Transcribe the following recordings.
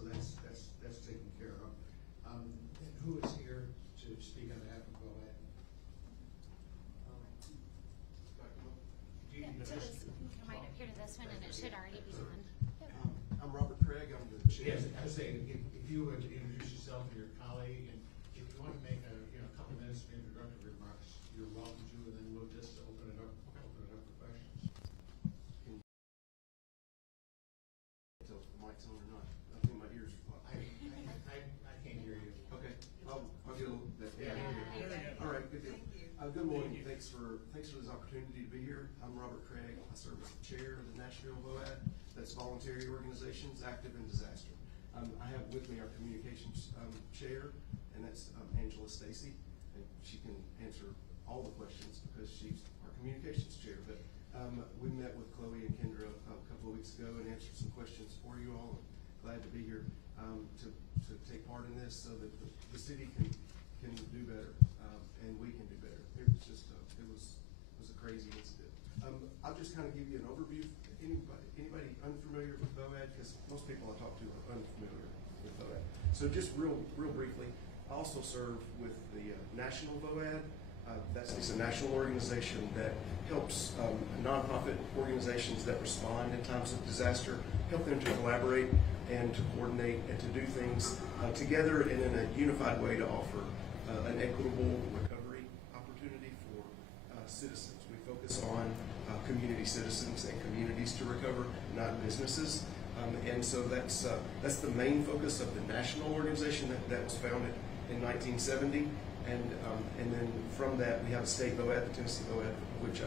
So that's taken care of. Who is here to speak on behalf of BOAD? Come right up here to this one, and it should already be on. I'm Robert Craig. I'm the chair. Yes, I was saying, if you would introduce yourself and your colleague, and if you want to make a couple minutes of introductory remarks, you're welcome to, and then we'll just open it up for questions. Tell if the mic's on or not. I think my ears are blocked. I can't hear you. Okay, I'll get a little bit. Yeah. All right, good deal. Good morning. Thanks for this opportunity to be here. I'm Robert Craig. I serve as the chair of the Nashville BOAD. That's voluntary organizations active in disaster. I have with me our communications chair, and that's Angela Stacy, and she can answer all the questions because she's our communications chair. But we met with Chloe and Kendra a couple of weeks ago and answered some questions for you all. I'm glad to be here to take part in this so that the city can do better and we can do better. It was just it was a crazy incident. I'll just kind of give you an overview. Anybody unfamiliar with BOAD? Because most people I talk to are unfamiliar with BOAD. So just real briefly, I also serve with the National BOAD. It's a national organization that helps nonprofit organizations that respond in times of disaster, help them to collaborate and to coordinate and to do things together and in a unified way to offer an equitable recovery opportunity for citizens. We focus on community citizens and communities to recover, not businesses. And so that's the main focus of the national organization that was founded in 1970. And then from that, we have a state BOAD, the Tennessee BOAD, which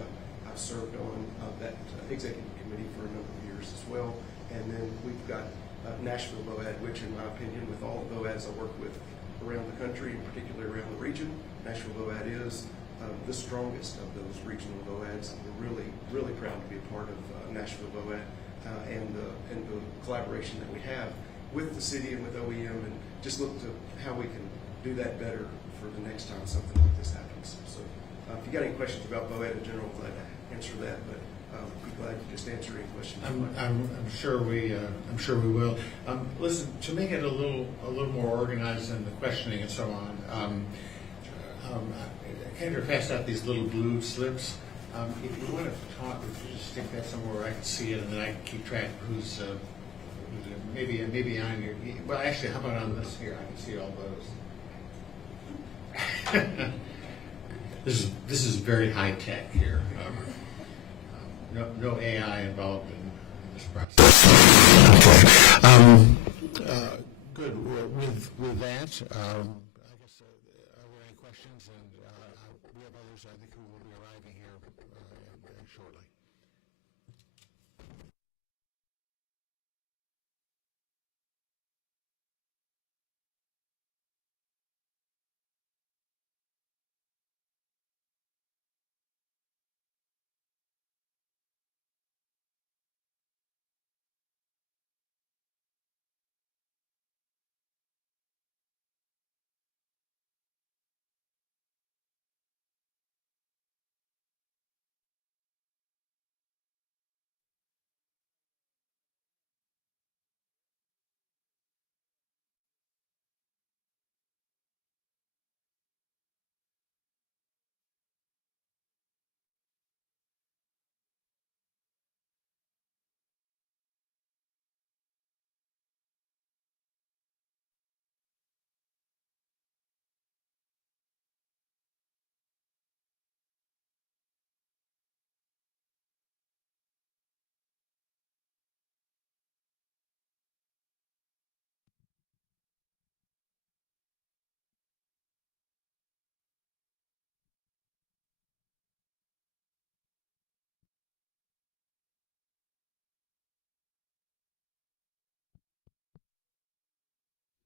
I've served on that executive committee for a number of years as well. And then we've got Nashville BOAD, which in my opinion, with all the BOADs I work with around the country, and particularly around the region, Nashville BOAD is the strongest of those regional BOADs. And we're really proud to be a part of Nashville BOAD and the collaboration that we have with the city and with OEM, and just look to how we can do that better for the next time something like this happens. So if you got any questions about BOAD in general, I'm glad to answer that, but I'd be glad to just answer any questions. I'm sure we will. Listen, to make it a little more organized in the questioning and so on, Kendra passed out these little blue slips. If you want to talk, would you just stick that somewhere where I can see it, and then I can keep track of who's maybe on your. Well, actually, how about on this here? I can see all those. This is very high tech here. No AI involved in this process. Okay. Good. With that, I guess are there any questions? And we have others, I think, who will be arriving here shortly.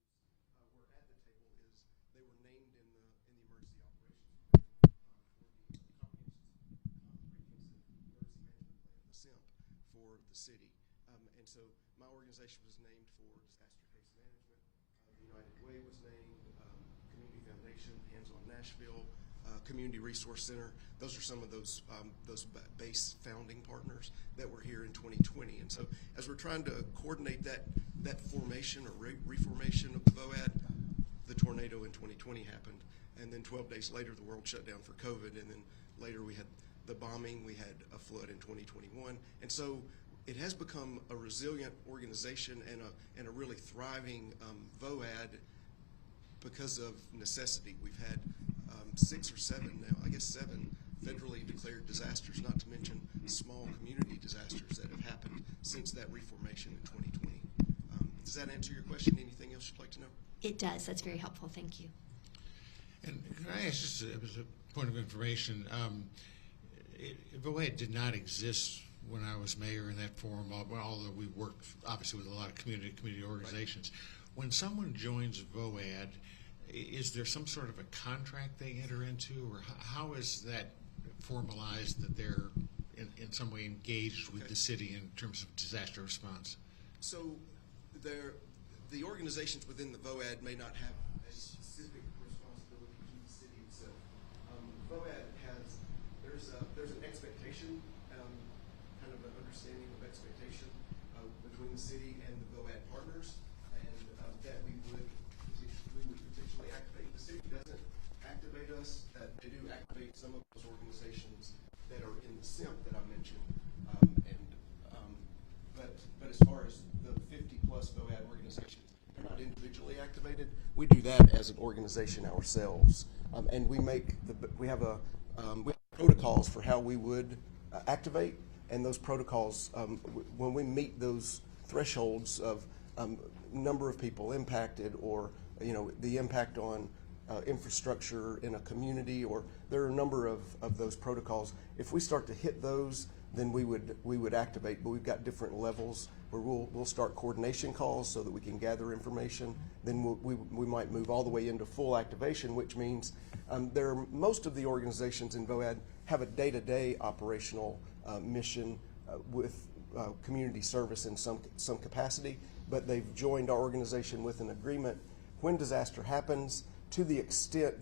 Were at the table is they were named in the emergency operations plan for the comprehensive emergency management plan, the SIMP, for the city. And so my organization was named for disaster case management. The United Way was named, Community Foundation, Hands on Nashville, Community Resource Center. Those are some of those base founding partners that were here in 2020. And so as we're trying to coordinate that formation or reformation of the VOAD, the tornado in 2020 happened. And then 12 days later, the world shut down for COVID. And then later we had the bombing, we had a flood in 2021. And so it has become a resilient organization and a really thriving VOAD because of necessity. We've had 6 or 7 now, I guess 7 federally declared disasters, not to mention small community disasters that have happened since that reformation in 2020. Does that answer your question? Anything else you'd like to know? It does. That's very helpful. Thank you. And can I ask just as a point of information, VOAD did not exist when I was mayor in that forum, although we worked obviously with a lot of community organizations. Right. When someone joins VOAD, is there some sort of a contract they enter into, or how is that formalized that they're in some way engaged with the city in terms of disaster response? So the organizations within the VOAD may not have a specific responsibility to the city itself. VOAD there's an expectation, kind of an understanding of expectation between the city and the VOAD partners, and that we would potentially activate. The city doesn't activate us. They do activate some of those organizations that are in the SIMP that I mentioned, but as far as the 50-plus VOAD organizations, they're not individually activated. We do that as an organization ourselves, and we have protocols for how we would activate, and those protocols, when we meet those thresholds of number of people impacted, or the impact on infrastructure in a community, or there are a number of those protocols. If we start to hit those, then we would activate, but we've got different levels where we'll start coordination calls so that we can gather information. Then we might move all the way into full activation, which means most of the organizations in VOAD have a day-to-day operational mission with community service in some capacity, but they've joined our organization with an agreement when disaster happens, to the extent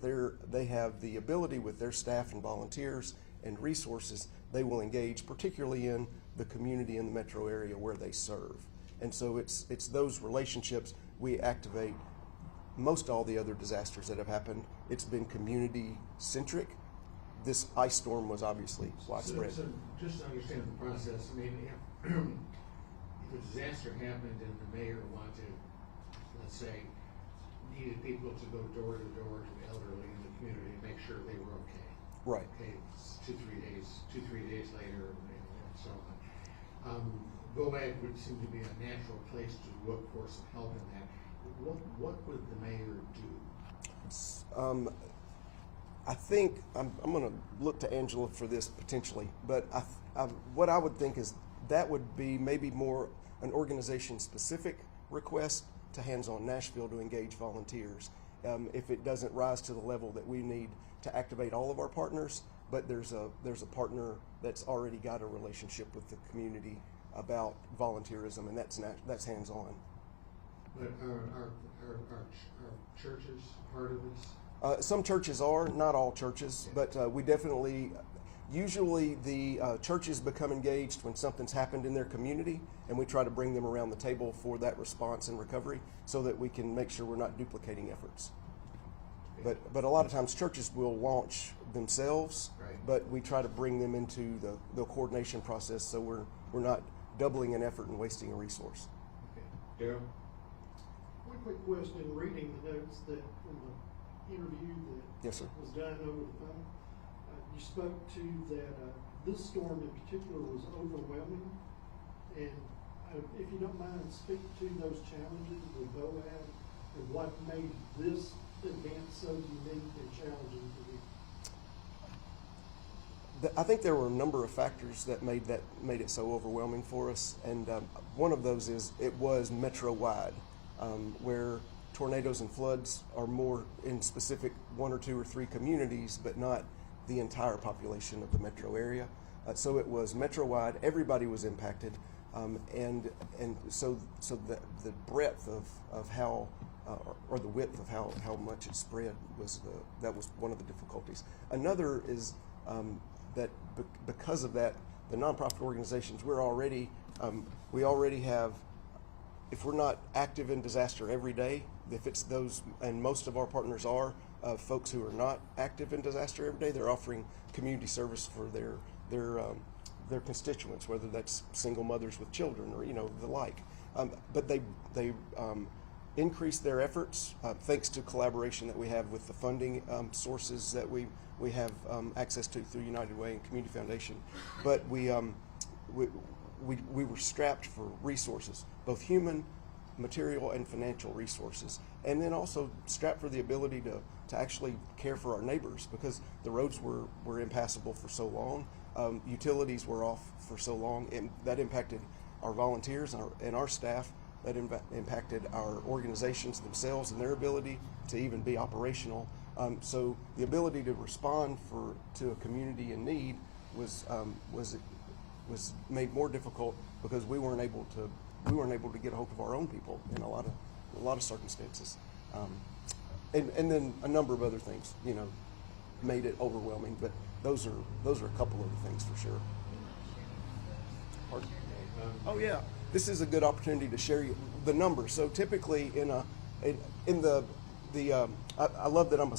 they have the ability with their staff and volunteers and resources, they will engage, particularly in the community in the metro area where they serve. And so it's those relationships we activate. Most all the other disasters that have happened, it's been community-centric. This ice storm was obviously widespread. So just to understand the process, I mean, if a disaster happened and the mayor wanted, let's say, needed people to go door to door to the elderly in the community and make sure they were okay. Right. Okay, it's 2-3 days later, and so on. VOAD would seem to be a natural place to look for some help in that. What would the mayor do? I think I'm going to look to Angela for this potentially, but what I would think is that would be maybe more an organization-specific request to Hands On Nashville to engage volunteers. If it doesn't rise to the level that we need to activate all of our partners, but there's a partner that's already got a relationship with the community about volunteerism, and that's Hands On. But are churches part of this? Some churches are, not all churches, but we definitely, usually the churches become engaged when something's happened in their community, and we try to bring them around the table for that response and recovery so that we can make sure we're not duplicating efforts. But a lot of times churches will launch themselves, right, but we try to bring them into the coordination process so we're not doubling an effort and wasting a resource. Okay. Darryl? One quick question. Reading the notes that from the interview that yes, sir, was done over the phone, you spoke to that this storm in particular was overwhelming, and if you don't mind, speak to those challenges with VOAD and what made this event so unique and challenging for you. I think there were a number of factors that made it so overwhelming for us, and one of those is it was metro-wide, where tornadoes and floods are more in specific 1 or 2 or 3 communities, but not the entire population of the metro area. So it was metro-wide. Everybody was impacted, and so the breadth of how or the width of how much it spread that was one of the difficulties. Another is that because of that, the nonprofit organizations we already have. If we're not active in disaster every day, if it's those, and most of our partners are folks who are not active in disaster every day, they're offering community service for their constituents, whether that's single mothers with children or the like. But they increase their efforts thanks to collaboration that we have with the funding sources that we have access to through United Way and Community Foundation. But we were strapped for resources, both human, material, and financial resources, and then also strapped for the ability to actually care for our neighbors, because the roads were impassable for so long, utilities were off for so long, and that impacted our volunteers and our staff, that impacted our organizations themselves and their ability to even be operational. So the ability to respond to a community in need was made more difficult because we weren't able to get a hold of our own people in a lot of circumstances, and then a number of other things made it overwhelming. But those are a couple of the things for sure. Pardon? Oh yeah, this is a good opportunity to share the numbers. So typically I love that I'm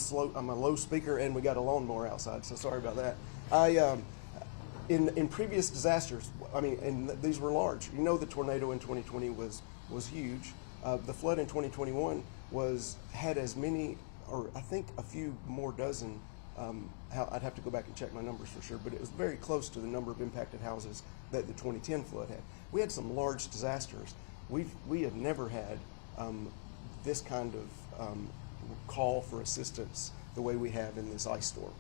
a low speaker and we got a lawnmower outside. So sorry about that. In previous disasters, and these were large. The tornado in 2020 was huge. The flood in 2021 had as many, or I think a few more dozen. I'd have to go back and check my numbers for sure, but it was very close to the number of impacted houses that the 2010 flood had. We had some large disasters. We have never had this kind of call for assistance the way we have in this ice storm.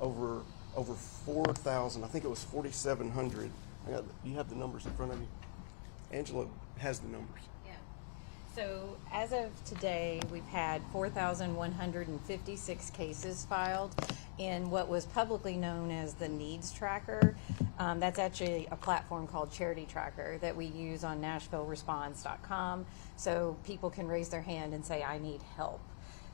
Over 4,000, I think it was 4,700. You have the numbers in front of you? Angela has the numbers. Yeah. So as of today, we've had 4,156 cases filed in what was publicly known as the Needs Tracker. That's actually a platform called Charity Tracker that we use on NashvilleResponds.com, so people can raise their hand and say, I need help.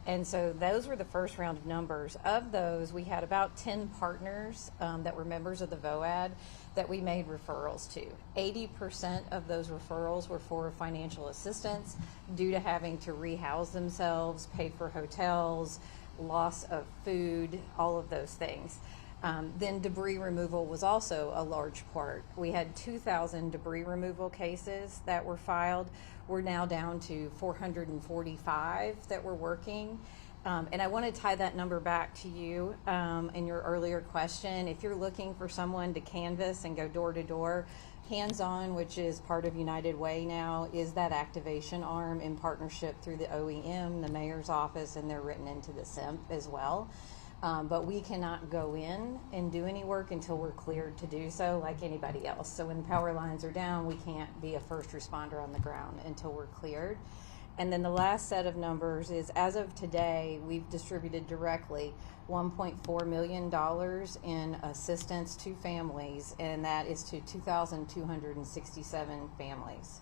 And so those were the first round of numbers. Of those, we had about 10 partners that were members of the VOAD that we made referrals to. 80% of those referrals were for financial assistance due to having to rehouse themselves, pay for hotels, loss of food, all of those things. Then debris removal was also a large part. We had 2,000 debris removal cases that were filed. We're now down to 445 that we're working. And I want to tie that number back to you in your earlier question. If you're looking for someone to canvass and go door to door, Hands On, which is part of United Way now, is that activation arm in partnership through the OEM, the mayor's office, and they're written into the SIMP as well. But we cannot go in and do any work until we're cleared to do so, like anybody else. So when the power lines are down, we can't be a first responder on the ground until we're cleared. And then the last set of numbers is, as of today, we've distributed directly $1.4 million in assistance to families, and that is to 2,267 families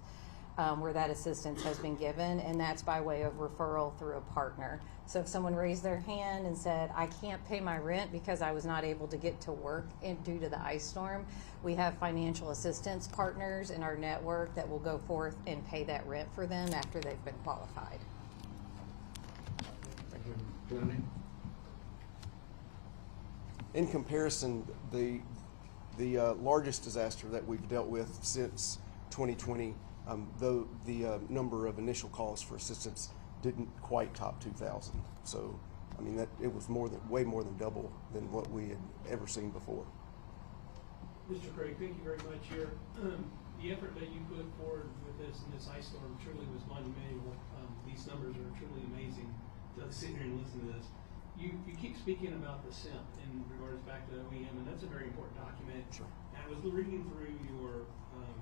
where that assistance has been given, and that's by way of referral through a partner. So if someone raised their hand and said, I can't pay my rent because I was not able to get to work due to the ice storm, we have financial assistance partners in our network that will go forth and pay that rent for them after they've been qualified. Thank you. Johnny? In comparison, the largest disaster that we've dealt with since 2020, though the number of initial calls for assistance didn't quite top 2,000. So, it was way more than double than what we had ever seen before. Mr. Craig, thank you very much. The effort that you put forward with this in this ice storm truly was monumental. These numbers are truly amazing to sit here and listen to this. You keep speaking about the SIMP in regards back to OEM, and that's a very important document. Sure. And I was reading through your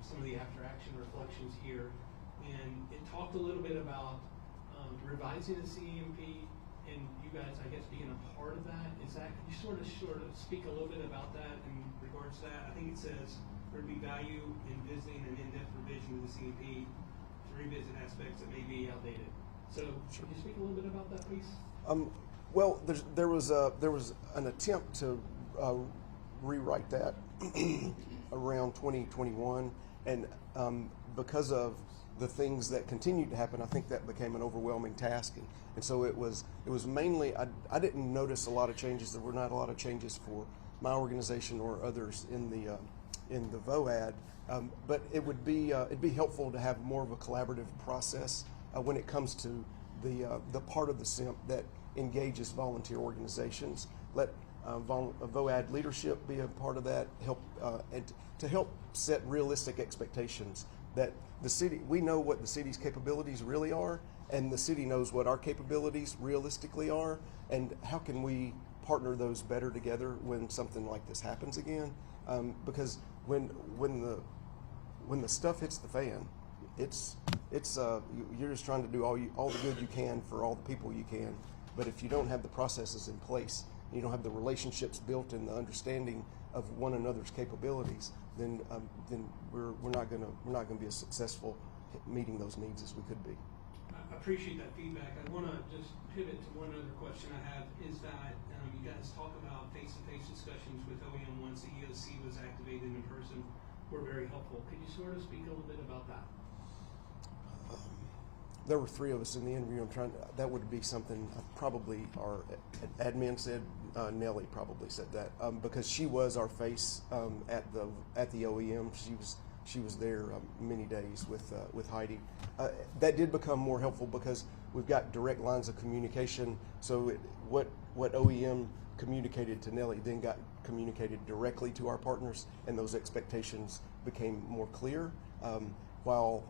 some of the after action reflections here, and it talked a little bit about revising the CEMP, and you guys, I guess, being a part of that. Is that, could you sort of speak a little bit about that in regards to that? I think it says there'd be value in visiting an in-depth revision of the CEMP to revisit aspects that may be outdated. So can you speak a little bit about that, please? Well, there was an attempt to rewrite that around 2021, and because of the things that continued to happen, I think that became an overwhelming task, and so it was mainly I didn't notice a lot of changes. There were not a lot of changes for my organization or others in the VOAD, but it'd be helpful to have more of a collaborative process when it comes to the part of the SIMP that engages volunteer organizations. Let VOAD leadership be a part of that. And to help set realistic expectations that the city, we know what the city's capabilities really are, and the city knows what our capabilities realistically are, and how can we partner those better together when something like this happens again? Because when the stuff hits the fan, you're just trying to do all the good you can for all the people you can. But if you don't have the processes in place, you don't have the relationships built and the understanding of one another's capabilities, then we're not gonna be as successful meeting those needs as we could be. I appreciate that feedback. I want to just pivot to one other question I have, is that you guys talk about face-to-face discussions with OEM once the EOC was activated in person were very helpful. Could you sort of speak a little bit about that? There were three of us in the interview. That would be something probably our admin said. Nellie probably said that because she was our face at the OEM. She was there many days with Heidi. That did become more helpful because we've got direct lines of communication. So what OEM communicated to Nellie then got communicated directly to our partners, and those expectations became more clear. While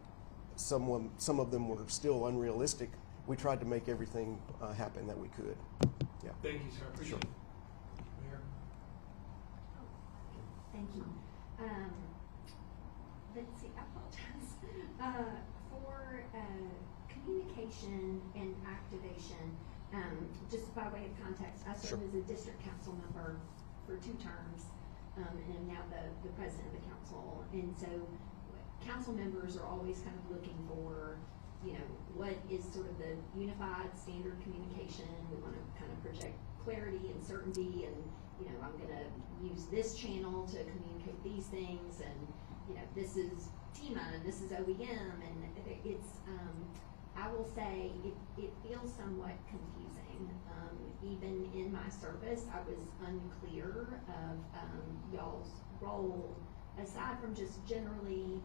some of them were still unrealistic, we tried to make everything happen that we could. Yeah. Thank you, sir. I appreciate it. Mayor? Thank you. Let's see, I apologize. For communication and activation, just by way of context, I served as a district council member for 2 terms, and am now the president of the council. And so council members are always kind of looking for, what is sort of the unified standard communication. We want to kind of project clarity and certainty, and, I'm going to use this channel to communicate these things, and, this is TEMA, and this is OEM, and it's, I will say, it feels somewhat confusing. Even in my service, I was unclear of y'all's role, aside from just generally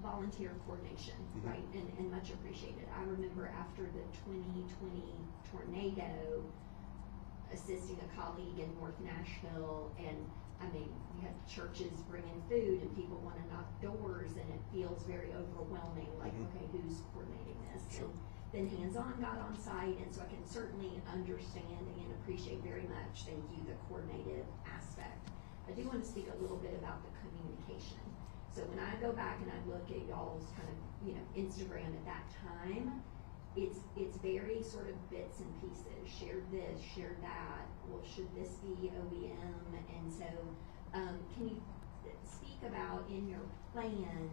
volunteer coordination, right, and much appreciated. I remember after the 2020 tornado, assisting a colleague in North Nashville, and you had churches bringing food and people want to knock doors, and it feels very overwhelming, like, okay, who's coordinating this? Sure. And then hands-on got on site, and so I can certainly understand and appreciate very much, thank you, the coordinative aspect. I do want to speak a little bit about the communication. So when I go back and I look at y'all's kind of, Instagram at that time, it's very sort of bits and pieces, shared this, shared that, well, should this be OEM? And so, can you speak about in your plan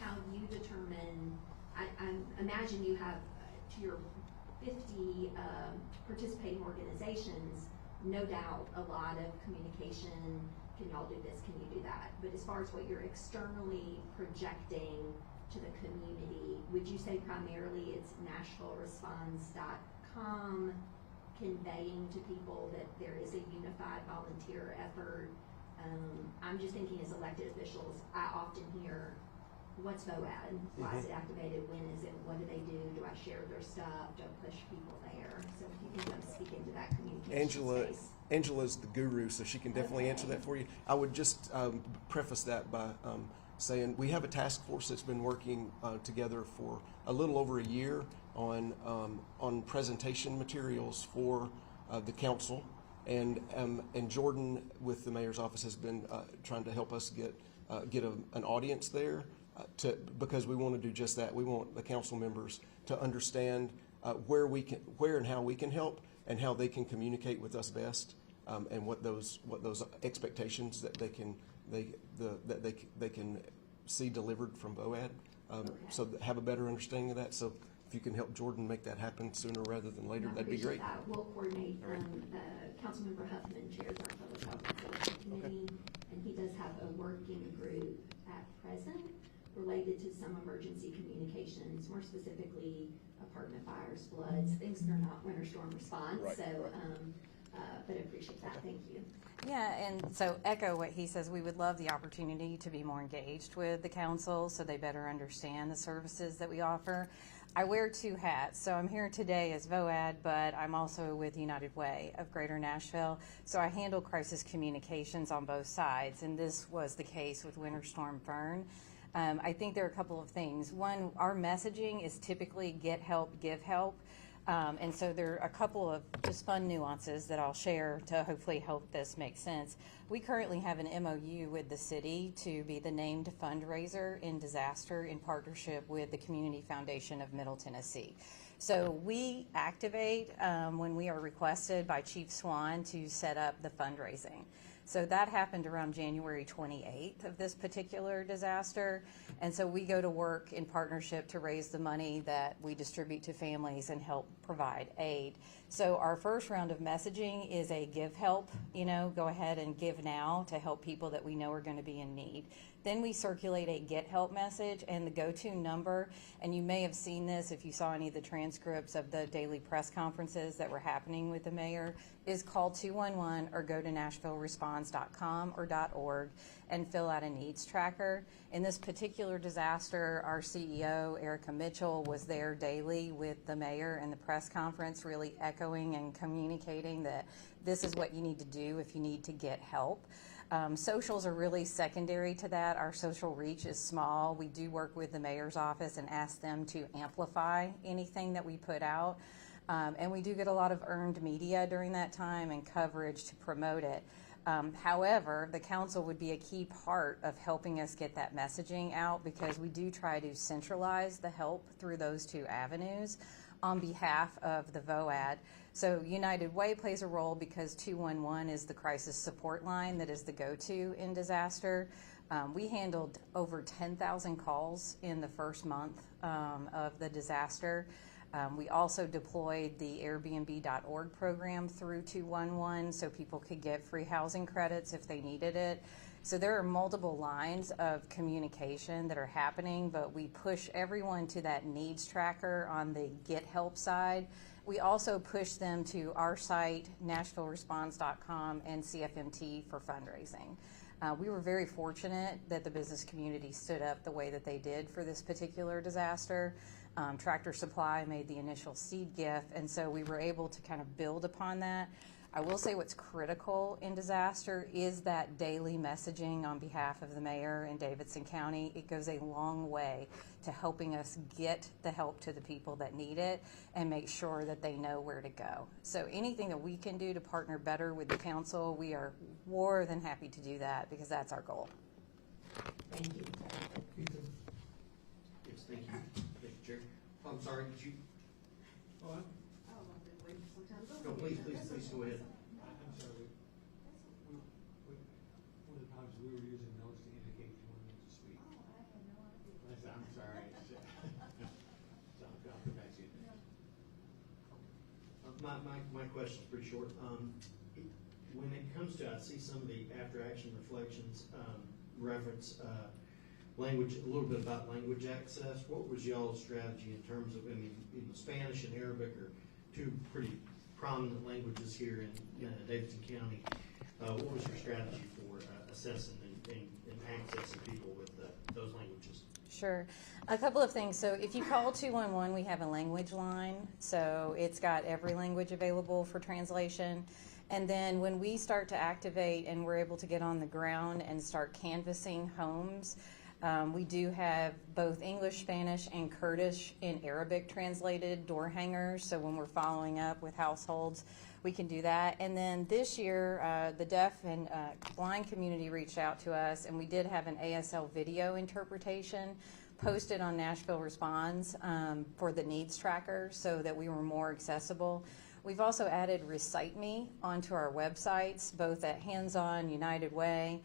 how you determine, I imagine you have, to your 50 participating organizations, no doubt a lot of communication. Can y'all do this? Can you do that? But as far as what you're externally projecting to the community, would you say primarily it's NashvilleResponds.com, conveying to people that there is a unified volunteer effort? I'm just thinking as elected officials, I often hear, what's VOAD? Why is it activated? When is it? What do they do? Do I share their stuff? Do I push people there? So if you can kind of speak into that communication space. Angela's the guru, so she can definitely answer that for you. I would just preface that by saying we have a task force that's been working together for a little over a year on presentation materials for the council, and Jordan with the mayor's office has been trying to help us get an audience there because we want to do just that. We want the council members to understand where and how we can help, and how they can communicate with us best, and what those expectations that they can see delivered from VOAD, so that have a better understanding of that. So if you can help Jordan make that happen sooner rather than later, I that'd be appreciate great. that. We'll coordinate. Councilmember Huffman chairs our public health authority committee, and he does have a working group at present related to some emergency communications, more specifically apartment fires, floods, things that are not winter storm response. Right, So, right. but I appreciate that. Thank you. Yeah, and so echo what he says, we would love the opportunity to be more engaged with the council so they better understand the services that we offer. I wear two hats, so I'm here today as VOAD, but I'm also with United Way of Greater Nashville. So I handle crisis communications on both sides, and this was the case with Winter Storm Fern. I think there are a couple of things. One, our messaging is typically get help, give help. And so there are a couple of just fun nuances that I'll share to hopefully help this make sense. We currently have an MOU with the city to be the named fundraiser in disaster in partnership with the Community Foundation of Middle Tennessee. So we activate when we are requested by Chief Swan to set up the fundraising. So that happened around January 28th of this particular disaster. And so we go to work in partnership to raise the money that we distribute to families and help provide aid. So our first round of messaging is a give help, go ahead and give now to help people that we know are going to be in need. Then we circulate a get help message and the go-to number, and you may have seen this if you saw any of the transcripts of the daily press conferences that were happening with the mayor, is call 211 or go to NashvilleResponse.com or .org and fill out a needs tracker. In this particular disaster, our CEO, Erica Mitchell, was there daily with the mayor and the press conference, really echoing and communicating that this is what you need to do if you need to get help. Socials are really secondary to that. Our social reach is small. We do work with the mayor's office and ask them to amplify anything that we put out. And we do get a lot of earned media during that time and coverage to promote it. However, the council would be a key part of helping us get that messaging out because we do try to centralize the help through those two avenues on behalf of the VOAD. So United Way plays a role because 211 is the crisis support line that is the go-to in disaster. We handled over 10,000 calls in the first month of the disaster. We also deployed the Airbnb.org program through 211 so people could get free housing credits if they needed it. So there are multiple lines of communication that are happening, but we push everyone to that needs tracker on the get help side. We also push them to our site, NashvilleResponse.com and CFMT for fundraising. We were very fortunate that the business community stood up the way that they did for this particular disaster. Tractor Supply made the initial seed gift, and so we were able to kind of build upon that. I will say what's critical in disaster is that daily messaging on behalf of the mayor in Davidson County. It goes a long way to helping us get the help to the people that need it and make sure that they know where to go. So anything that we can do to partner better with the council, we are more than happy to do that because that's our goal. Thank you. Ethan? Yes, thank you. Thank you, Chair. I'm sorry, did you? Oh, No, please go ahead. I'm sorry. One of the times we were using notes to indicate you wanted to speak. I'm sorry. I'll come back to you. My question's pretty short. When it comes to, I see some of the after-action reflections reference language, a little bit about language access. What was y'all's strategy in terms of, Spanish and Arabic are two pretty prominent languages here in Davidson County. What was your strategy for assessing and accessing people with those languages? Sure. A couple of things. So if you call 211, we have a language line. So it's got every language available for translation. And then when we start to activate and we're able to get on the ground and start canvassing homes, we do have both English, Spanish, and Kurdish and Arabic translated door hangers. So when we're following up with households, we can do that. And then this year, the deaf and blind community reached out to us, and we did have an ASL video interpretation posted on Nashville Responds for the needs tracker so that we were more accessible. We've also added Recite Me onto our websites, both at Hands-On, United Way,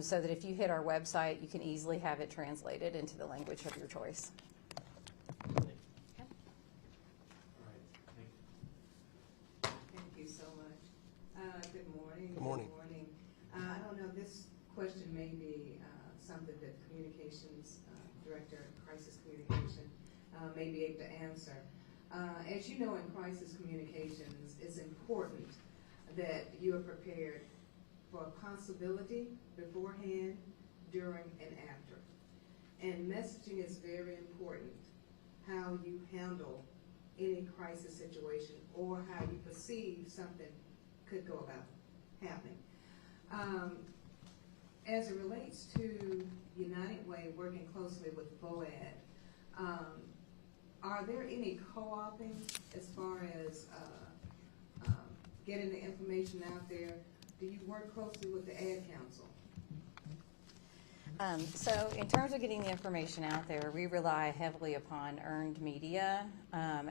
so that if you hit our website, you can easily have it translated into the language of your choice. Okay. question may be something that communications director, crisis communication, may be able to answer. As you know, in crisis communications, it's important that you are prepared for a possibility beforehand, during, and after. And messaging is very important, how you handle any crisis situation or how you perceive something could go about happening. As it relates to United Way working closely with VOAD, are there any co-oping as far as getting the information out there? Do you work closely with the Ad Council? So in terms of getting the information out there, we rely heavily upon earned media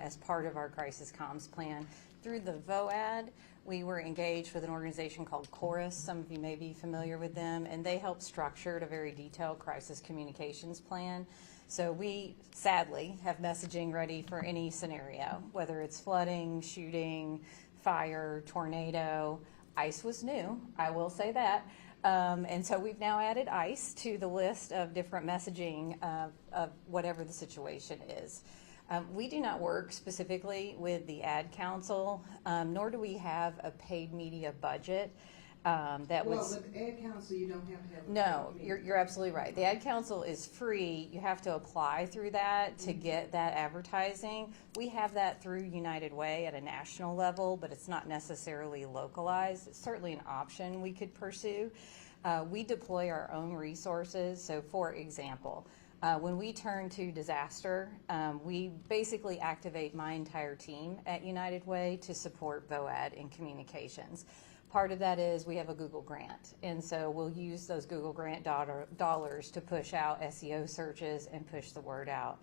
as part of our crisis comms plan. Through the VOAD, we were engaged with an organization called Chorus. Some of you may be familiar with them, and they help structure a very detailed crisis communications plan. So we, sadly, have messaging ready for any scenario, whether it's flooding, shooting, fire, tornado. ICE was new, I will say that. And so we've now added ICE to the list of different messaging of whatever the situation is. We do not work specifically with the Ad Council, nor do we have a paid media budget. That well, was, with the Ad Council, you don't have to have a no, paid media. you're absolutely right. The Ad Council is free. You have to apply through that to get that advertising. We have that through United Way at a national level, but it's not necessarily localized. It's certainly an option we could pursue. We deploy our own resources. So, for example, when we turn to disaster, we basically activate my entire team at United Way to support VOAD in communications. Part of that is we have a Google grant, and so we'll use those Google grant dollars to push out SEO searches and push the word out.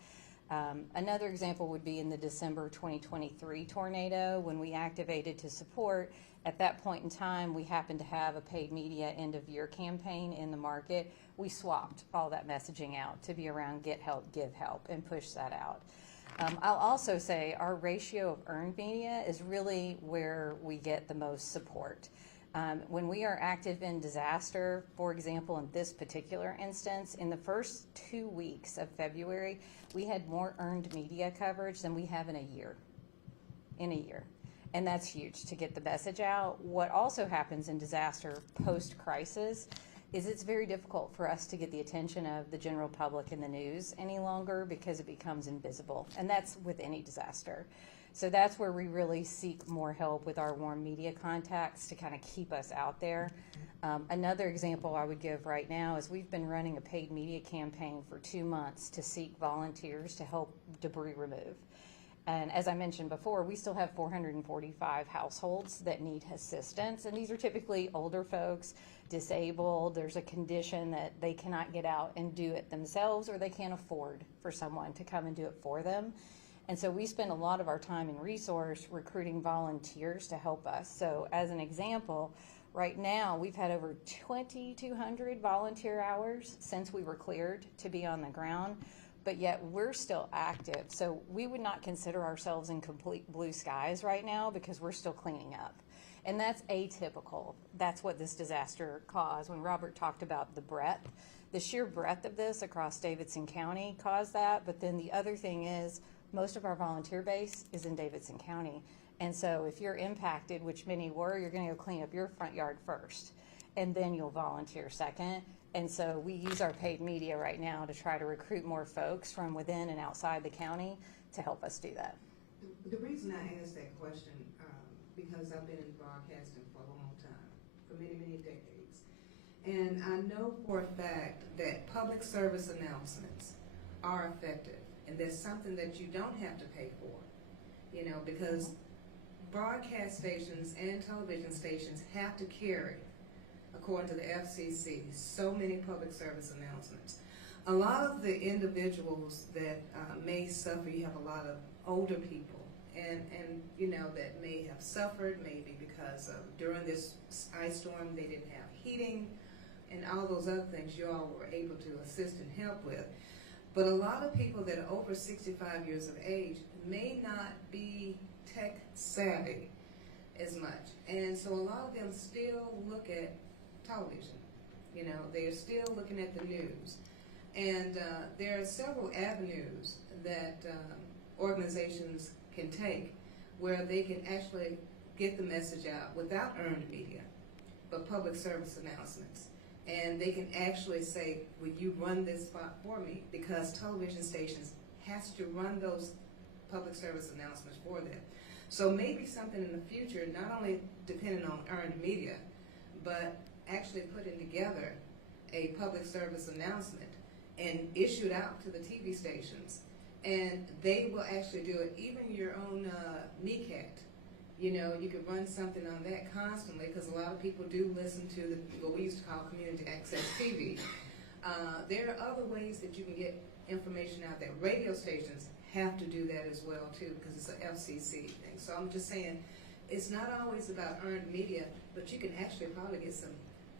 Another example would be in the December 2023 tornado when we activated to support. At that point in time, we happened to have a paid media end of year campaign in the market. We swapped all that messaging out to be around get help, give help, and push that out. I'll also say our ratio of earned media is really where we get the most support. When we are active in disaster, for example, in this particular instance, in the first 2 weeks of February, we had more earned media coverage than we have in a year. And that's huge to get the message out. What also happens in disaster post-crisis is it's very difficult for us to get the attention of the general public in the news any longer because it becomes invisible. And that's with any disaster. So that's where we really seek more help with our warm media contacts to kind of keep us out there. Another example I would give right now is we've been running a paid media campaign for 2 months to seek volunteers to help debris remove. And as I mentioned before, we still have 445 households that need assistance. And these are typically older folks, disabled. There's a condition that they cannot get out and do it themselves, or they can't afford for someone to come and do it for them. And so we spend a lot of our time and resource recruiting volunteers to help us. So as an example, right now we've had over 2,200 volunteer hours since we were cleared to be on the ground. But yet we're still active. So we would not consider ourselves in complete blue skies right now because we're still cleaning up. And that's atypical. That's what this disaster caused. When Robert talked about the breadth, the sheer breadth of this across Davidson County caused that. But then the other thing is most of our volunteer base is in Davidson County. And so if you're impacted, which many were, you're going to go clean up your front yard first. And then you'll volunteer second. And so we use our paid media right now to try to recruit more folks from within and outside the county to help us do that. The reason I asked that question, because I've been in broadcasting for a long time, for many, many decades. And I know for a fact that public service announcements are effective. And there's something that you don't have to pay for, because broadcast stations and television stations have to carry, according to the FCC, so many public service announcements. A lot of the individuals that may suffer, you have a lot of older people, and that may have suffered, maybe because during this ice storm they didn't have heating, and all those other things you all were able to assist and help with. But a lot of people that are over 65 years of age may not be tech savvy as much, and so a lot of them still look at television, You know, they're still looking at the news. And there are several avenues that organizations can take where they can actually get the message out without earned media, but public service announcements. And they can actually say, will you run this spot for me? Because television stations has to run those public service announcements for them. So maybe something in the future, not only depending on earned media, but actually putting together a public service announcement and issue it out to the TV stations. And they will actually do it, even your own NECAT. You know, you could run something on that constantly because a lot of people do listen to what we used to call community access TV. There are other ways that you can get information out there. Radio stations have to do that as well too because it's an FCC thing. So I'm just saying, it's not always about earned media, but you can actually probably get some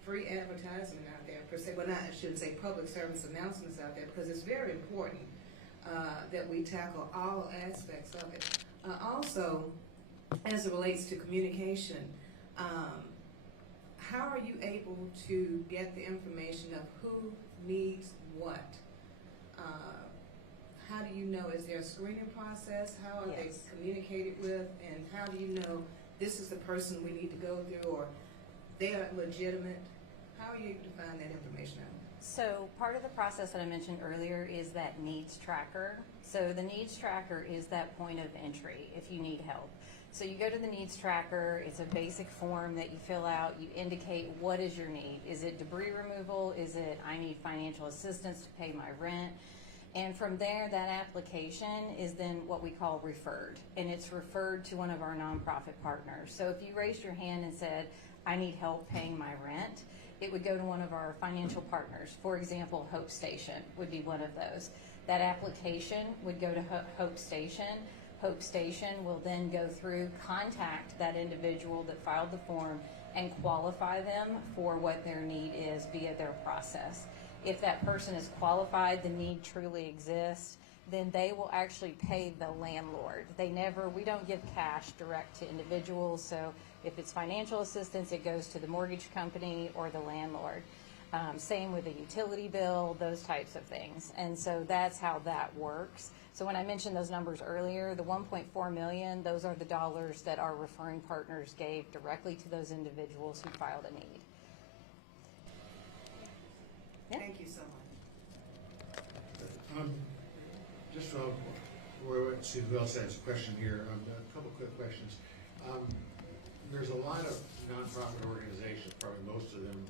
free advertisement out there per se. Well, I shouldn't say public service announcements out there because it's very important that we tackle all aspects of it. Also, as it relates to communication, how are you able to get the information of who needs what? How do you know? Is there a screening process? How are Yes. they communicated with? And how do you know this is the person we need to go through or they are legitimate? How are you able to find that information out? So part of the process that I mentioned earlier is that needs tracker. So the needs tracker is that point of entry if you need help. So you go to the needs tracker, it's a basic form that you fill out, you indicate what is your need. Is it debris removal? Is it I need financial assistance to pay my rent? And from there, that application is then what we call referred. And it's referred to one of our nonprofit partners. So if you raised your hand and said, I need help paying my rent, it would go to one of our financial partners. For example, Hope Station would be one of those. That application would go to Hope Station. Hope Station will then go through, contact that individual that filed the form and qualify them for what their need is via their process. If that person is qualified, the need truly exists, then they will actually pay the landlord. We don't give cash direct to individuals, so if it's financial assistance, it goes to the mortgage company or the landlord. Same with a utility bill, those types of things. And so that's how that works. So when I mentioned those numbers earlier, the 1.4 million, those are the dollars that our referring partners gave directly to those individuals who filed a need. Yeah. Thank you so much. Just let's see who else has a question here. A couple quick questions. There's a lot of nonprofit organizations, probably most of them,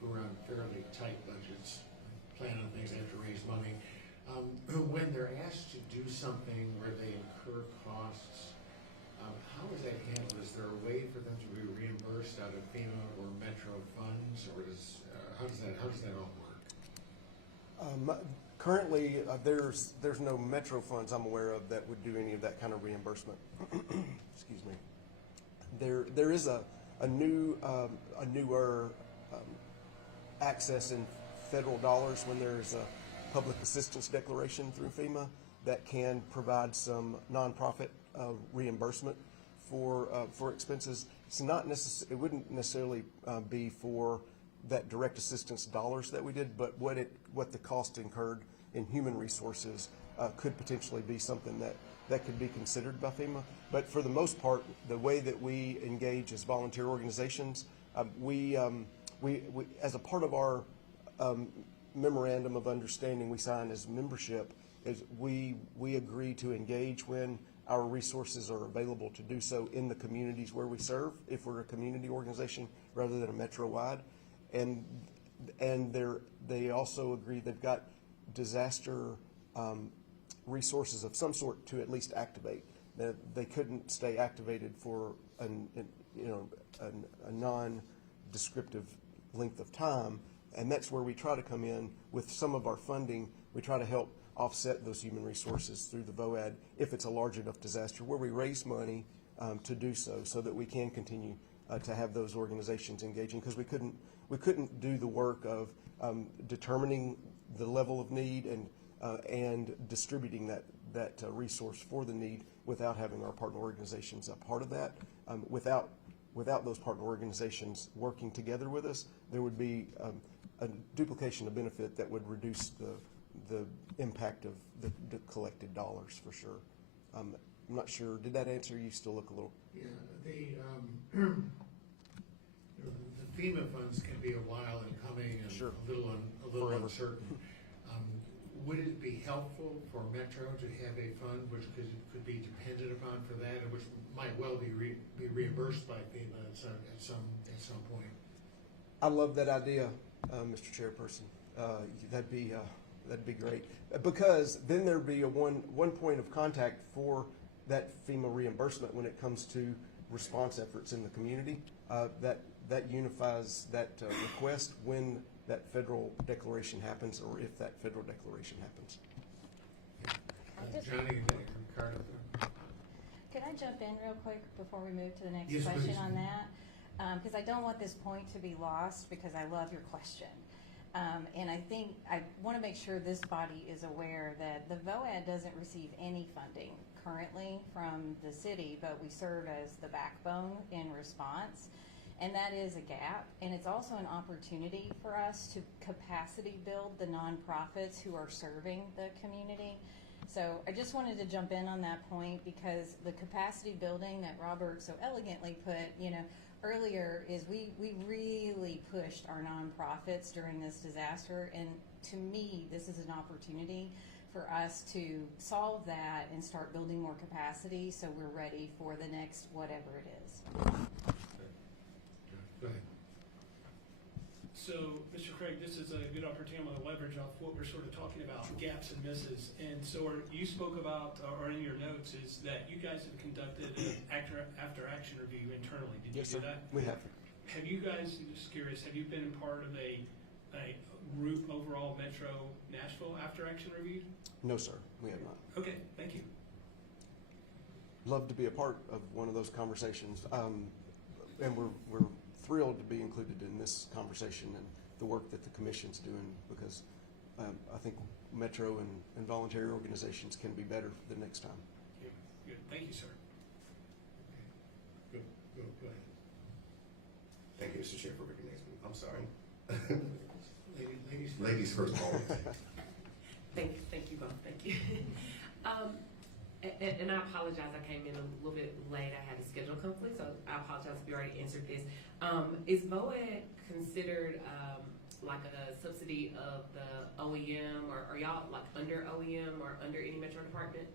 who run fairly tight budgets, plan on things, they have to raise money. When they're asked to do something where they incur costs, how is that handled? Is there a way for them to be reimbursed out of FEMA or Metro funds, or how does that all work? Currently, there's no Metro funds I'm aware of that would do any of that kind of reimbursement. Excuse me. There is a newer access in federal dollars when there's a public assistance declaration through FEMA that can provide some nonprofit reimbursement for expenses. It's not it wouldn't necessarily be for that direct assistance dollars that we did, but what the cost incurred in human resources could potentially be something that could be considered by FEMA. But for the most part, the way that we engage as volunteer organizations, we as a part of our memorandum of understanding we sign as membership, is we agree to engage when our resources are available to do so in the communities where we serve, if we're a community organization rather than a metro-wide. And they also agree they've got disaster resources of some sort to at least activate. They couldn't stay activated for a non-descriptive length of time, and that's where we try to come in with some of our funding. We try to help offset those human resources through the VOAD if it's a large enough disaster, where we raise money to do so that we can continue to have those organizations engaging, because we couldn't do the work of determining the level of need and distributing that resource for the need without having our partner organizations a part of that. Without those partner organizations working together with us, there would be a duplication of benefit that would reduce the impact of the collected dollars for sure. I'm not sure. Did that answer? You still look a little. Yeah, the FEMA funds can be a while in coming and Sure. a little Forever. uncertain. Would it be helpful for Metro to have a fund which could be dependent upon for that, and which might well be reimbursed by FEMA at some point? I love that idea, Mr. Chairperson. That'd be great, because then there'd be a one point of contact for that FEMA reimbursement when it comes to response efforts in the community. That unifies that request when that federal declaration happens, or if that federal declaration happens. Johnny and Ricardo. Could I jump in real quick before we move to the next Yes, question please. on that? Because I don't want this point to be lost, because I love your question. And I think I want to make sure this body is aware that the VOAD doesn't receive any funding currently from the city, but we serve as the backbone in response. And that is a gap, and it's also an opportunity for us to capacity build the nonprofits who are serving the community. So I just wanted to jump in on that point, because the capacity building that Robert so elegantly put, earlier, is we really pushed our nonprofits during this disaster, and to me, this is an opportunity for us to solve that and start building more capacity so we're ready for the next whatever it is. Go ahead. So, Mr. Craig, this is a good opportunity. I'm going to leverage off what we're sort of talking about, gaps and misses. And so you spoke about, or in your notes, is that you guys have conducted an after-action review internally. Did you do that? We have. Have you guys, just curious, have you been part of a group overall Metro Nashville after-action review? No, sir, we have not. Okay, thank you. Love to be a part of one of those conversations, and we're thrilled to be included in this conversation and the work that the commission's doing, because I think Metro and voluntary organizations can be better the next time. Okay, good. Thank you, sir. Okay. Go ahead. Thank you, Mr. Chair, for recognizing me. I'm sorry. Ladies first. Ladies first, always. Thank you both. Thank you. And I apologize. I came in a little bit late. I had a schedule conflict, so I apologize if you already answered this. Is VOAD considered like a subsidy of the OEM, or are y'all like under OEM or under any Metro department?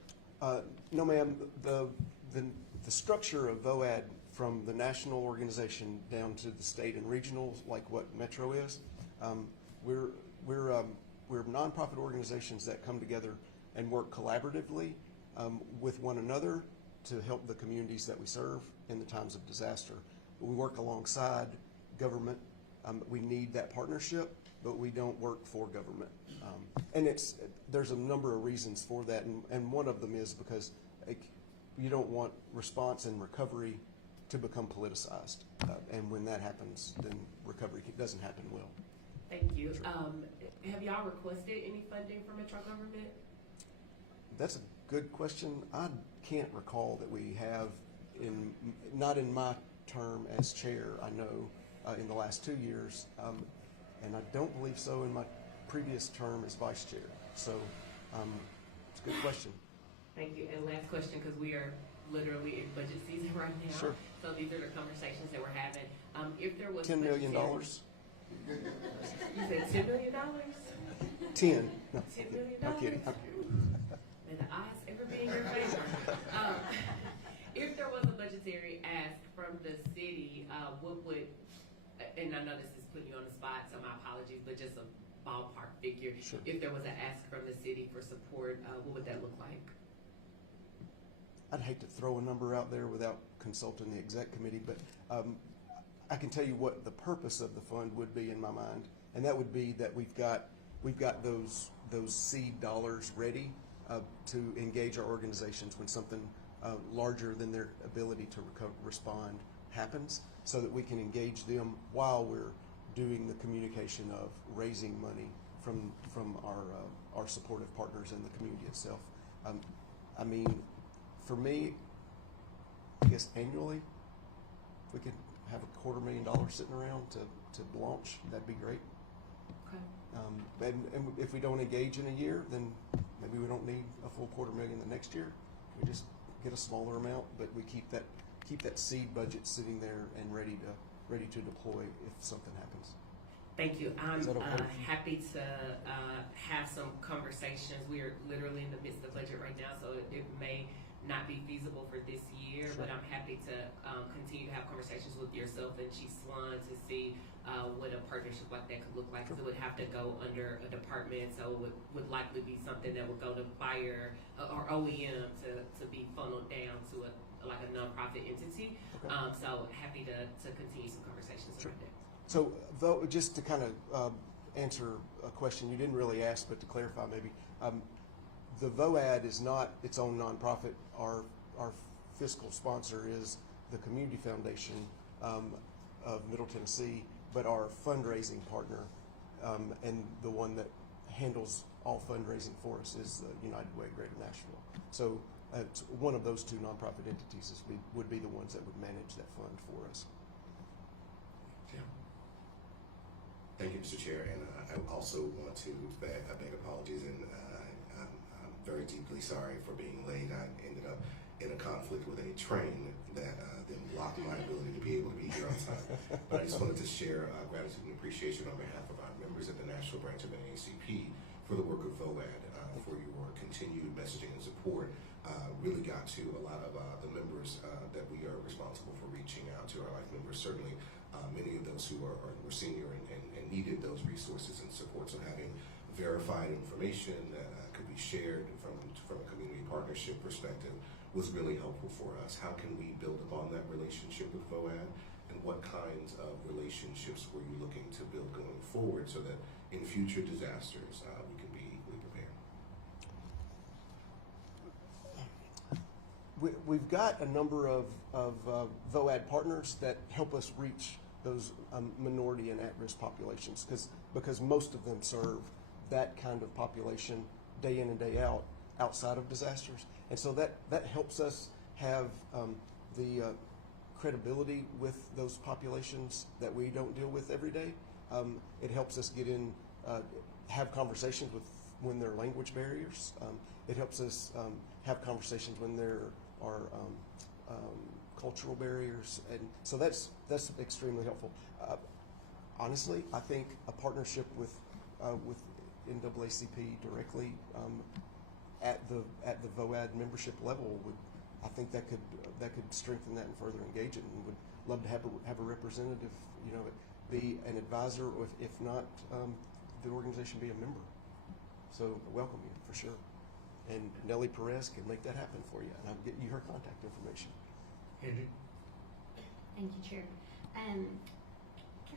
No, ma'am. The structure of VOAD, from the national organization down to the state and regional, like what Metro is, we're nonprofit organizations that come together and work collaboratively with one another to help the communities that we serve in the times of disaster. We work alongside government. We need that partnership, but we don't work for government. And there's a number of reasons for that, and one of them is because you don't want response and recovery to become politicized. And when that happens, then recovery doesn't happen well. Thank you. Have y'all requested any funding from Metro government? That's a good question. I can't recall that we have, not in my term as chair, I know, in the last 2 years, and I don't believe so in my previous term as vice chair. So it's a good question. Thank you. And last question, because we are literally in budget season right now. Sure. So these are the conversations that we're having. If there was $10 million? You said $10 million? 10. No, $10 million? I'm kidding. May the odds ever be in your favor. If there was a budgetary ask from the city, what would, and I know this is putting you on the spot, so my apologies, but just a ballpark figure. Sure. If there was an ask from the city for support, what would that look like? I'd hate to throw a number out there without consulting the exec committee, but I can tell you what the purpose of the fund would be in my mind, and that would be that we've got those seed dollars ready to engage our organizations when something larger than their ability to respond happens, so that we can engage them while we're doing the communication of raising money from our supportive partners in the community itself. I mean, for me, I guess annually, if we could have $250,000 sitting around to launch, that'd be great. Okay. And if we don't engage in a year, then maybe we don't need a full $250,000 the next year. We just get a smaller amount, but we keep that seed budget sitting there and ready to deploy if something happens. Thank you. I'm Is that okay? happy to have some conversations. We're literally in the midst of budget right now, so it may not be feasible for this year, Sure. but I'm happy to continue to have conversations with yourself and Chief Swan to see what a partnership like that could look like, because it would have to go under a department, so it would likely be something that would go to fire or OEM to be funneled down to a nonprofit entity. Okay. So happy to continue some conversations Sure. around that. So, though, just to kind of answer a question you didn't really ask, but to clarify maybe, the VOAD is not its own nonprofit. Our fiscal sponsor is the Community Foundation of Middle Tennessee, but our fundraising partner and the one that handles all fundraising for us is United Way Greater Nashville. So it's one of those two nonprofit entities would be the ones that would manage that fund for us. Tim? Thank you, Mr. Chair, and I also want to beg apologies, and I'm very deeply sorry for being late. I ended up in a conflict with a train that then blocked my ability to be able to be here on time. But I just wanted to share gratitude and appreciation on behalf of our members at the National Branch of NAACP for the work of VOAD, for your continued messaging and support. Really got to a lot of the members that we are responsible for reaching out to, our life members. Certainly many of those who were senior and needed those resources and support. So having verified information that could be shared from a community partnership perspective was really helpful for us. How can we build upon that relationship with VOAD, and what kinds of relationships were you looking to build going forward so that in future disasters we can be equally prepared? We've got a number of VOAD partners that help us reach those minority and at-risk populations, because most of them serve that kind of population day in and day out outside of disasters. And so that helps us have the credibility with those populations that we don't deal with every day. It helps us get in, have conversations when there are language barriers. It helps us have conversations when there are cultural barriers, and so that's extremely helpful. Honestly, I think a partnership with NAACP directly at the VOAD membership level I think that could strengthen that and further engage it, and would love to have a representative, be an advisor, or if not, the organization be a member. So I welcome you for sure. And Nellie Perez can make that happen for you, and I'll get you her contact information. Andy? Thank you, Chair. Can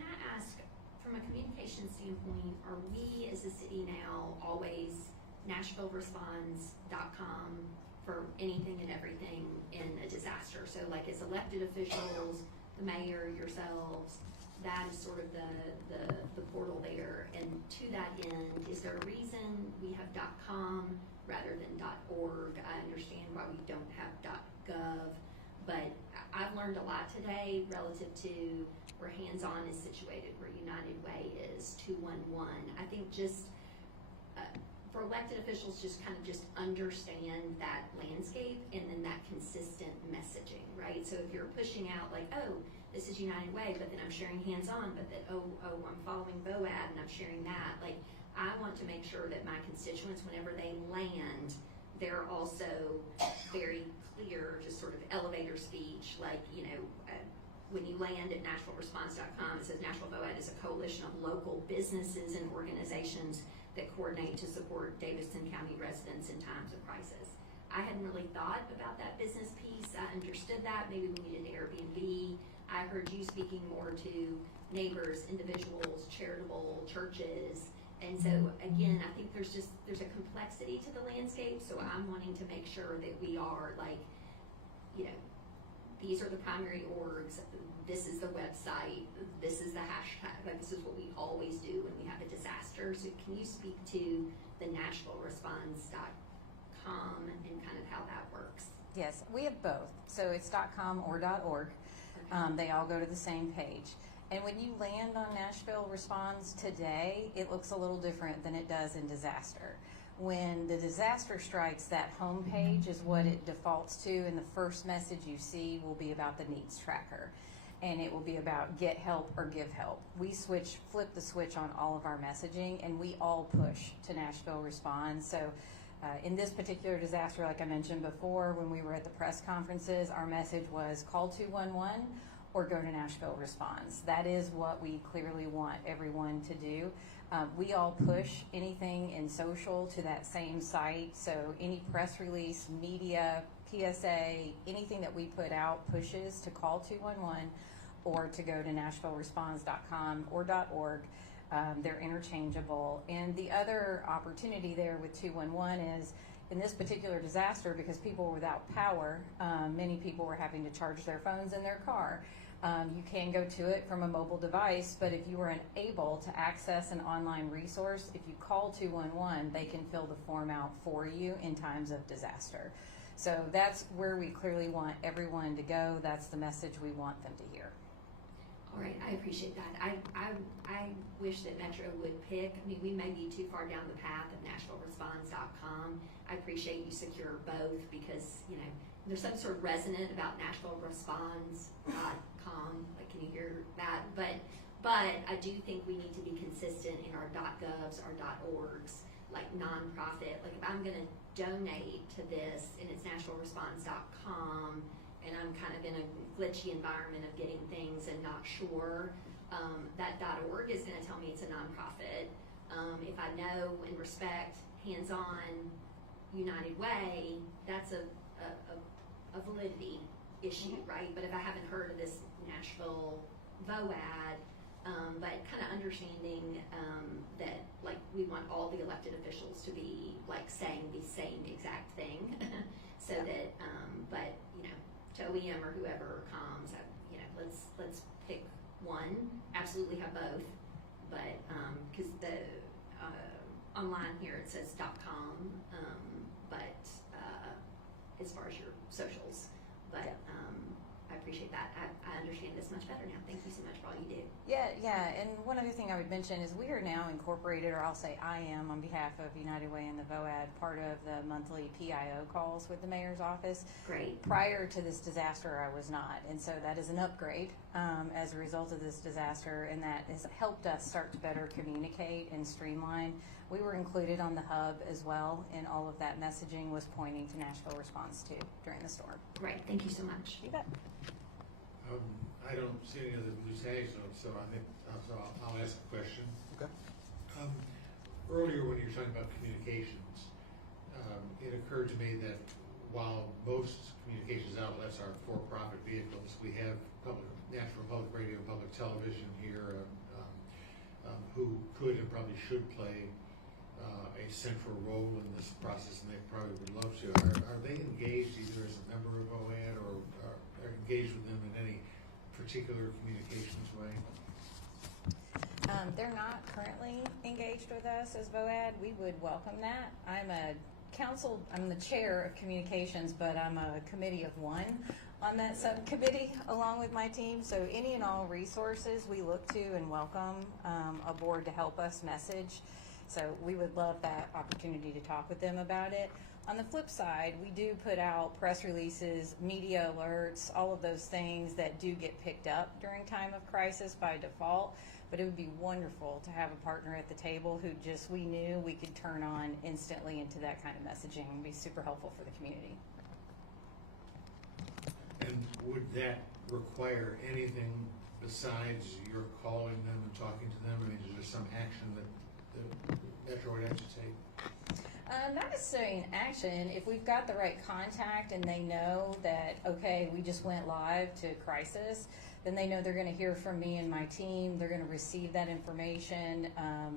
I ask, from a communication standpoint, are we as a city now always NashvilleResponds.com for anything and everything in a disaster? So like as elected officials, the mayor, yourselves, that is sort of the portal there. And to that end, is there a reason we have .com rather than .org? I understand why we don't have .gov, but I've learned a lot today relative to where hands-on is situated, where United Way is 211. I think just for elected officials, just kind of just understand that landscape and then that consistent messaging, right? So if you're pushing out like, oh, this is United Way, but then I'm sharing hands-on, but that, oh, I'm following VOAD and I'm sharing that. Like, I want to make sure that my constituents, whenever they land, they're also very clear, just sort of elevator speech, like, when you land at NashvilleResponse.com, it says Nashville VOAD is a coalition of local businesses and organizations that coordinate to support Davidson County residents in times of crisis. I hadn't really thought about that business piece. I understood that maybe when you did Airbnb. I heard you speaking more to neighbors, individuals, charitable churches. And so again, I think there's a complexity to the landscape. So I'm wanting to make sure that we are like, these are the primary orgs, this is the website, this is the hashtag, like this is what we always do when we have a disaster. So can you speak to the NashvilleResponse.com and kind of how that works? Yes, we have both. So it's .com or .org. Okay. They all go to the same page. And when you land on Nashville Responds today, it looks a little different than it does in disaster. When the disaster strikes, that homepage is what it defaults to, and the first message you see will be about the needs tracker. And it will be about get help or give help. We flip the switch on all of our messaging, and we all push to Nashville Responds. So in this particular disaster, like I mentioned before, when we were at the press conferences, our message was call 211 or go to Nashville Responds. That is what we clearly want everyone to do. We all push anything in social to that same site, so any press release, media, PSA, anything that we put out pushes to call 211 or to go to NashvilleResponds.com or .org. They're interchangeable. And the other opportunity there with 211 is in this particular disaster, because people were without power, many people were having to charge their phones in their car. You can go to it from a mobile device, but if you were unable to access an online resource, if you call 211, they can fill the form out for you in times of disaster. So that's where we clearly want everyone to go. That's the message we want them to hear. All right, I appreciate that. I wish that Metro would pick, I mean, we may be too far down the path of NashvilleResponds.com. I appreciate you secure both because, you know, there's some sort of resonant about NashvilleResponds.com. Like, can you hear that? But I do think we need to be consistent in our .govs, our .orgs, like nonprofit. Like if I'm going to donate to this and it's NashvilleResponds.com and I'm kind of in a glitchy environment of getting things and not sure, that .org is going to tell me it's a nonprofit. If I know and respect hands-on United Way, that's a validity issue, right? But if I haven't heard of this Nashville VOAD, but kind of understanding that like we want all the elected officials to be like saying the same exact thing, so that but you know, to OEM or whoever comes, you know, let's pick one. Absolutely have both, but because the online here it says .com, but as far as your socials, but I appreciate that. I understand this much better now. Thank you so much for all you do. Yeah, and one other thing I would mention is we are now incorporated, or I'll say I am on behalf of United Way and the VOAD, part of the monthly PIO calls with the mayor's office. Great. Prior to this disaster, I was not, and so that is an upgrade as a result of this disaster, and that has helped us start to better communicate and streamline. We were included on the hub as well, and all of that messaging was pointing to Nashville Response too during the storm. Great. Thank you so much. You bet. I don't see any other blue tags on, so I think I'll ask a question. Okay. Earlier when you were talking about communications, it occurred to me that while most communications outlets are for-profit vehicles, we have National Public Radio, public television here, who could and probably should play a central role in this process, and they probably would love to. Are they engaged either as a member of OAD or are engaged with them in any particular communications way? They're not currently engaged with us as VOAD. We would welcome that. I'm the chair of communications, but I'm a committee of one on that subcommittee along with my team. So any and all resources we look to and welcome a board to help us message. So we would love that opportunity to talk with them about it. On the flip side, we do put out press releases, media alerts, all of those things that do get picked up during time of crisis by default. But it would be wonderful to have a partner at the table who just we knew we could turn on instantly into that kind of messaging and be super helpful for the community. And would that require anything besides your calling them and talking to them? I mean, is there some action that Metro would have to take? Not necessarily an action. If we've got the right contact and they know that, okay, we just went live to crisis, then they know they're going to hear from me and my team. They're going to receive that information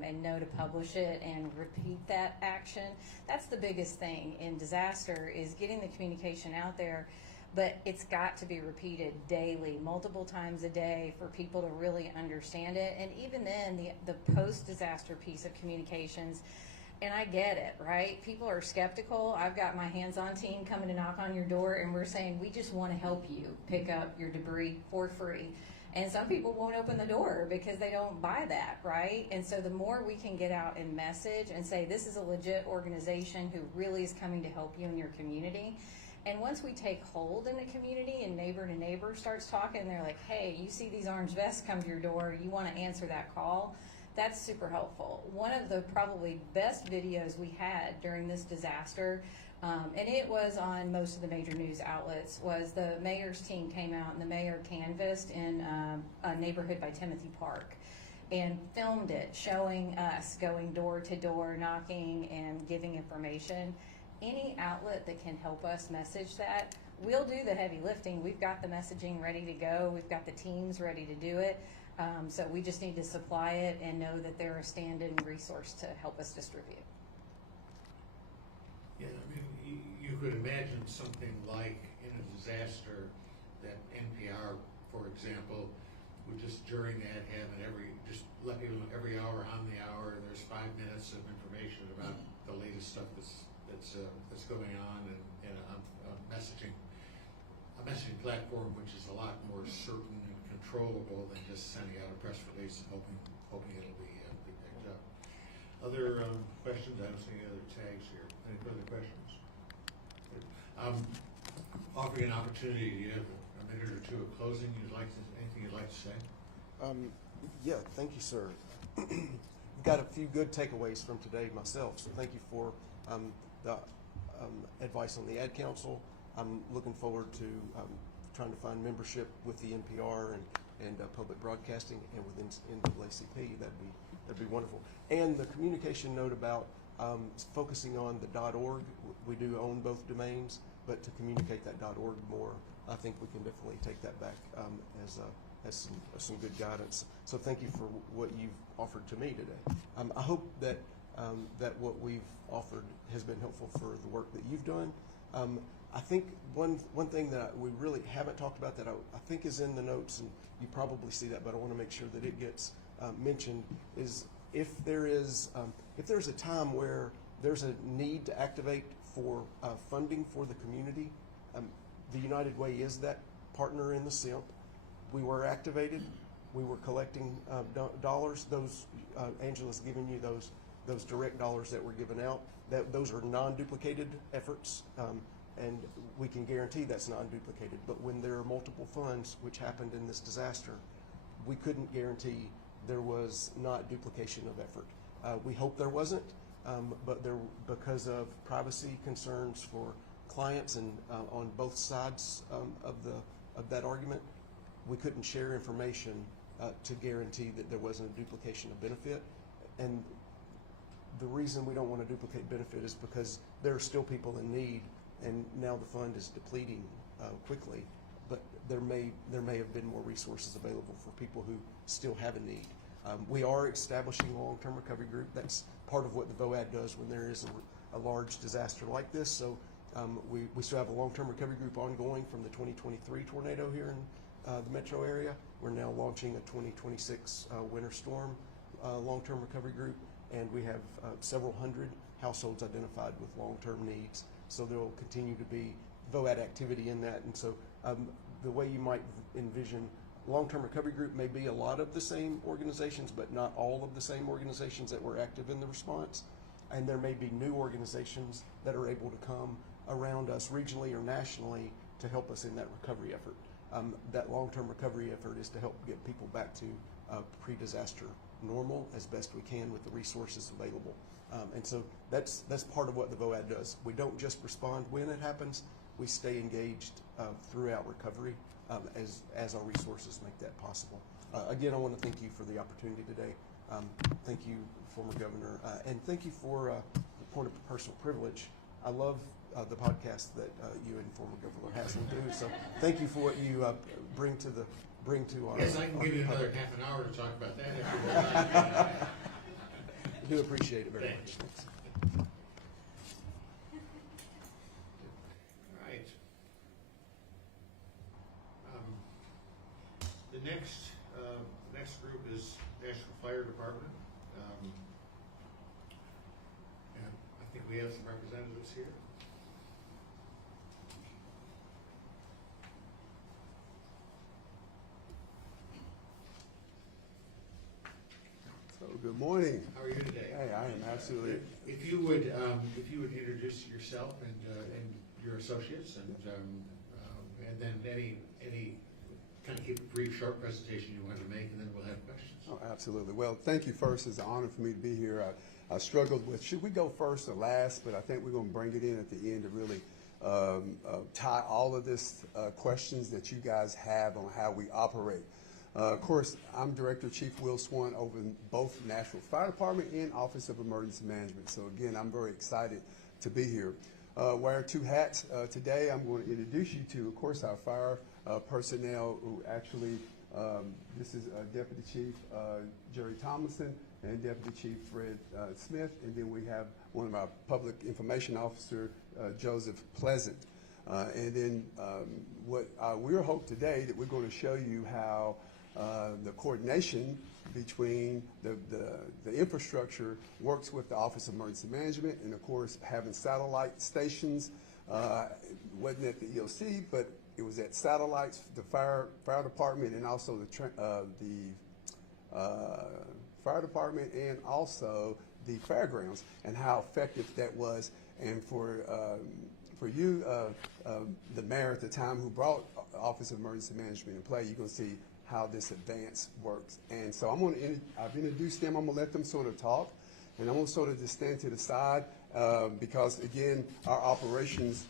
and know to publish it and repeat that action. That's the biggest thing in disaster is getting the communication out there, but it's got to be repeated daily, multiple times a day for people to really understand it. And even then, the post-disaster piece of communications, and I get it, right? People are skeptical. I've got my hands-on team coming to knock on your door, and we're saying, we just want to help you pick up your debris for free. And some people won't open the door because they don't buy that, right? And so the more we can get out and message and say, this is a legit organization who really is coming to help you in your community. And once we take hold in the community and neighbor to neighbor starts talking, they're like, hey, you see these orange vests come to your door, you want to answer that call? That's super helpful. One of the probably best videos we had during this disaster, and it was on most of the major news outlets, was the mayor's team came out and the mayor canvassed in a neighborhood by Timothy Park and filmed it, showing us going door to door, knocking and giving information. Any outlet that can help us message that, we'll do the heavy lifting. We've got the messaging ready to go. We've got the teams ready to do it. So we just need to supply it and know that they're a stand-in resource to help us distribute. Yeah, I mean, you could imagine something like in a disaster that NPR, for example, would just during that have just let people know every hour on the hour, and there's 5 minutes of information about the latest stuff that's going on, and a messaging platform which is a lot more certain and controllable than just sending out a press release and hoping it'll be picked up. Other questions? I don't see any other tags here. Any further questions? Offering an opportunity, do you have a minute or two of closing? Anything you'd like to say? Yeah, thank you, sir. I've got a few good takeaways from today myself, so thank you for the advice on the Ad Council. I'm looking forward to trying to find membership with the NPR and public broadcasting and within NAACP. That'd be wonderful. And the communication note about focusing on the .org. We do own both domains, but to communicate that .org more, I think we can definitely take that back as some good guidance. So thank you for what you've offered to me today. I hope that that what we've offered has been helpful for the work that you've done. I think one thing that we really haven't talked about that I think is in the notes, and you probably see that, but I want to make sure that it gets mentioned, is if there's a time where there's a need to activate for funding for the community, the United Way is that partner in the SIMP. We were activated. We were collecting dollars. Those Angela's given you those direct dollars that were given out. Those are non-duplicated efforts, and we can guarantee that's non-duplicated. But when there are multiple funds, which happened in this disaster, we couldn't guarantee there was not duplication of effort. We hope there wasn't, but because of privacy concerns for clients and on both sides of that argument, we couldn't share information to guarantee that there wasn't a duplication of benefit. And the reason we don't want to duplicate benefit is because there are still people in need, and now the fund is depleting quickly. But there may have been more resources available for people who still have a need. We are establishing a long-term recovery group. That's part of what the VOAD does when there is a large disaster like this. So we still have a long-term recovery group ongoing from the 2023 tornado here in the metro area. We're now launching a 2026 Winter Storm long-term recovery group, and we have several hundred households identified with long-term needs. So there will continue to be VOAD activity in that. And so the way you might envision long-term recovery group may be a lot of the same organizations, but not all of the same organizations that were active in the response. And there may be new organizations that are able to come around us regionally or nationally to help us in that recovery effort. That long-term recovery effort is to help get people back to pre-disaster normal as best we can with the resources available. And so that's part of what the VOAD does. We don't just respond when it happens, we stay engaged throughout recovery as our resources make that possible. Again, I want to thank you for the opportunity today. Thank you, former governor, and thank you for the point of personal privilege. I love the podcast that you and former Governor Haslam do. So thank you for what you bring to our. Yes, I can give you another half an hour to talk about that if you would like. I do appreciate it very much. Thanks. All right. The next group is Nashville Fire Department, and I think we have some representatives here. Good morning. How are you today? Hey, I am absolutely. If you would introduce yourself and your associates, and then any kind of keep a brief, short presentation you want to make, and then we'll have questions. Oh, absolutely. Well, thank you first. It's an honor for me to be here. I struggled with should we go first or last, but I think we're going to bring it in at the end to really tie all of this questions that you guys have on how we operate. Of course, I'm Director Chief Will Swan over both Nashville Fire Department and Office of Emergency Management. So again, I'm very excited to be here. Wearing two hats today, I'm going to introduce you to, of course, our fire personnel who actually, this is Deputy Chief Jerry Thomason and Deputy Chief Fred Smith, and then we have one of our Public Information Officer, Joseph Pleasant. And then what we hope today that we're going to show you how the coordination between the infrastructure works with the Office of Emergency Management, and of course having satellite stations. Wasn't at the EOC, but it was at satellites, the fire department, and also the fire department, and also the fairgrounds, and how effective that was. And for you, the mayor at the time who brought Office of Emergency Management in play, you're going to see how this advance works. And so I've introduced them. I'm going to let them sort of talk, and I'm going to sort of just stand to the side because, again, our operations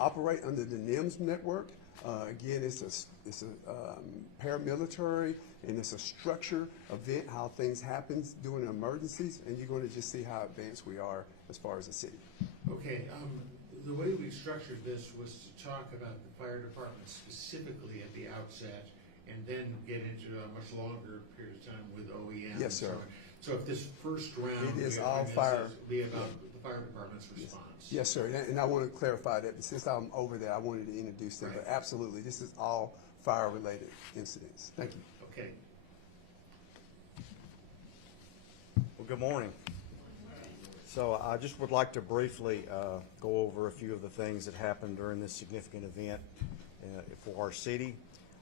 operate under the NEMS network. Again, it's a paramilitary, and it's a structure event, how things happen during emergencies, and you're going to just see how advanced we are as far as the city. Okay, the way we structured this was to talk about the fire department specifically at the outset, and then get into a much longer period of time with OEM. Yes, sir. So if this first round It is all fire. will be about the fire department's response. Yes, sir. And I want to clarify that, but since I'm over there, I wanted to introduce them. Right. But absolutely, this is all fire-related incidents. Thank you. Okay. Well, good morning. So I just would like to briefly go over a few of the things that happened during this significant event for our city.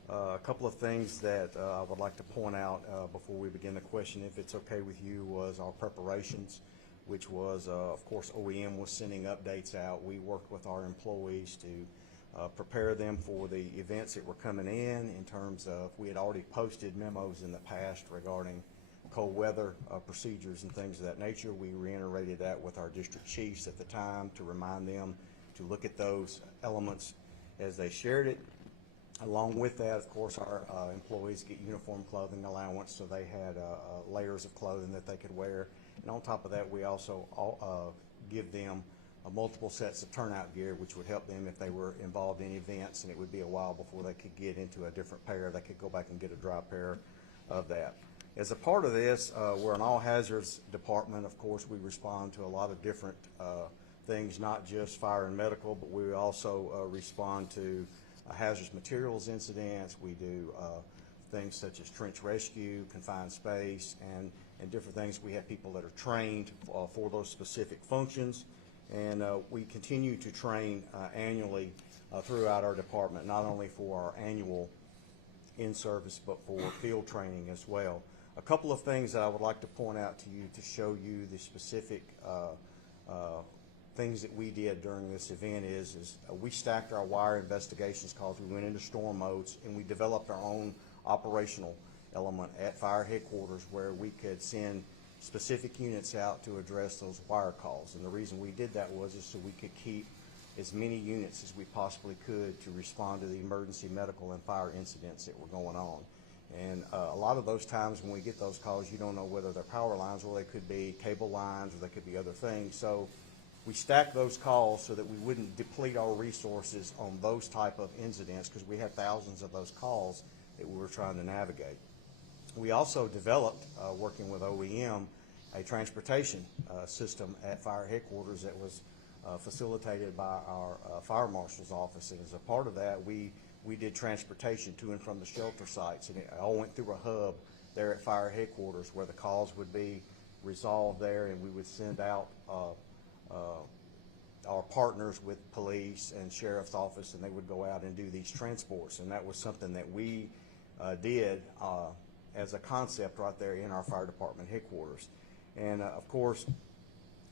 A couple of things that I would like to point out before we begin the question, if it's okay with you, was our preparations, which was, of course, OEM was sending updates out. We worked with our employees to prepare them for the events that were coming in terms of, we had already posted memos in the past regarding cold weather procedures and things of that nature. We reiterated that with our district chiefs at the time to remind them to look at those elements as they shared it. Along with that, of course, our employees get uniform clothing allowance, so they had layers of clothing that they could wear. And on top of that, we also give them multiple sets of turnout gear, which would help them if they were involved in events, and it would be a while before they could get into a different pair. They could go back and get a dry pair of that. As a part of this, we're an all-hazards department. Of course, we respond to a lot of different things, not just fire and medical, but we also respond to hazardous materials incidents. We do things such as trench rescue, confined space, and different things. We have people that are trained for those specific functions, and we continue to train annually throughout our department, not only for our annual in-service, but for field training as well. A couple of things that I would like to point out to you to show you the specific things that we did during this event is we stacked our wire investigations calls. We went into storm modes, and we developed our own operational element at fire headquarters where we could send specific units out to address those wire calls. And the reason we did that was so we could keep as many units as we possibly could to respond to the emergency medical and fire incidents that were going on. And a lot of those times when we get those calls, you don't know whether they're power lines, or they could be cable lines, or they could be other things. So we stacked those calls so that we wouldn't deplete our resources on those type of incidents, because we had thousands of those calls that we were trying to navigate. We also developed, working with OEM, a transportation system at fire headquarters that was facilitated by our fire marshal's office. And as a part of that, we did transportation to and from the shelter sites, and it all went through a hub there at fire headquarters where the calls would be resolved there, and we would send out our partners with police and sheriff's office, and they would go out and do these transports. And that was something that we did as a concept right there in our fire department headquarters. And of course,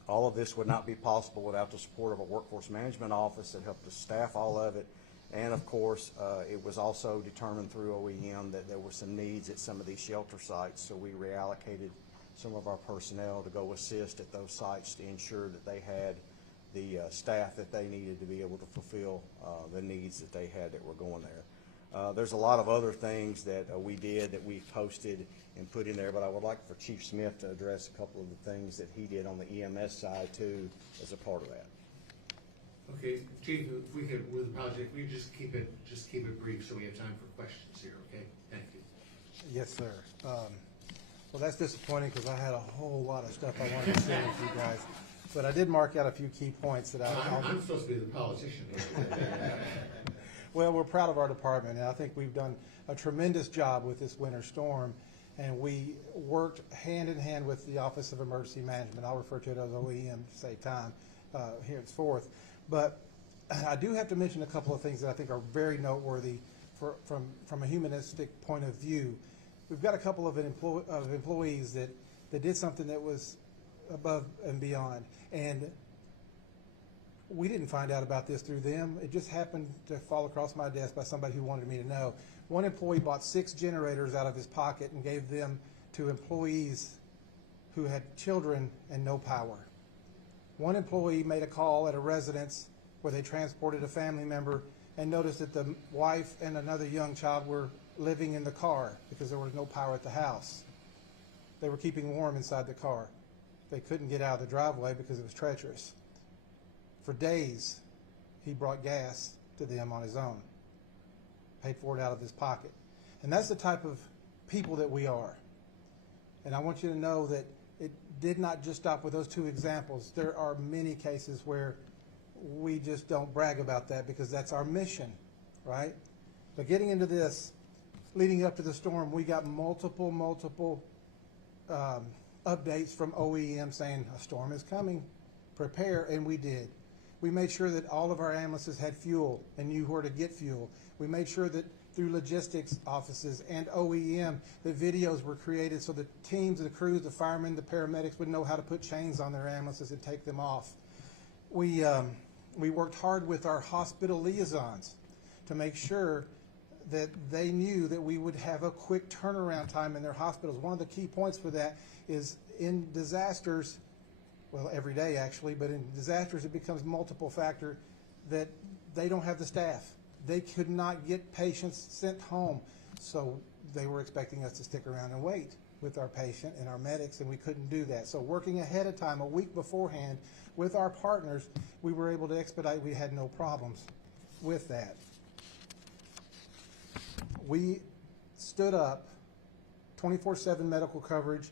all of this would not be possible without the support of a workforce management office that helped us staff all of it. And of course, it was also determined through OEM that there were some needs at some of these shelter sites, so we reallocated some of our personnel to go assist at those sites to ensure that they had the staff that they needed to be able to fulfill the needs that they had that were going there. There's a lot of other things that we did that we've posted and put in there, but I would like for Chief Smith to address a couple of the things that he did on the EMS side too as a part of that. Okay, Chief, if we could, with the project, we just keep it brief so we have time for questions here, okay? Thank you. Yes, sir. Well, that's disappointing because I had a whole lot of stuff I wanted to share with you guys. But I did mark out a few key points that I'm supposed to be the politician here. Well, we're proud of our department, and I think we've done a tremendous job with this winter storm. And we worked hand in hand with the Office of Emergency Management. I'll refer to it as OEM to save time henceforth. But I do have to mention a couple of things that I think are very noteworthy from a humanistic point of view. We've got a couple of employees that did something that was above and beyond. And we didn't find out about this through them. It just happened to fall across my desk by somebody who wanted me to know. One employee bought 6 generators out of his pocket and gave them to employees who had children and no power. One employee made a call at a residence where they transported a family member and noticed that the wife and another young child were living in the car because there was no power at the house. They were keeping warm inside the car. They couldn't get out of the driveway because it was treacherous. For days, he brought gas to them on his own, paid for it out of his pocket. And that's the type of people that we are. And I want you to know that it did not just stop with those 2 examples. There are many cases where we just don't brag about that because that's our mission, right? But getting into this, leading up to the storm, we got multiple updates from OEM saying a storm is coming, prepare, and we did. We made sure that all of our ambulances had fuel and knew where to get fuel. We made sure that through logistics offices and OEM, the videos were created so the teams, the crews, the firemen, the paramedics would know how to put chains on their ambulances and take them off. We worked hard with our hospital liaisons to make sure that they knew that we would have a quick turnaround time in their hospitals. One of the key points for that is in disasters, well, every day actually, but in disasters it becomes multiple factor that they don't have the staff. They could not get patients sent home, so they were expecting us to stick around and wait with our patient and our medics, and we couldn't do that. So working ahead of time, a week beforehand, with our partners, we were able to expedite. We had no problems with that. We stood up 24/7 medical coverage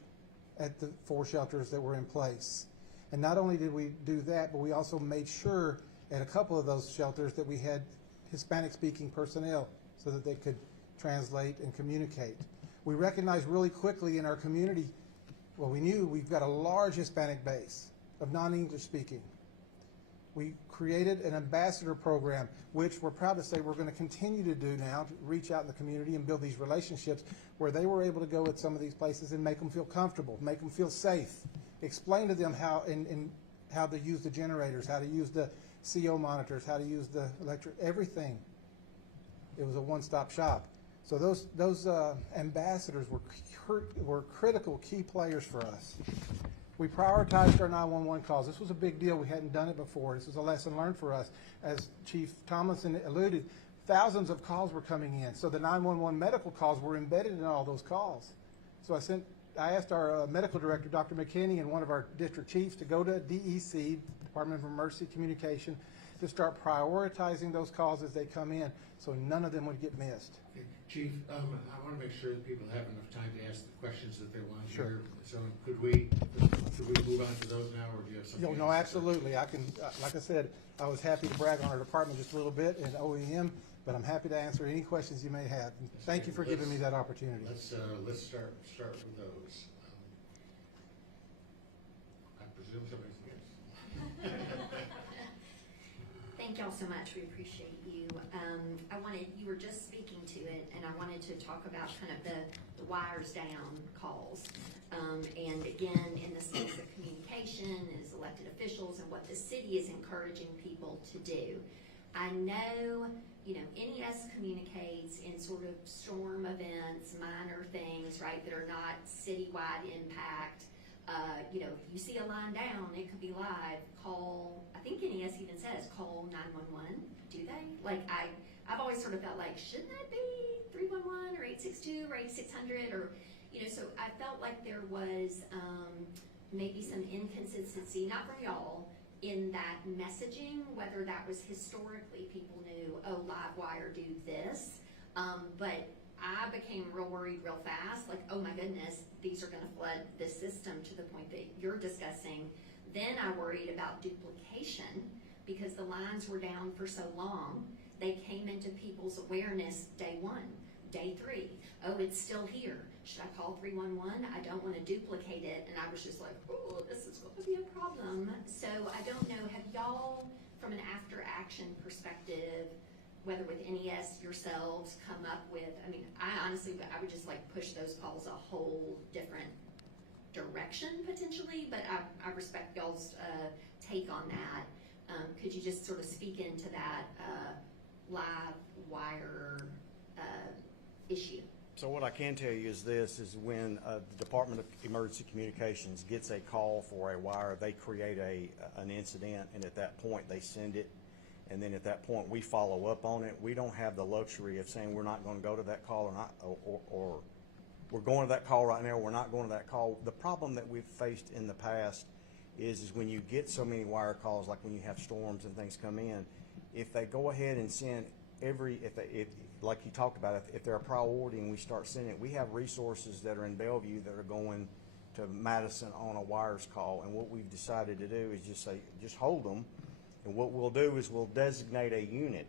at the 4 shelters that were in place. And not only did we do that, but we also made sure at a couple of those shelters that we had Hispanic-speaking personnel so that they could translate and communicate. We recognized really quickly in our community, well, we knew we've got a large Hispanic base of non-English speaking. We created an ambassador program, which we're proud to say we're going to continue to do now, to reach out in the community and build these relationships where they were able to go at some of these places and make them feel comfortable, make them feel safe, explain to them how how to use the generators, how to use the CO monitors, how to use the electric, everything. It was a one-stop shop. So those ambassadors were critical key players for us. We prioritized our 911 calls. This was a big deal. We hadn't done it before. This was a lesson learned for us. As Chief Tomlinson alluded, thousands of calls were coming in. So the 911 medical calls were embedded in all those calls. So I asked our medical director, Dr. McKinney, and one of our district chiefs to go to DEC, Department of Emergency Communication, to start prioritizing those calls as they come in so none of them would get missed. Okay. Chief, I want to make sure that people have enough time to ask the questions that they want to hear. So could we move on to those now, or do you have something? No, absolutely. I can, like I said, I was happy to brag on our department just a little bit and OEM, but I'm happy to answer any questions you may have. Thank you for giving me that opportunity. Let's start with those. I presume somebody's yes. Thank y'all so much. We appreciate you. You were just speaking to it, and I wanted to talk about kind of the wires down calls. And again, in the space of communication as elected officials and what the city is encouraging people to do. I know, NES communicates in sort of storm events, minor things, right, that are not citywide impact. If you see a line down, it could be live, call, I think NES even says call 911, do they? Like, I've always sort of felt like, shouldn't that be 311 or 862 or 8600 or, so I felt like there was maybe some inconsistency, not from y'all, in that messaging, whether that was historically people knew, oh, Livewire do this, but I became real worried real fast, like, oh my goodness, these are gonna flood the system to the point that you're discussing. Then I worried about duplication because the lines were down for so long. They came into people's awareness day 1, day 3. Oh, it's still here. Should I call 311? I don't want to duplicate it. And I was just like, oh, this is going to be a problem. So I don't know, have y'all, from an after action perspective, whether with NES yourselves, come up with, I honestly, I would just like push those calls a whole different direction potentially, but I respect y'all's take on that. Could you just sort of speak into that live wire issue? So what I can tell you is this, is when the Department of Emergency Communications gets a call for a wire, they create an incident, and at that point they send it, and then at that point we follow up on it. We don't have the luxury of saying we're not going to go to that call or not, or we're going to that call right now, we're not going to that call. The problem that we've faced in the past is when you get so many wire calls, like when you have storms and things come in, if they go ahead and send like you talked about, if they're a priority and we start sending it, we have resources that are in Bellevue that are going to Madison on a wires call, and what we've decided to do is just hold them, and what we'll do is we'll designate a unit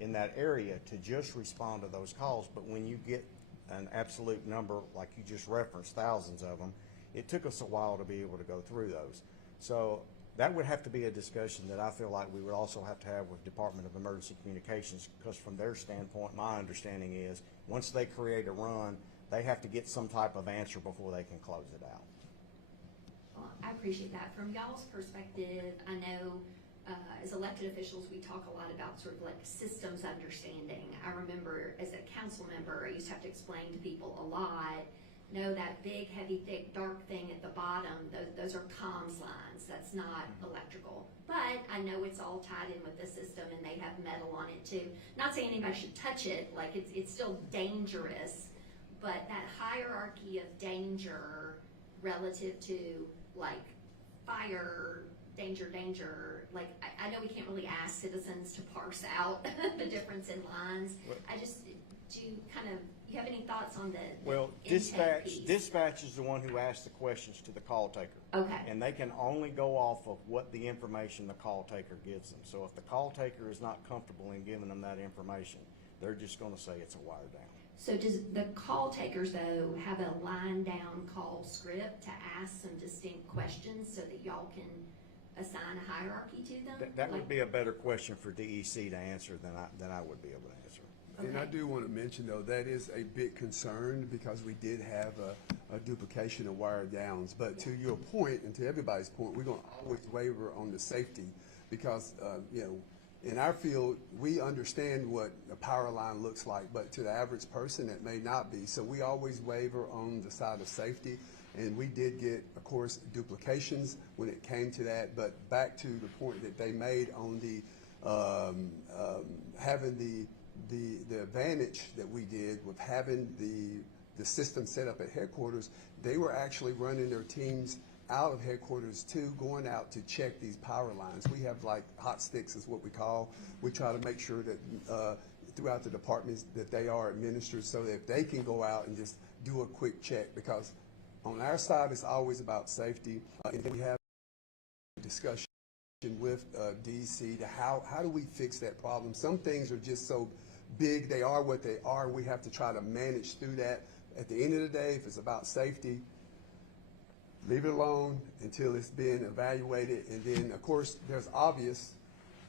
in that area to just respond to those calls. But when you get an absolute number, like you just referenced, thousands of them, it took us a while to be able to go through those. So that would have to be a discussion that I feel like we would also have to have with Department of Emergency Communications, because from their standpoint, my understanding is once they create a run, they have to get some type of answer before they can close it out. Well, I appreciate that. From y'all's perspective, I know as elected officials, we talk a lot about sort of like systems understanding. I remember as a council member, I used to have to explain to people a lot, no, that big, heavy, thick, dark thing at the bottom, those are comms lines. That's not electrical. But I know it's all tied in with the system and they have metal on it too. Not saying anybody should touch it, like it's still dangerous, but that hierarchy of danger relative to like fire, danger, like I know we can't really ask citizens to parse out the difference in lines. You have any thoughts on the Well, dispatch is the one who asks the questions to the call taker. Okay. And they can only go off of what the information the call taker gives them. So if the call taker is not comfortable in giving them that information, they're just going to say it's a wire down. So does the call takers, though, have a line down call script to ask some distinct questions so that y'all can assign a hierarchy to them? That would be a better question for DEC to answer than I would be able to answer. Okay. And I do want to mention, though, that is a big concern because we did have a duplication of wire downs. But to your point, and to everybody's point, we're going to always waver on the safety because, in our field, we understand what a power line looks like, but to the average person, it may not be. So we always waver on the side of safety. And we did get, of course, duplications when it came to that. But back to the point that they made on the having the advantage that we did with having the system set up at headquarters, they were actually running their teams out of headquarters too, going out to check these power lines. We have like hot sticks is what we call. We try to make sure that throughout the departments that they are administered so that if they can go out and just do a quick check, because on our side it's always about safety. And then we have a discussion with DC to how do we fix that problem. Some things are just so big, they are what they are. We have to try to manage through that. At the end of the day, if it's about safety, leave it alone until it's been evaluated. And then, of course, there's obvious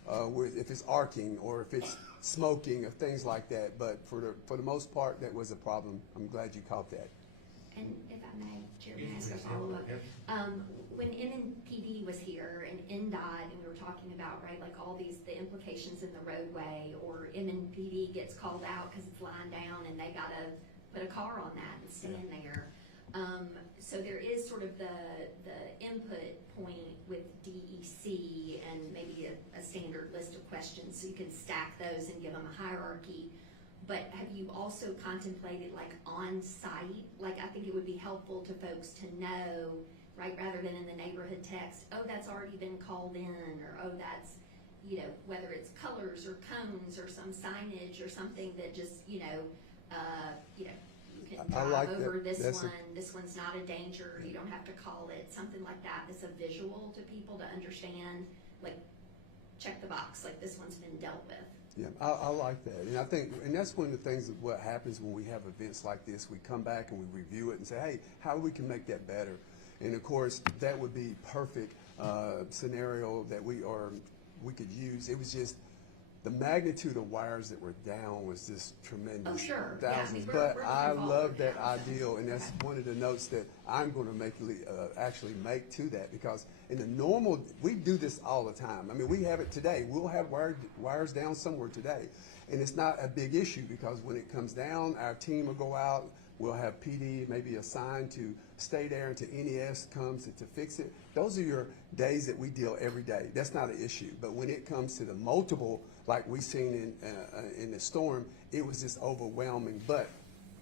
if it's arcing or if it's smoking or things like that. But for the most part, that was a problem. I'm glad you caught that. And if I may, Chairman, ask a follow-up. When MNPD was here and NDOT, and we were talking about, right, like all the implications in the roadway, or MNPD gets called out because it's lying down and they gotta put a car on that and stand there. So there is sort of the input point with DEC and maybe a standard list of questions, so you can stack those and give them a hierarchy. But have you also contemplated like on-site? Like, I think it would be helpful to folks to know, right, rather than in the neighborhood text, oh, that's already been called in, or oh, that's, you know, whether it's colors or cones or some signage or something that just, you can drive like over that. this one's not a danger, you don't have to call it, something like that. It's a visual to people to understand, like, check the box, like this one's been dealt with. Yeah, I like that, and I think, and that's one of the things of what happens when we have events like this. We come back and we review it and say, hey, how we can make that better. And of course, that would be perfect scenario that we could use. It was just the magnitude of wires that were down was just tremendous. Oh, sure. Thousands. Yeah, but I involved love that now, so. ideal, and that's one of the notes that I'm going to actually make to that, because in the normal, we do this all the time. I mean, we have it today. We'll have wires down somewhere today, and it's not a big issue, because when it comes down, our team will go out. We'll have PD maybe assigned to stay there until NES comes to fix it. Those are your days that we deal every day. That's not an issue. But when it comes to the multiple, like we seen in the storm, it was just overwhelming. But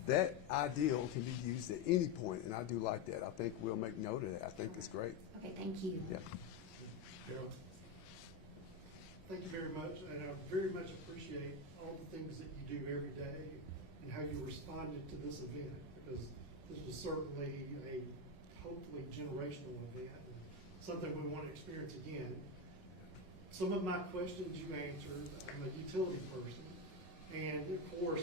that ideal can be used at any point, and I do like that. I think we'll make note of that. I think it's great. Okay, thank you. Yeah. Harold? Thank you very much, and I very much appreciate all the things that you do every day and how you responded to this event, because this was certainly a hopefully generational event and something we want to experience again. Some of my questions you answered. I'm a utility person, and of course,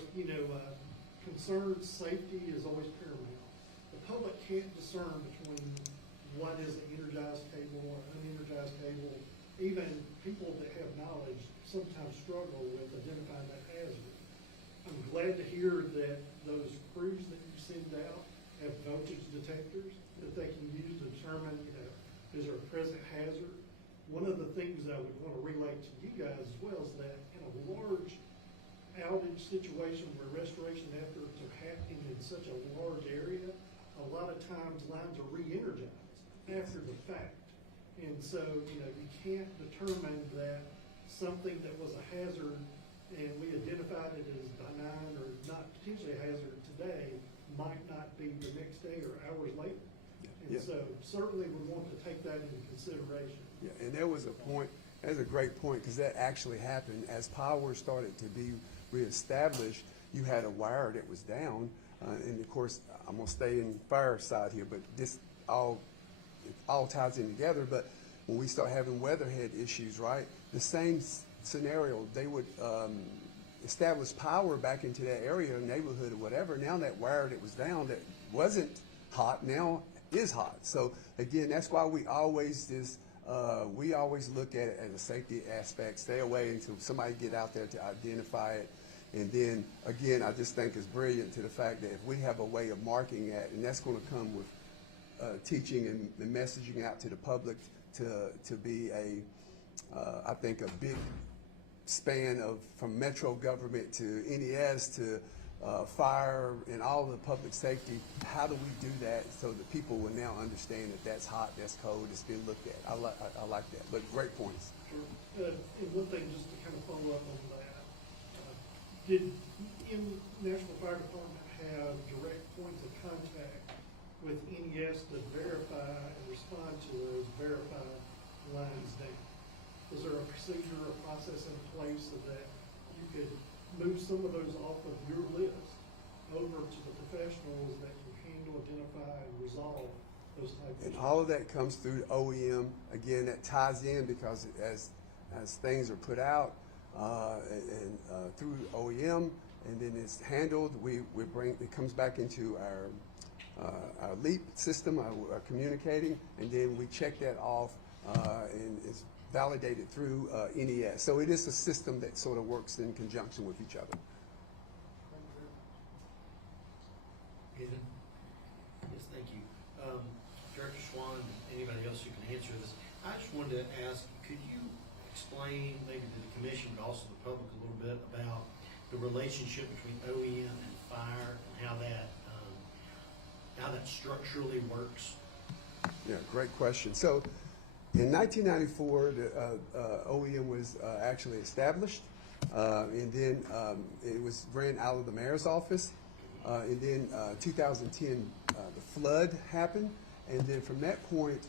concerned safety is always paramount. The public can't discern between what is an energized cable or unenergized cable. Even people that have knowledge sometimes struggle with identifying that hazard. I'm glad to hear that those crews that you send out have voltage detectors that they can use to determine, is there a present hazard. One of the things I would want to relate to you guys as well is that in a large outage situation where restoration efforts are happening in such a large area, a lot of times lines are re-energized after the fact. And so, you can't determine that something that was a hazard and we identified it as benign or not potentially a hazard today might not be the next day or hours later. And so certainly we want to take that into consideration. Yeah, and there was a point, that's a great point, because that actually happened. As power started to be reestablished, you had a wire that was down, and of course, I'm going to stay in fire side here, but this all ties in together. But when we start having weatherhead issues, right, the same scenario, they would establish power back into that area or neighborhood or whatever. Now that wire that was down that wasn't hot now is hot. So again, that's why we always look at it as a safety aspect. Stay away until somebody get out there to identify it. And then again, I just think it's brilliant to the fact that if we have a way of marking it, and that's going to come with teaching and messaging out to the public to be I think a big span of from metro government to NES to fire and all the public safety. How do we do that so that people will now understand that that's hot, that's cold, it's been looked at. I like that. But great points. Sure. And one thing just to kind of follow up on that, did Nashville Fire Department have direct points of contact with NES to verify and respond to those verified lines down? Was there a procedure or process in place so that you could move some of those off of your list over to the professionals that can handle, identify, and resolve those type of And issues? all of that comes through the OEM. Again, that ties in because as things are put out through OEM, and then it's handled, it comes back into our LEAP system, our communicating, and then we check that off and it's validated through NES. So it is a system that sort of works in conjunction with each other. Ethan? Yes, thank you. Director Swan, and anybody else who can answer this, I just wanted to ask, could you explain maybe to the commission, but also the public a little bit about the relationship between OEM and fire and how that structurally works? Yeah, great question. So in 1994, the OEM was actually established, and then it was ran out of the mayor's office. And then 2010, the flood happened, and then from that point,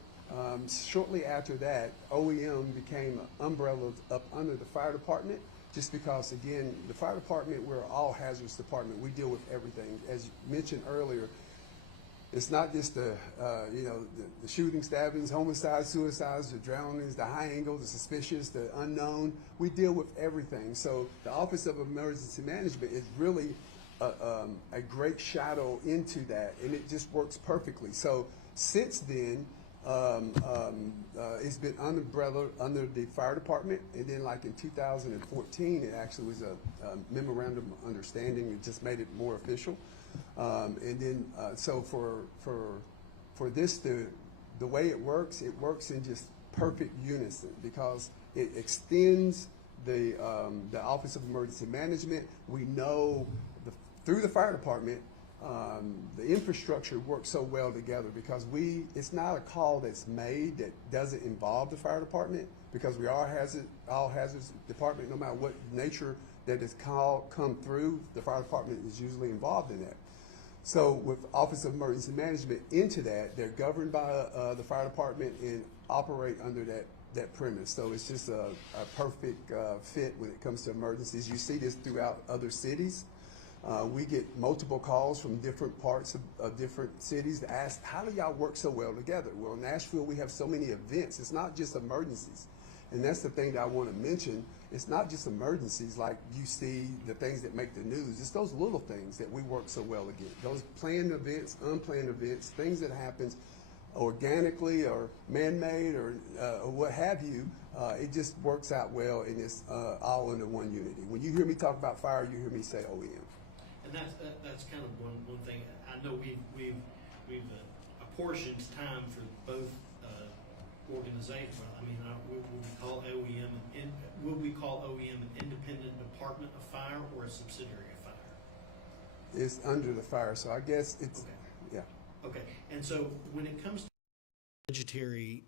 shortly after that, OEM became umbrella up under the fire department, just because, again, the fire department, we're an all hazards department. We deal with everything. As mentioned earlier, it's not just the shooting, stabbings, homicides, suicides, the drownings, the high angle, the suspicious, the unknown. We deal with everything. So the Office of Emergency Management is really a great shadow into that, and it just works perfectly. So since then, it's been umbrella under the fire department, and then like in 2014, it actually was a memorandum of understanding. It just made it more official. And then, so for this the way it works in just perfect unison, because it extends the Office of Emergency Management. We know through the fire department, the infrastructure works so well together, because it's not a call that's made that doesn't involve the fire department, because we are all hazards department. No matter what nature that is come through, the fire department is usually involved in that. So with Office of Emergency Management into that, they're governed by the fire department and operate under that premise. So it's just a perfect fit when it comes to emergencies. You see this throughout other cities. We get multiple calls from different parts of different cities to ask, how do y'all work so well together? Well, in Nashville, we have so many events. It's not just emergencies. And that's the thing that I want to mention. It's not just emergencies like you see, the things that make the news. It's those little things that we work so well against. Those planned events, unplanned events, things that happens organically or man-made or what have you. It just works out well, and it's all under one unity. When you hear me talk about fire, you hear me say OEM. And that's kind of one thing. I know we've apportioned time for both organizations. I mean, would we call OEM an independent department of fire or a subsidiary of fire? It's under the fire, so I guess it's okay. Yeah. Okay, and so when it comes to budgetary,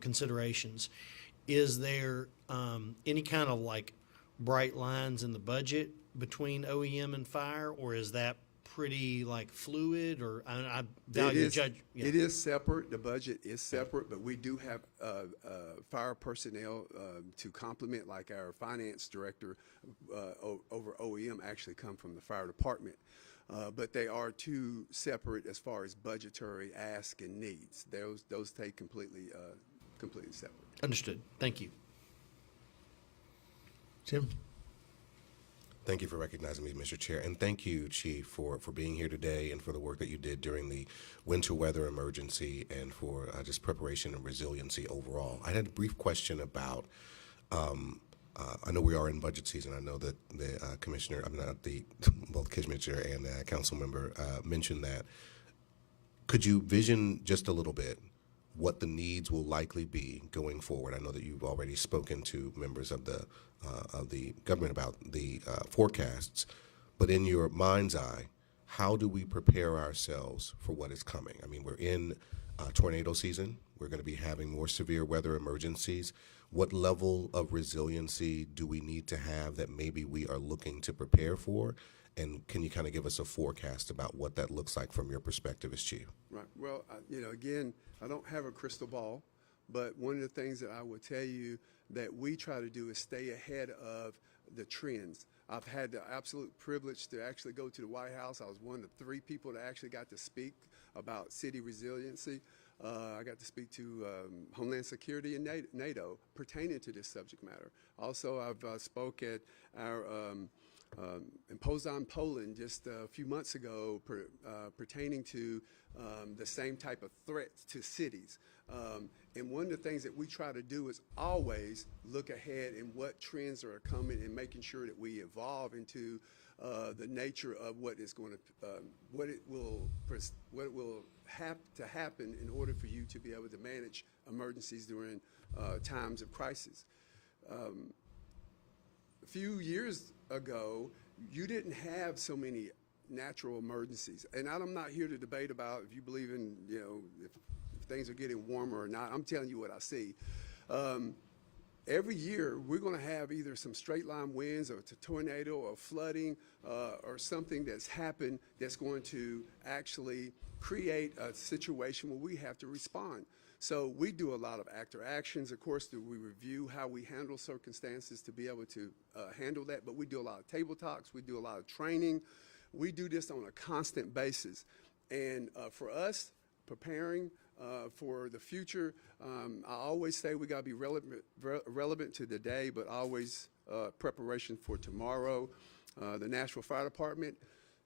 considerations, is there any kind of like bright lines in the budget between OEM and fire, or is that pretty like fluid? Or I value judge. Yeah. It is separate. The budget is separate, but we do have fire personnel to complement, like our finance director over OEM actually come from the fire department. But they are two separate as far as budgetary ask and needs. Those stay completely separate. Understood. Thank you. Jim? Thank you for recognizing me, Mr. Chair, and thank you, Chief, for being here today and for the work that you did during the winter weather emergency and for just preparation and resiliency overall. I had a brief question about, I know we are in budget season. I know that the commissioner, both commissioner and council member mentioned that. Could you vision just a little bit what the needs will likely be going forward? I know that you've already spoken to members of the government about the forecasts, but in your mind's eye, how do we prepare ourselves for what is coming? I mean, we're in tornado season. We're going to be having more severe weather emergencies. What level of resiliency do we need to have that maybe we are looking to prepare for? And can you kind of give us a forecast about what that looks like from your perspective as chief? Right. Well, again, I don't have a crystal ball, but one of the things that I will tell you that we try to do is stay ahead of the trends. I've had the absolute privilege to actually go to the White House. I was one of the 3 people that actually got to speak about city resiliency. I got to speak to Homeland Security and NATO pertaining to this subject matter. Also, I've spoke at our in Poznań, Poland, just a few months ago pertaining to the same type of threats to cities. And one of the things that we try to do is always look ahead and what trends are coming and making sure that we evolve into the nature of what is going to, what it will have to happen in order for you to be able to manage emergencies during times of crisis. A few years ago, you didn't have so many natural emergencies. And I'm not here to debate about if you believe in, if things are getting warmer or not. I'm telling you what I see. Every year, we're going to have either some straight line winds or a tornado or flooding or something that's happened that's going to actually create a situation where we have to respond. So we do a lot of after actions. Of course, we review how we handle circumstances to be able to handle that, but we do a lot of table talks. We do a lot of training. We do this on a constant basis. And for us, preparing for the future, I always say we got to be relevant to the day, but always preparation for tomorrow. The Nashville Fire Department,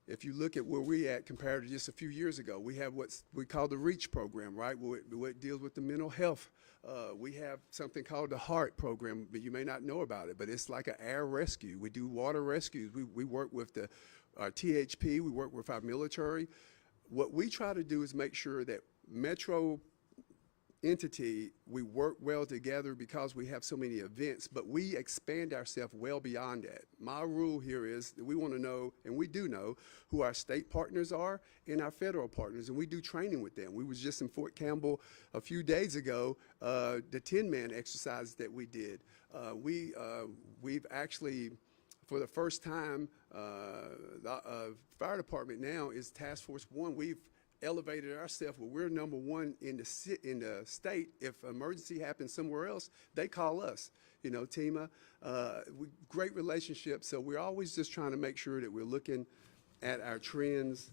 if you look at where we at compared to just a few years ago, we have what we call the REACH program, right? Where it deals with the mental health. We have something called the HEART program, but you may not know about it, but it's like an air rescue. We do water rescues. We work with our THP. We work with our military. What we try to do is make sure that metro entity, we work well together because we have so many events, but we expand ourselves well beyond that. My rule here is that we want to know, and we do know, who our state partners are and our federal partners, and we do training with them. We was just in Fort Campbell a few days ago, the 10-man exercise that we did. We've actually, for the first time, the fire department now is Task Force 1. We've elevated ourselves where we're number one in the state. If emergency happens somewhere else, they call us. TEMA, great relationship. So we're always just trying to make sure that we're looking at our trends.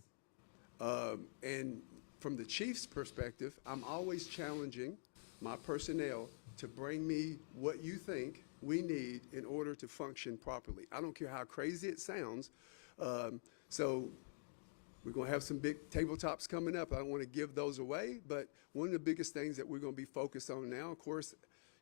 And from the chief's perspective, I'm always challenging my personnel to bring me what you think we need in order to function properly. I don't care how crazy it sounds. So we're going to have some big tabletops coming up. I don't want to give those away, but one of the biggest things that we're going to be focused on now, of course,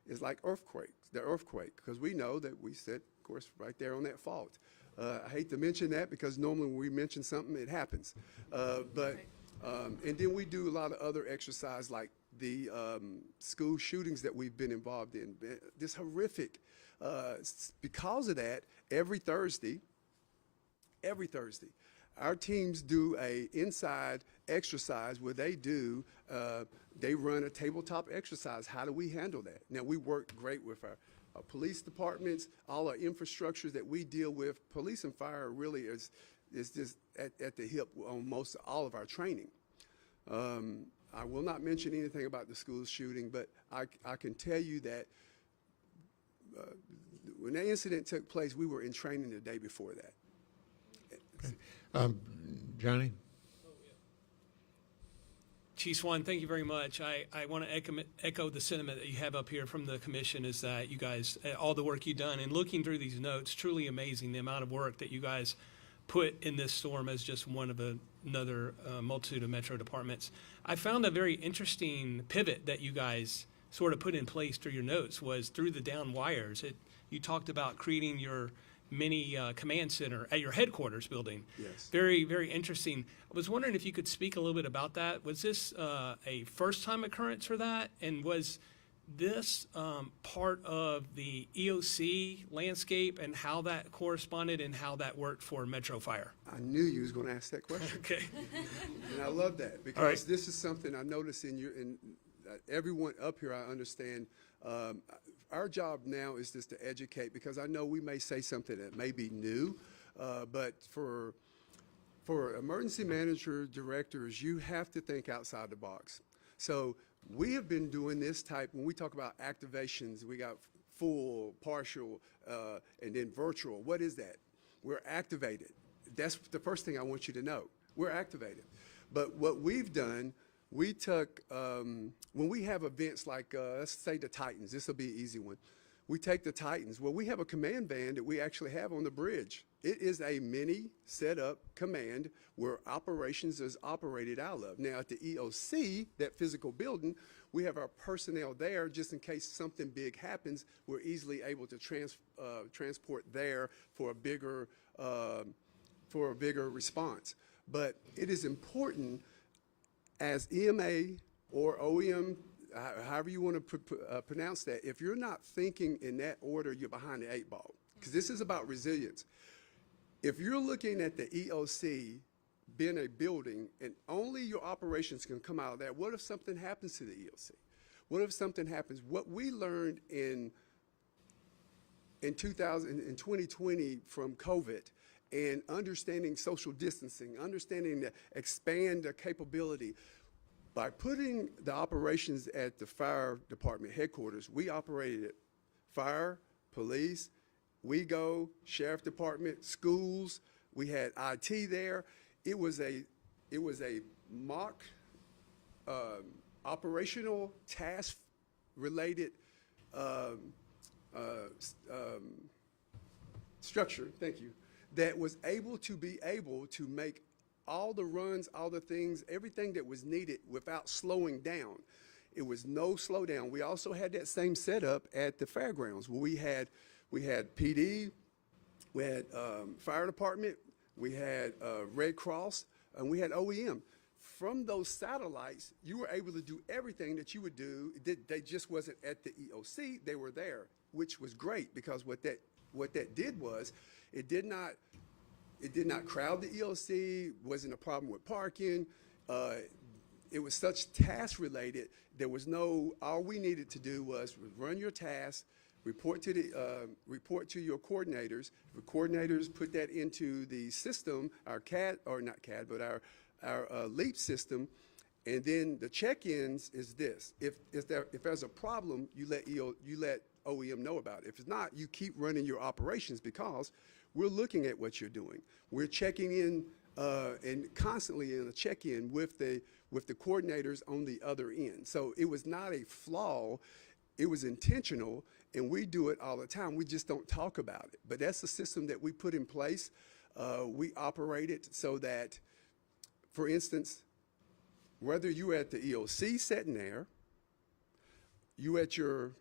is like the earthquake, because we know that we sit, of course, right there on that fault. I hate to mention that because normally when we mention something, it happens. And then we do a lot of other exercise like the school shootings that we've been involved in. This horrific. Because of that, every Thursday, our teams do a inside exercise where they run a tabletop exercise. How do we handle that? Now, we work great with our police departments, all our infrastructures that we deal with. Police and fire really is just at the hip on most all of our training. I will not mention anything about the school shooting, but I can tell you that when that incident took place, we were in training the day before that. Okay. Johnny? Chief Swan, thank you very much. I want to echo the sentiment that you have up here from the commission, is that you guys, all the work you've done, and looking through these notes, truly amazing the amount of work that you guys put in this storm as just one of another multitude of metro departments. I found a very interesting pivot that you guys sort of put in place through your notes was through the down wires. You talked about creating your mini command center at your headquarters building. Yes. Very, very interesting. I was wondering if you could speak a little bit about that. Was this a first-time occurrence for that? And was this part of the EOC landscape and how that corresponded and how that worked for Metro Fire? I knew you was going to ask that question. Okay. And I love that because this is something I notice in everyone up here. I understand. Our job now is just to educate, because I know we may say something that may be new, but for emergency manager directors, you have to think outside the box. So we have been doing this type, when we talk about activations, we got full, partial, and then virtual. What is that? We're activated. That's the first thing I want you to know. We're activated. But what we've done, we took, when we have events like, let's say the Titans, this will be an easy one. We take the Titans. Well, we have a command van that we actually have on the bridge It is a mini setup command where operations is operated out of. Now at the EOC, that physical building, we have our personnel there just in case something big happens. We're easily able to transport there for a bigger response. But it is important as EMA or OEM, however you want to pronounce that, if you're not thinking in that order, you're behind the 8 ball. Because this is about resilience. If you're looking at the EOC being a building and only your operations can come out of that, what if something happens to the EOC? What if something happens? What we learned in 2020 from COVID and understanding social distancing, understanding the expand the capability, by putting the operations at the fire department headquarters, we operated fire, police, sheriff department, schools. We had IT there. It was a mock operational task related structure. Thank you. That was able to make all the runs, all the things, everything that was needed without slowing down. It was no slowdown. We also had that same setup at the fairgrounds where we had PD, we had fire department, we had Red Cross, and we had OEM. From those satellites, you were able to do everything that you would do. They just wasn't at the EOC, they were there, which was great because what that did was it did not crowd the EOC, wasn't a problem with parking. It was such task related. There was all we needed to do was run your tasks, report to your coordinators. The coordinators put that into the system, our CAD, or not CAD, but our LEAP system. And then the check-ins is this. If there's a problem, you let OEM know about it. If it's not, you keep running your operations because we're looking at what you're doing. We're checking in and constantly in a check-in with the coordinators on the other end. So it was not a flaw. It was intentional, and we do it all the time. We just don't talk about it. But that's the system that we put in place. We operate it so that, for instance, whether you're at the EOC sitting there, you at your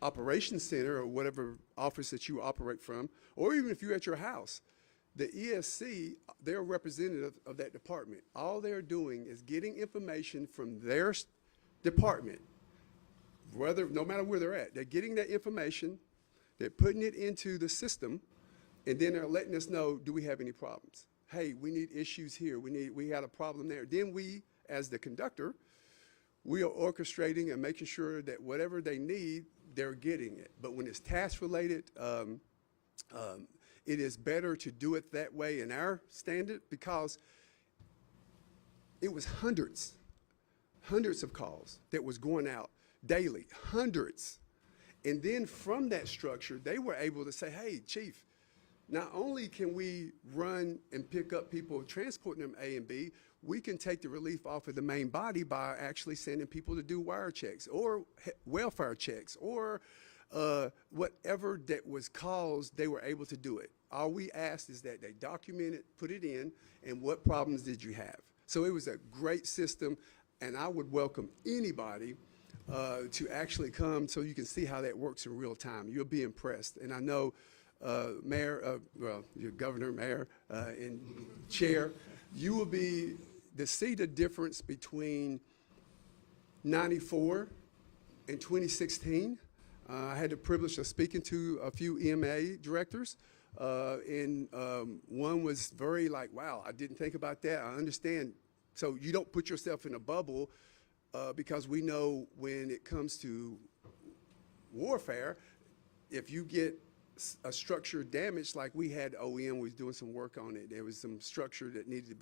operations center or whatever office that you operate from, or even if you're at your house, the ESC, they're representative of that department. All they're doing is getting information from their department, no matter where they're at. They're getting that information, they're putting it into the system, and then they're letting us know, do we have any problems? Hey, we need issues here. We had a problem there. Then we, as the conductor, we are orchestrating and making sure that whatever they need, they're getting it. But when it's task related, it is better to do it that way in our standard because it was hundreds of calls that was going out daily, hundreds. And then from that structure, they were able to say, hey, Chief, not only can we run and pick up people, transporting them A and B, we can take the relief off of the main body by actually sending people to do wire checks or welfare checks or whatever that was caused, they were able to do it. All we asked is that they document it, put it in, and what problems did you have? So it was a great system, and I would welcome anybody to actually come so you can see how that works in real time. You'll be impressed. And I know your governor, mayor, and chair, you will be to see the difference between 94 and 2016. I had the privilege of speaking to a few EMA directors, and one was very like, wow, I didn't think about that. I understand. So you don't put yourself in a bubble because we know when it comes to warfare, if you get a structure damaged, like we had OEM was doing some work on it. There was some structure that needed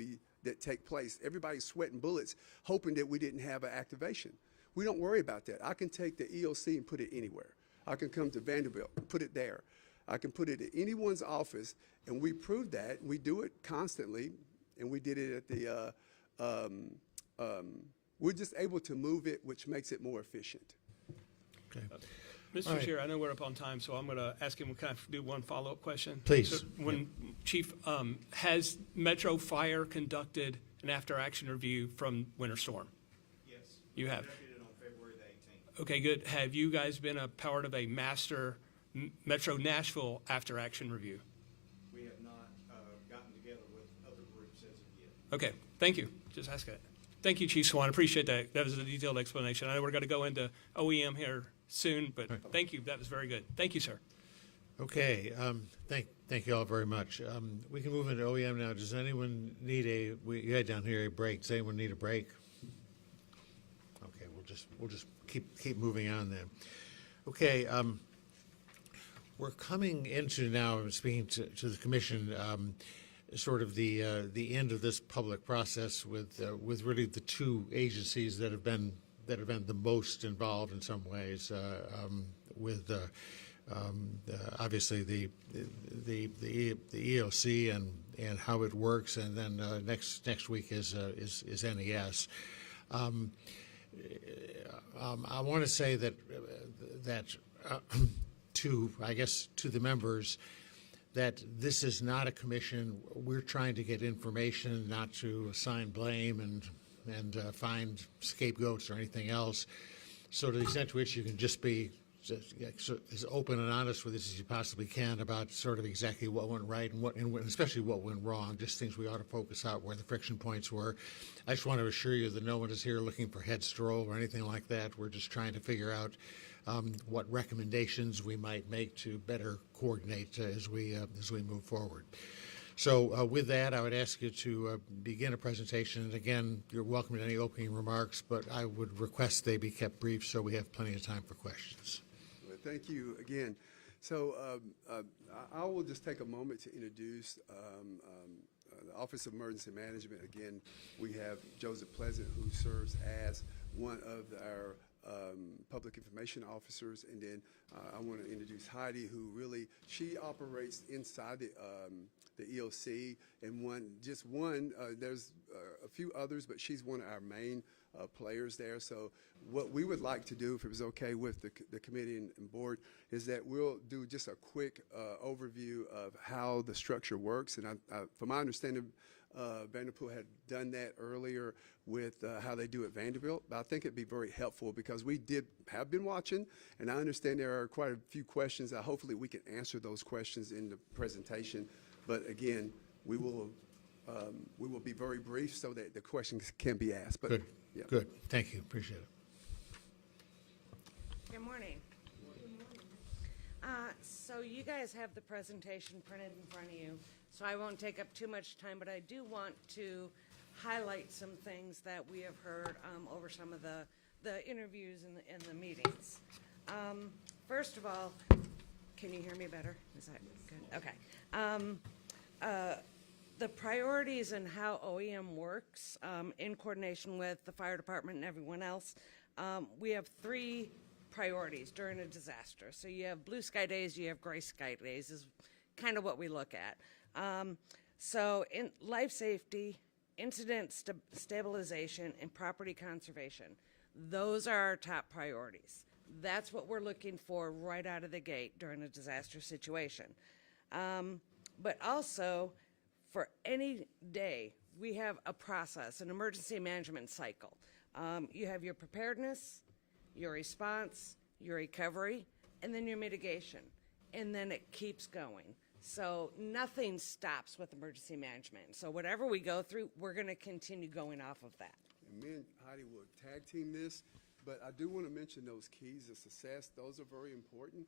to take place. Everybody's sweating bullets, hoping that we didn't have an activation. We don't worry about that. I can take the EOC and put it anywhere. I can come to Vanderbilt and put it there. I can put it at anyone's office, and we proved that. We do it constantly, and we did it at the, we're just able to move it, which makes it more efficient. Okay. Mr. All right. Chair, I know we're up on time, so I'm going to ask him, can I do one follow-up question? Please. So when, Chief, has Metro Fire conducted an after-action review from Winter Storm? Yes. You have? Conducted it on February the 18th. Okay, good. Have you guys been a part of a master Metro Nashville after-action review? We have not gotten together with other groups as of yet. Okay, thank you. Just ask that. Thank you, Chief Swan. Appreciate that. That was a detailed explanation. I know we're going to go into OEM here soon, but thank you. That was very good. Thank you, sir. Okay, thank you all very much. We can move into OEM now. Does anyone need you had down here a break. Does anyone need a break? Okay, we'll just keep moving on then. Okay, we're coming into now, speaking to the commission, sort of the end of this public process with really the two agencies that have been the most involved in some ways, with obviously the EOC and how it works, and then next week is NES. I want to say that to the members, that this is not a commission. We're trying to get information, not to assign blame and find scapegoats or anything else. So to the extent to which you can just be as open and honest with us as you possibly can about sort of exactly what went right and especially what went wrong, just things we ought to focus out where the friction points were. I just want to assure you that no one is here looking for head stroll or anything like that. We're just trying to figure out what recommendations we might make to better coordinate as we move forward. So with that, I would ask you to begin a presentation. And again, you're welcome to any opening remarks, but I would request they be kept brief so we have plenty of time for questions. Well, thank you again. So I will just take a moment to introduce the Office of Emergency Management. Again, we have Joseph Pleasant, who serves as one of our public information officers, and then I want to introduce Heidi, who she operates inside the EOC, and there's a few others, but she's one of our main players there. So what we would like to do, if it was okay with the committee and board, is that we'll do just a quick overview of how the structure works. And from my understanding, Vanderpool had done that earlier with how they do at Vanderbilt, but I think it'd be very helpful because we have been watching, and I understand there are quite a few questions. Hopefully we can answer those questions in the presentation. But again, we will be very brief so that the questions can be asked. But, good. Yeah. Good. Thank you. Appreciate it. Good morning. So you guys have the presentation printed in front of you, so I won't take up too much time, but I do want to highlight some things that we have heard over some of the interviews and the meetings. First of all, can you hear me better? Is that good? Okay. The priorities and how OEM works in coordination with the fire department and everyone else, we have three priorities during a disaster. So you have blue sky days, you have gray sky days is kind of what we look at. So in life safety, incident stabilization, and property conservation, those are our top priorities. That's what we're looking for right out of the gate during a disaster situation. But also, for any day, we have a process, an emergency management cycle. You have your preparedness, your response, your recovery, and then your mitigation. And then it keeps going. So nothing stops with emergency management. So whatever we go through, we're going to continue going off of that. And me and Heidi will tag team this, but I do want to mention those keys of success. Those are very important.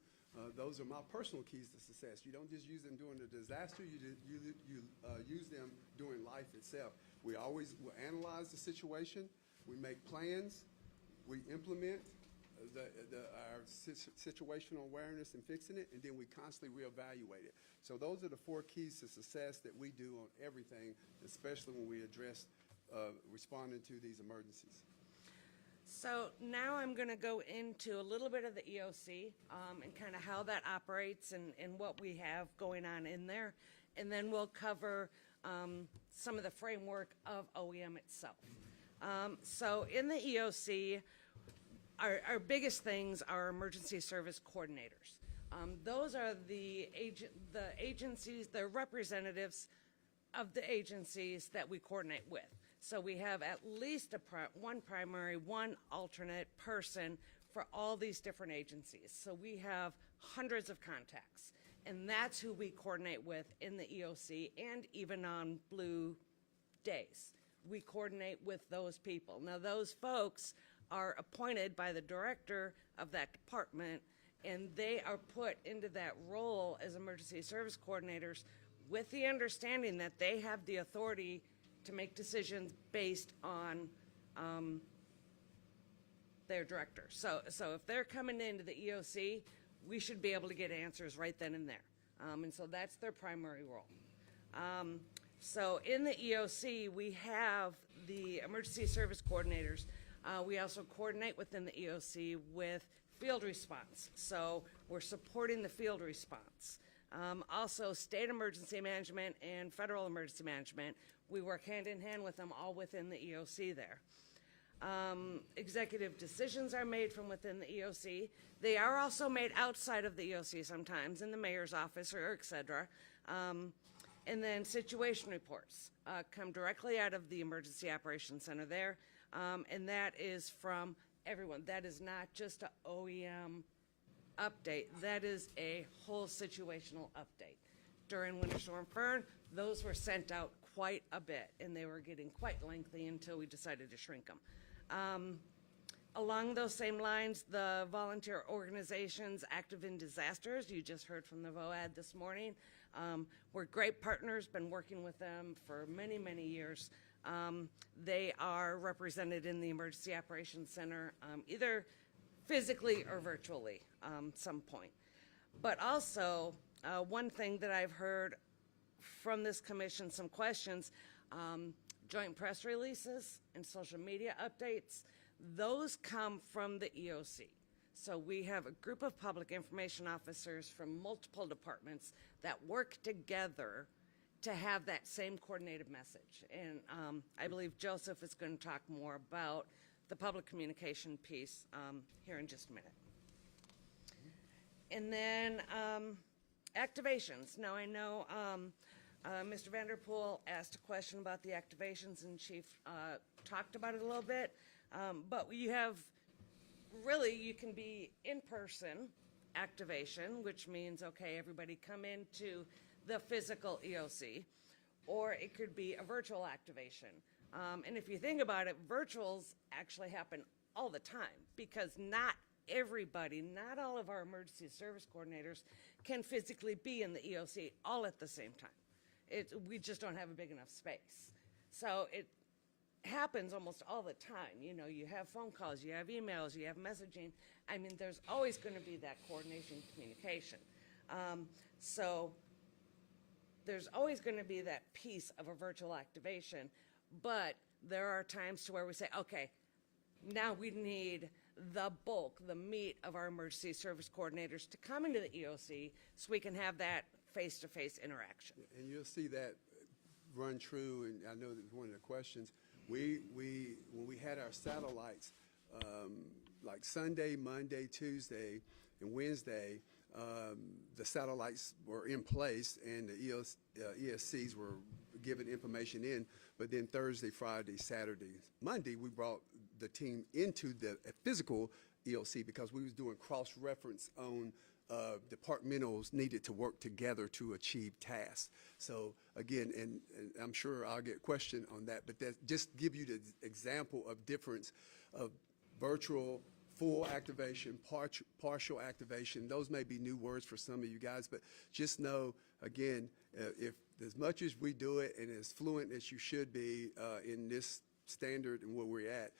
Those are my personal keys to success. You don't just use them during the disaster, you use them during life itself. We always will analyze the situation, we make plans, we implement our situational awareness and fixing it, and then we constantly reevaluate it. So those are the four keys to success that we do on everything, especially when we address responding to these emergencies. So now I'm going to go into a little bit of the EOC and kind of how that operates and what we have going on in there. And then we'll cover some of the framework of OEM itself. So in the EOC, our biggest things are emergency service coordinators. Those are the agencies, the representatives of the agencies that we coordinate with. So we have at least one primary, one alternate person for all these different agencies. So we have hundreds of contacts, and that's who we coordinate with in the EOC and even on blue days. We coordinate with those people. Now, those folks are appointed by the director of that department, and they are put into that role as emergency service coordinators with the understanding that they have the authority to make decisions based on their director. So if they're coming into the EOC, we should be able to get answers right then and there. And so that's their primary role. So in the EOC, we have the emergency service coordinators. We also coordinate within the EOC with field response. So we're supporting the field response. Also, state emergency management and federal emergency management, we work hand in hand with them all within the EOC there. Executive decisions are made from within the EOC. They are also made outside of the EOC sometimes, in the mayor's office or et cetera. And then situation reports come directly out of the Emergency Operations Center there, and that is from everyone. That is not just an OEM update. That is a whole situational update. During Winter Storm Fern, those were sent out quite a bit, and they were getting quite lengthy until we decided to shrink them. Along those same lines, the volunteer organizations active in disasters, you just heard from the VOAD this morning. We're great partners, been working with them for many, many years. They are represented in the Emergency Operations Center, either physically or virtually, some point. But also, one thing that I've heard from this commission, some questions, joint press releases and social media updates, those come from the EOC. So we have a group of public information officers from multiple departments that work together to have that same coordinated message. And I believe Joseph is going to talk more about the public communication piece here in just a minute. And then activations. Now I know Mr. Vanderpool asked a question about the activations, and Chief talked about it a little bit. But you have, really, you can be in-person activation, which means, okay, everybody come into the physical EOC, or it could be a virtual activation. And if you think about it, virtuals actually happen all the time, because not everybody, not all of our emergency service coordinators can physically be in the EOC all at the same time. We just don't have a big enough space. So it happens almost all the time. You know, you have phone calls, you have emails, you have messaging. I mean, there's always going to be that coordination communication. So there's always going to be that piece of a virtual activation, but there are times to where we say, okay, now we need the bulk, the meat of our emergency service coordinators to come into the EOC so we can have that face-to-face interaction. And you'll see that run true, and I know that was one of the questions. When we had our satellites, like Sunday, Monday, Tuesday, and Wednesday, the satellites were in place and the ESCs were giving information in, but then Thursday, Friday, Saturday, Monday, we brought the team into the physical EOC because we was doing cross-reference on departmentals needed to work together to achieve tasks. So again, and I'm sure I'll get a question on that, but that just give you the example of difference of virtual, full activation, partial activation. Those may be new words for some of you guys, but just know, again, if as much as we do it and as fluent as you should be in this standard and where we're at,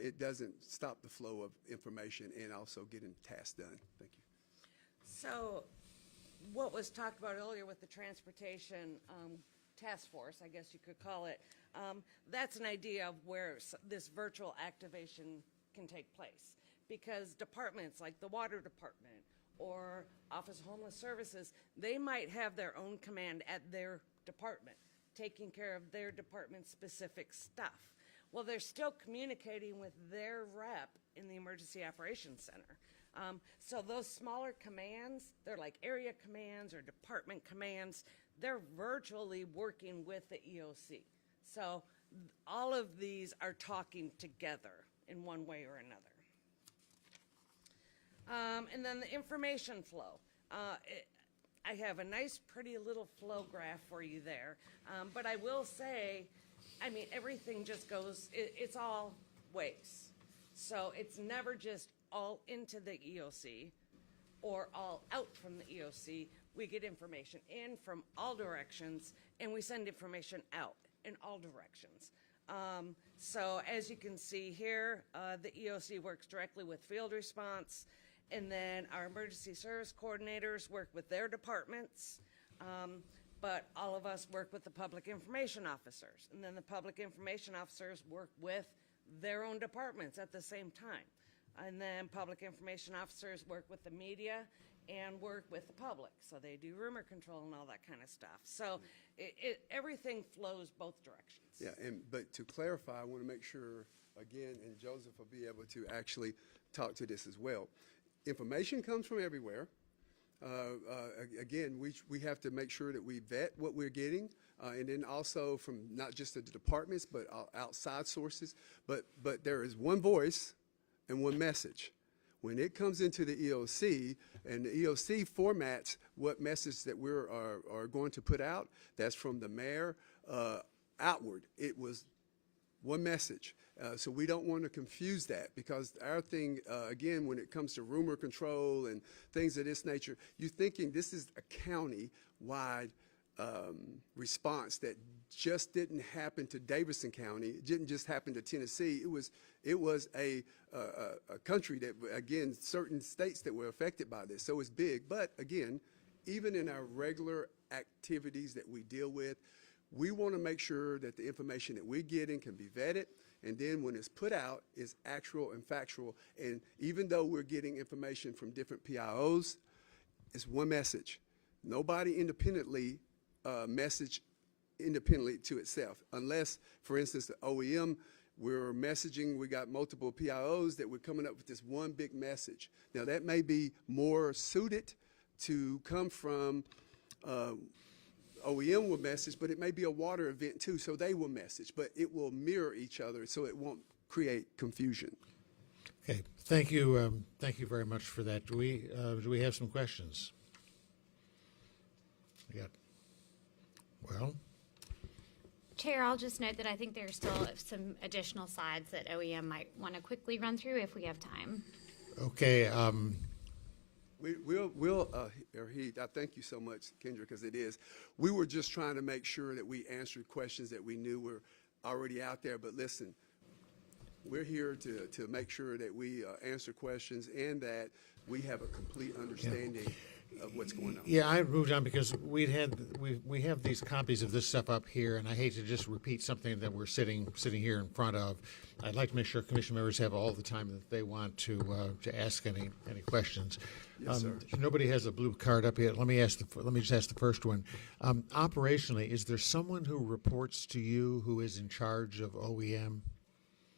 it doesn't stop the flow of information and also getting tasks done. Thank you. So what was talked about earlier with the transportation task force, I guess you could call it, that's an idea of where this virtual activation can take place. Because departments like the water department or Office of Homeless Services, they might have their own command at their department, taking care of their department-specific stuff. Well, they're still communicating with their rep in the Emergency Operations Center. So those smaller commands, they're like area commands or department commands, they're virtually working with the EOC. So all of these are talking together in one way or another. And then the information flow. I have a nice, pretty little flow graph for you there. But I will say, I mean, everything just goes, it's all ways. So it's never just all into the EOC or all out from the EOC. We get information in from all directions, and we send information out in all directions. So as you can see here, the EOC works directly with field response, and then our emergency service coordinators work with their departments, but all of us work with the public information officers, and then the public information officers work with their own departments at the same time. And then public information officers work with the media and work with the public. So they do rumor control and all that kind of stuff. So everything flows both directions. Yeah, but to clarify, I want to make sure, again, and Joseph will be able to actually talk to this as well. Information comes from everywhere. Again, we have to make sure that we vet what we're getting, and then also from not just the departments, but outside sources. But there is one voice and one message. When it comes into the EOC, and the EOC formats what message that we are going to put out, that's from the mayor outward. It was one message. So we don't want to confuse that, because our thing, again, when it comes to rumor control and things of this nature, you're thinking this is a county-wide response that just didn't happen to Davidson County. It didn't just happen to Tennessee. It was a country that, again, certain states that were affected by this. So it's big. But again, even in our regular activities that we deal with, we want to make sure that the information that we're getting can be vetted, and then when it's put out, is actual and factual. And even though we're getting information from different PIOs, it's one message. Nobody independently message independently to itself, unless, for instance, the OEM, we're messaging, we got multiple PIOs that we're coming up with this one big message. Now, that may be more suited to come from OEM will message, but it may be a water event too, so they will message, but it will mirror each other, so it won't create confusion. Okay, thank you very much for that. Do we have some questions? Well, Chair, I'll just note that I think there's still some additional slides that OEM might want to quickly run through if we have time. Okay. I thank you so much, Kendra, because it is. We were just trying to make sure that we answered questions that we knew were already out there. But listen, we're here to make sure that we answer questions and that we have a complete understanding of what's going on. Yeah, I moved on because we have these copies of this stuff up here, and I hate to just repeat something that we're sitting here in front of. I'd like to make sure commission members have all the time that they want to ask any questions. Yes, sir. Nobody has a blue card up yet. Let me just ask the first one. Operationally, is there someone who reports to you who is in charge of OEM?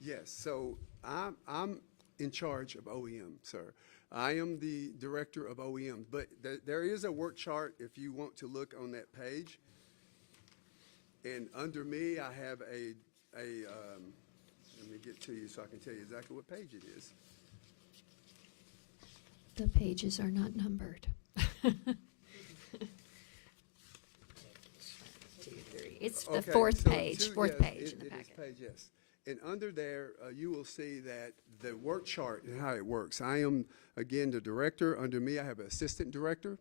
Yes. So I'm in charge of OEM, sir. I am the director of OEM, but there is a work chart if you want to look on that page. And under me, I have let me get to you so I can tell you exactly what page it is. The pages are not numbered. 1, 2, 3. It's the fourth page in the packet. It is page, yes. And under there, you will see that the work chart and how it works. I am, again, the director. Under me, I have an assistant director.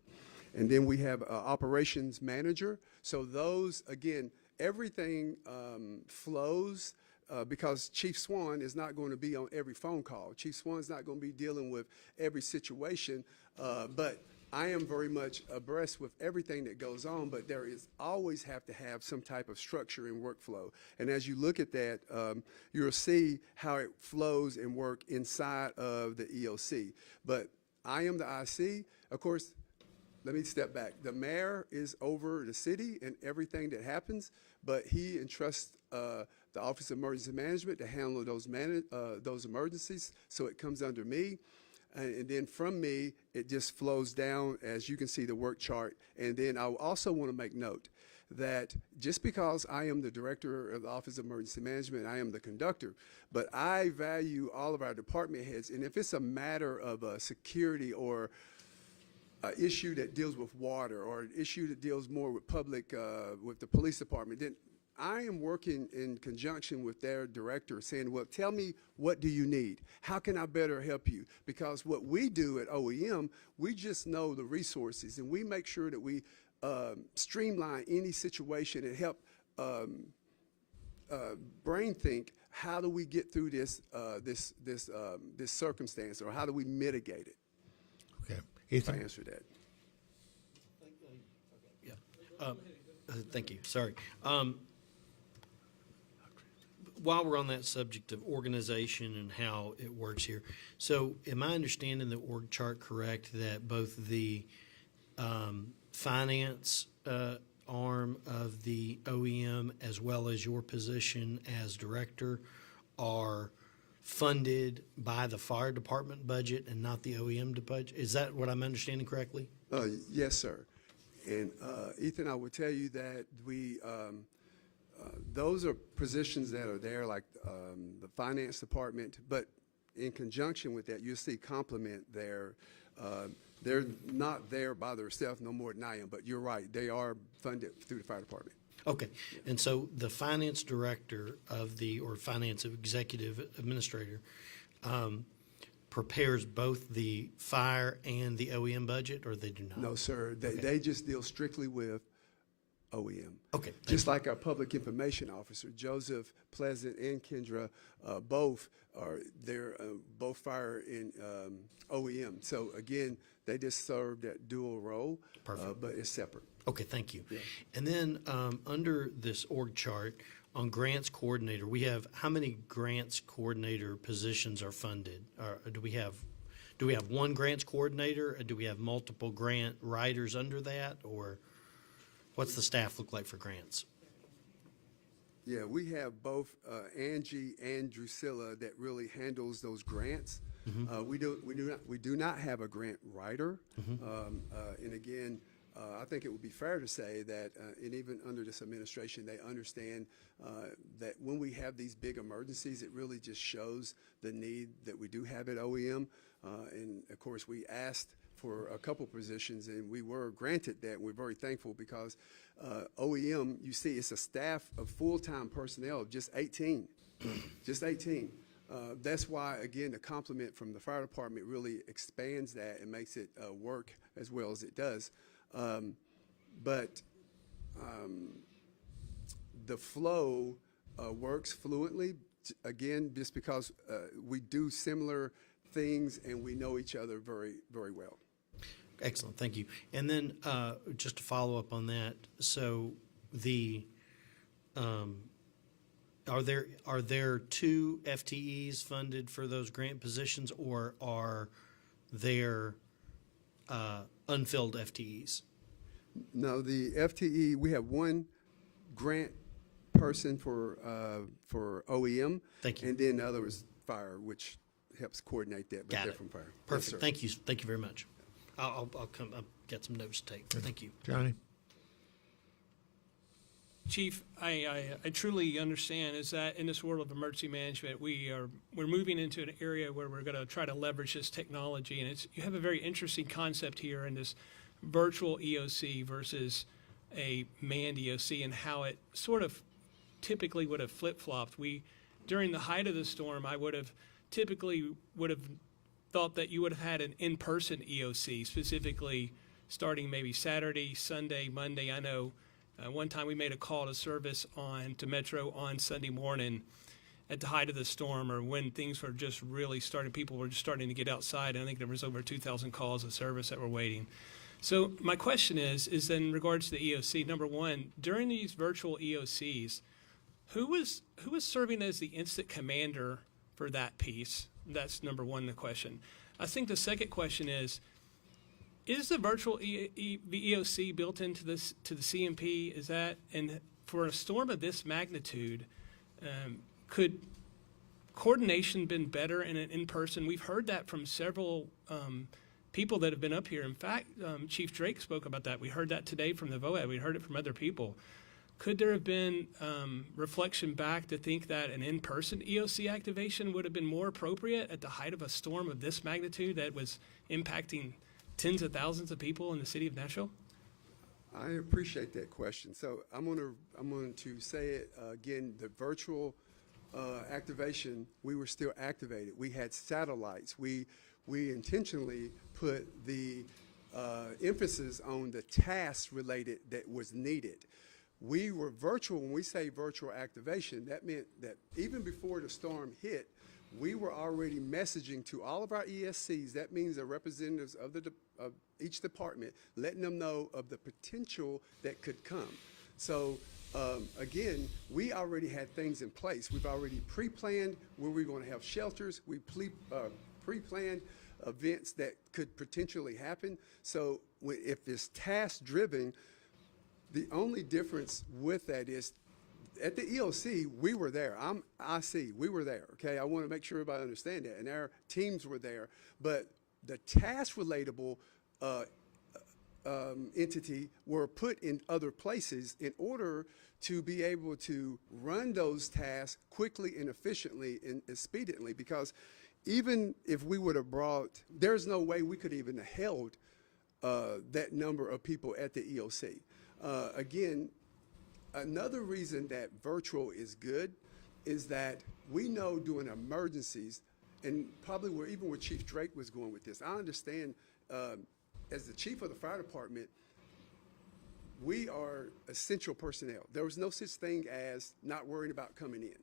And then we have an operations manager. So those, again, everything flows because Chief Swan is not going to be on every phone call. Chief Swan's not going to be dealing with every situation. But I am very much abreast with everything that goes on, but there is always have to have some type of structure and workflow. And as you look at that, you'll see how it flows and work inside of the EOC. But I am the IC. Of course, let me step back. The mayor is over the city and everything that happens, but he entrusts the Office of Emergency Management to handle those emergencies. So it comes under me. And then from me, it just flows down, as you can see the work chart. And then I also want to make note that just because I am the director of the Office of Emergency Management, I am the conductor, but I value all of our department heads. And if it's a matter of security or an issue that deals with water or an issue that deals more with public, with the police department, then I am working in conjunction with their director saying, well, tell me, what do you need? How can I better help you? Because what we do at OEM, we just know the resources, and we make sure that we streamline any situation and help brain think, how do we get through this circumstance, or how do we mitigate it? Okay. If Ethan? I answer that. Yeah. Thank you. Sorry. While we're on that subject of organization and how it works here, so am I understanding the org chart correct that both the finance arm of the OEM as well as your position as director are funded by the fire department budget and not the OEM budget? Is that what I'm understanding correctly? Yes, sir. And Ethan, I would tell you that we those are positions that are there, like the finance department, but in conjunction with that, you'll see complement there. They're not there by themselves no more than I am, but you're right, they are funded through the fire department. Okay, and so the finance director of the, or finance executive administrator, prepares both the fire and the OEM budget, or they do not? No, sir, they just deal strictly with OEM. Okay. Just like our public information officer, Joseph, Pleasant, and Kendra, both are there, both fire and OEM. So again, they just serve that dual role, but it's separate. Okay, thank you. Yeah. And then under this org chart on grants coordinator, we have, how many grants coordinator positions are funded? Or do we have one grants coordinator, or do we have multiple grant writers under that, or what's the staff look like for grants? Yeah, we have both Angie and Drusilla that really handles those grants. Mm-hmm. We do not have a grant writer. Mm-hmm. And again, I think it would be fair to say that, and even under this administration, they understand that when we have these big emergencies, it really just shows the need that we do have at OEM. And of course, we asked for a couple positions, and we were granted that. We're very thankful because OEM, you see, it's a staff of full-time personnel of just 18, just 18. That's why, again, the compliment from the fire department really expands that and makes it work as well as it does. But the flow works fluently, again, just because we do similar things and we know each other very, very well. Excellent, thank you. And then just to follow up on that, so the are there two FTEs funded for those grant positions, or are there unfilled FTEs? No, the FTE, we have one grant person for OEM. Thank you. And then the other is fire, which helps coordinate that, but Got they're it. from fire. Perfect. Yes, Thank you. Thank you very much. I'll come. I've got some notes to take. Thank you. Johnny? Chief, I truly understand is that in this world of emergency management, we're moving into an area where we're going to try to leverage this technology, and you have a very interesting concept here in this virtual EOC versus a manned EOC, and how it sort of typically would have flip-flopped. During the height of the storm, I would have thought that you would have had an in-person EOC, specifically starting maybe Saturday, Sunday, Monday. I know one time we made a call to service to Metro on Sunday morning at the height of the storm, or when things were just really starting, people were just starting to get outside. I think there was over 2,000 calls of service that were waiting. So my question is in regards to the EOC, number one, during these virtual EOCs, who was serving as the instant commander for that piece? That's number one, the question. I think the second question is the virtual EOC built into the CMP? Is that, and for a storm of this magnitude, Could coordination been better in an in-person? We've heard that from several people that have been up here. In fact, Chief Drake spoke about that. We heard that today from the VOAD. We heard it from other people. Could there have been reflection back to think that an in-person EOC activation would have been more appropriate at the height of a storm of this magnitude that was impacting tens of thousands of people in the city of Nashville? I appreciate that question. So I'm going to say it again. The virtual activation, we were still activated. We had satellites. We intentionally put the emphasis on the tasks related that was needed. We were virtual. When we say virtual activation, that meant that even before the storm hit, we were already messaging to all of our ESCs. That means the representatives of each department, letting them know of the potential that could come. So again, we already had things in place. We've already pre-planned where we're going to have shelters. We pre-planned events that could potentially happen. So if it's task-driven, the only difference with that is at the EOC, we were there. IC, we were there, okay? I want to make sure everybody understands that. And our teams were there. But the task-relatable entity were put in other places in order to be able to run those tasks quickly and efficiently and expediently, because even if we would have brought, there's no way we could even have held that number of people at the EOC. Again, another reason that virtual is good is that we know during emergencies, and probably even where Chief Drake was going with this, I understand as the chief of the fire department, we are essential personnel. There was no such thing as not worrying about coming in.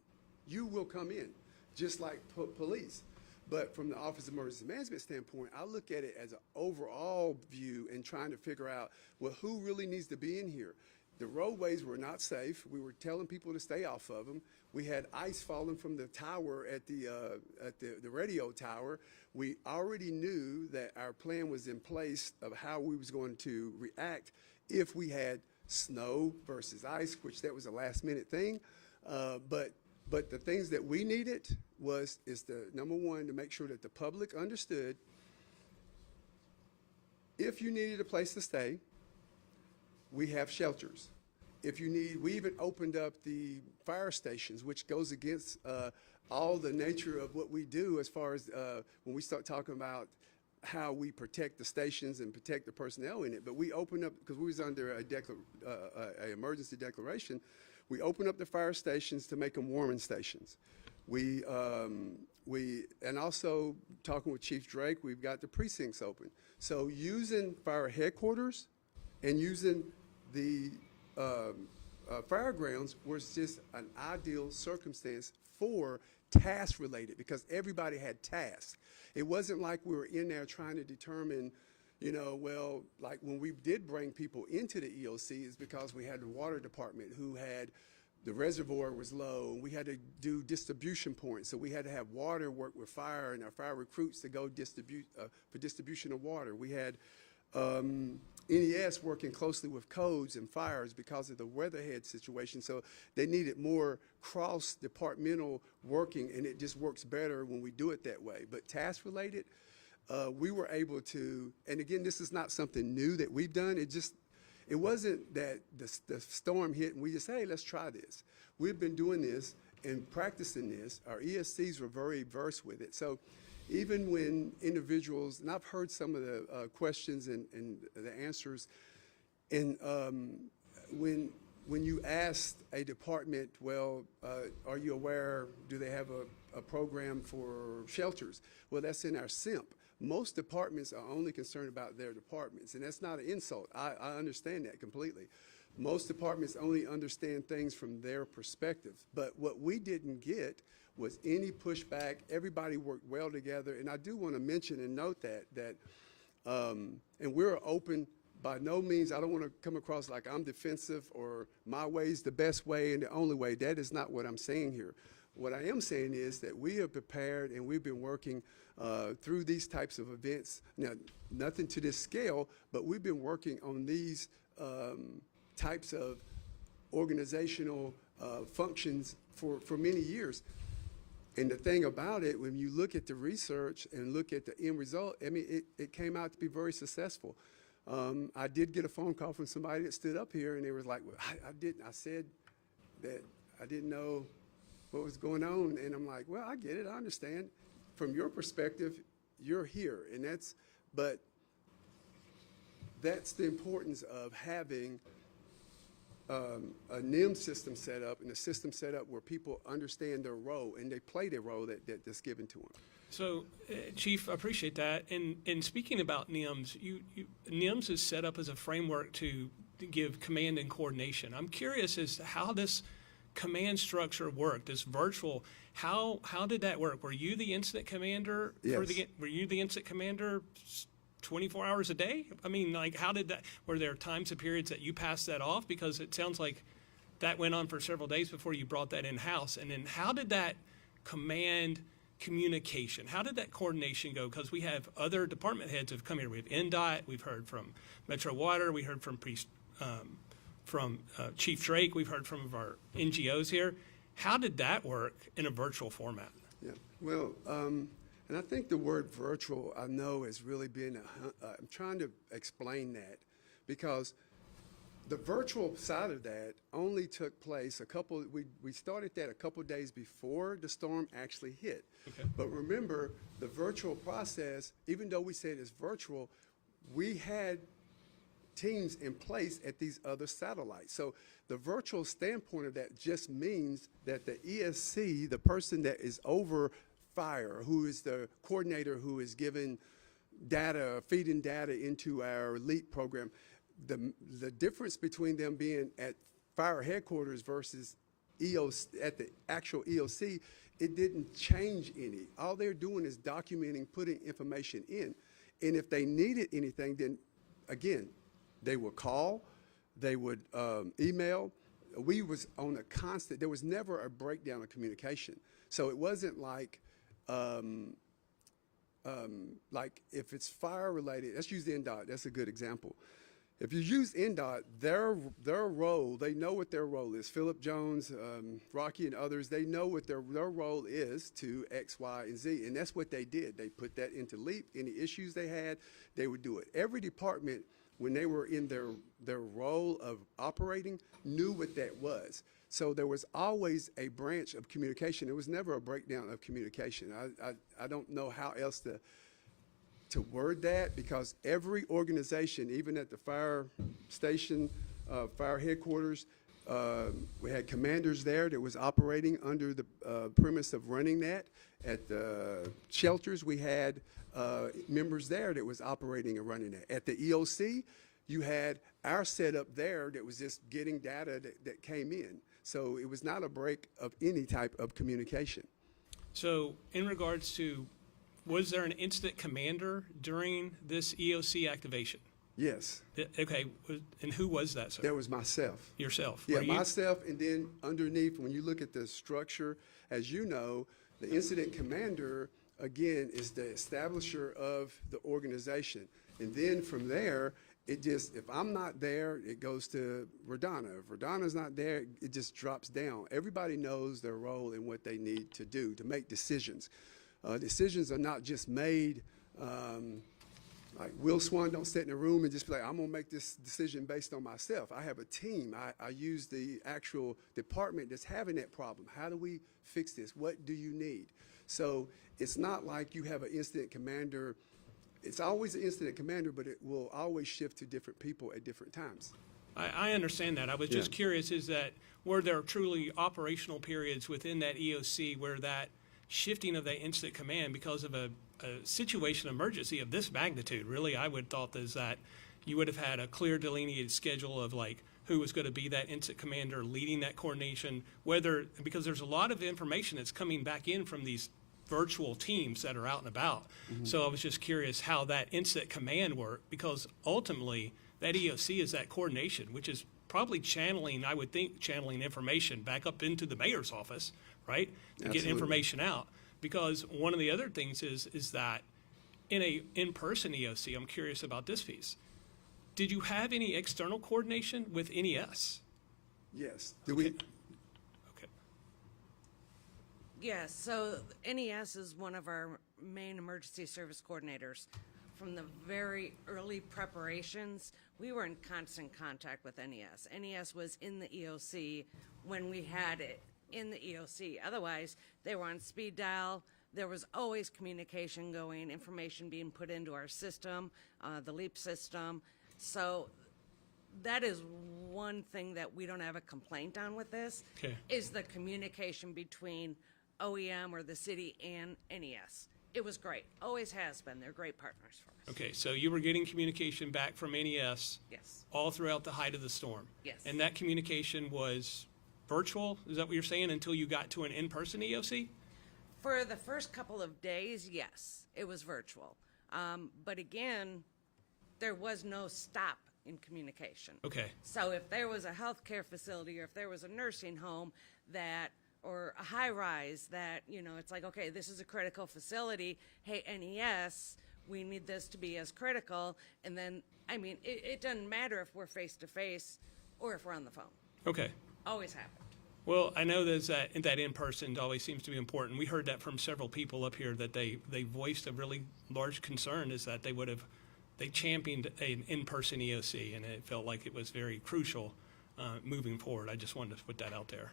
You will come in, just like police. But from the Office of Emergency Management standpoint, I look at it as an overall view and trying to figure out, well, who really needs to be in here? The roadways were not safe. We were telling people to stay off of them. We had ice falling from the tower at the radio tower. We already knew that our plan was in place of how we was going to react if we had snow versus ice, which that was a last minute thing. But the things that we needed is the number one, to make sure that the public understood if you needed a place to stay, we have shelters. If you need, we even opened up the fire stations, which goes against all the nature of what we do as far as when we start talking about how we protect the stations and protect the personnel in it. But we opened up, because we was under a emergency declaration, we opened up the fire stations to make them warming stations. And also talking with Chief Drake, we've got the precincts open. So using fire headquarters and using the fairgrounds was just an ideal circumstance for task related, because everybody had tasks. It wasn't like we were in there trying to determine, well, like when we did bring people into the EOC, is because we had the water department who had, the reservoir was low, and we had to do distribution points. So we had to have water work with fire and our fire recruits to go distribute for distribution of water. We had NES working closely with codes and fires because of the weatherhead situation. So they needed more cross-departmental working, and it just works better when we do it that way. But task-related, we were able to, and again, this is not something new that we've done. It wasn't that the storm hit and we just, hey, let's try this. We've been doing this and practicing this. Our ESCs were very versed with it. So even when individuals, and I've heard some of the questions and the answers, and when you ask a department, well, are you aware, do they have a program for shelters? Well, that's in our SIMP. Most departments are only concerned about their departments, and that's not an insult. I understand that completely. Most departments only understand things from their perspective. But what we didn't get was any pushback. Everybody worked well together, and I do want to mention and note that and we're open. By no means, I don't want to come across like I'm defensive or my way's the best way and the only way. That is not what I'm saying here. What I am saying is that we are prepared and we've been working through these types of events. Now, nothing to this scale, but we've been working on these types of organizational functions for many years. And the thing about it, when you look at the research and look at the end result, I mean, it came out to be very successful. I did get a phone call from somebody that stood up here, and they was like, well, I said that I didn't know what was going on. And I'm like, well, I get it. I understand. From your perspective, you're here. And but that's the importance of having a NIM system set up, and a system set up where people understand their role and they play their role that's given to them. So, Chief, I appreciate that. And speaking about NIMS, NIMS is set up as a framework to give command and coordination. I'm curious as to how this command structure worked, this virtual. How did that work? Were you the incident commander? Yes. Were you the incident commander 24 hours a day? I mean, like, how did that? Were there times and periods that you passed that off? Because it sounds like that went on for several days before you brought that in house. And then how did that command communication, how did that coordination go? Because we have other department heads have come here. We have NDOT. We've heard from Metro Water. We heard from Chief Drake. We've heard from our NGOs here. How did that work in a virtual format? Yeah, well, and I think the word virtual, I know, has really been, I'm trying to explain that, because the virtual side of that only took place we started that a couple days before the storm actually hit. Okay. But remember, the virtual process, even though we said it's virtual, we had teams in place at these other satellites. So the virtual standpoint of that just means that the ESC, the person that is over fire, who is the coordinator who is giving data, feeding data into our LEAP program, the difference between them being at fire headquarters versus EOC, at the actual EOC, it didn't change any. All they're doing is documenting, putting information in. And if they needed anything, then again, they would call, they would email. We was on a constant, there was never a breakdown of communication. So it wasn't like if it's fire related, let's use the NDOT, that's a good example. If you use NDOT, their role, they know what their role is. Philip Jones, Rocky, and others, they know what their role is to X, Y, and Z, and that's what they did. They put that into LEAP. Any issues they had, they would do it. Every department, when they were in their role of operating, knew what that was. So there was always a branch of communication. There was never a breakdown of communication. I don't know how else to word that, because every organization, even at the fire station, fire headquarters, we had commanders there that was operating under the premise of running that. At the shelters, we had members there that was operating and running that. At the EOC, you had our setup there that was just getting data that came in. So it was not a break of any type of communication. So in regards to, was there an incident commander during this EOC activation? Yes. Okay, and who was that, sir? That was myself. Yourself? Yeah, myself, and then underneath, when you look at the structure, as you know, the incident commander, again, is the establisher of the organization. And then from there, it just, if I'm not there, it goes to Radonna. If Radonna's not there, it just drops down. Everybody knows their role and what they need to do to make decisions. Decisions are not just made, like Will Swan don't sit in a room and just be like, I'm gonna make this decision based on myself. I have a team. I use the actual department that's having that problem. How do we fix this? What do you need? So it's not like you have an incident commander. It's always an incident commander, but it will always shift to different people at different times. I understand that. I was just curious, is that, were there truly operational periods within that EOC where that shifting of that incident command, because of a situation emergency of this magnitude, really, I would thought is that you would have had a clear delineated schedule of like who was going to be that incident commander leading that coordination, whether, because there's a lot of information that's coming back in from these virtual teams that are out and about. Mm-hmm. So I was just curious how that incident command worked, because ultimately that EOC is that coordination, which is probably channeling, I would think, channeling information back up into the mayor's office, right? To Absolutely. Get information out. Because one of the other things is that in a in-person EOC, I'm curious about this piece. Did you have any external coordination with NES? Yes. Okay. Yes, so NES is one of our main emergency service coordinators. From the very early preparations, we were in constant contact with NES. NES was in the EOC when we had it in the EOC. Otherwise, they were on speed dial. There was always communication going, information being put into our system, the LEAP system. So that is one thing that we don't have a complaint on with this, is the communication between OEM or the city and NES. It was great. Always has been. They're great partners for us. Okay, so you were getting communication back from NES Yes. all throughout the height of the storm. Yes. And that communication was virtual, is that what you're saying, until you got to an in-person EOC? For the first couple of days, yes, it was virtual. But again, there was no stop in communication. Okay. So if there was a healthcare facility or if there was a nursing home that, or a high rise that, you know, it's like, okay, this is a critical facility. Hey, NES, we need this to be as critical. And then, I mean, it doesn't matter if we're face to face or if we're on the phone. Okay. Always happened. Well, I know that in-person always seems to be important. We heard that from several people up here, that they voiced a really large concern, is that they championed an in-person EOC, and it felt like it was very crucial moving forward. I just wanted to put that out there.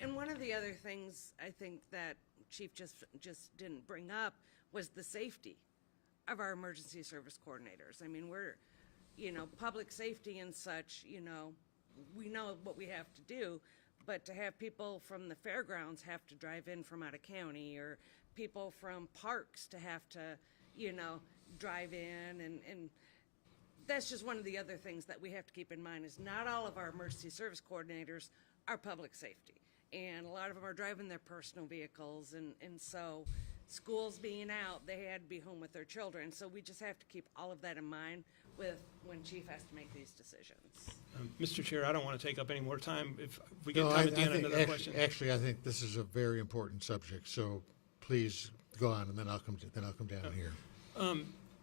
And one of the other things I think that Chief just didn't bring up was the safety of our emergency service coordinators. I mean, we're, you know, public safety and such, you know, we know what we have to do, but to have people from the fairgrounds have to drive in from out of county, or people from parks to have to, you know, drive in, and that's just one of the other things that we have to keep in mind, is not all of our emergency service coordinators are public safety. And a lot of them are driving their personal vehicles, and so schools being out, they had to be home with their children. So we just have to keep all of that in mind with when Chief has to make these decisions. Mr. Chair, I don't want to take up any more time. If we get No, time at the I end, think another question. Actually, I think this is a very important subject, so please go on, and then I'll come down here.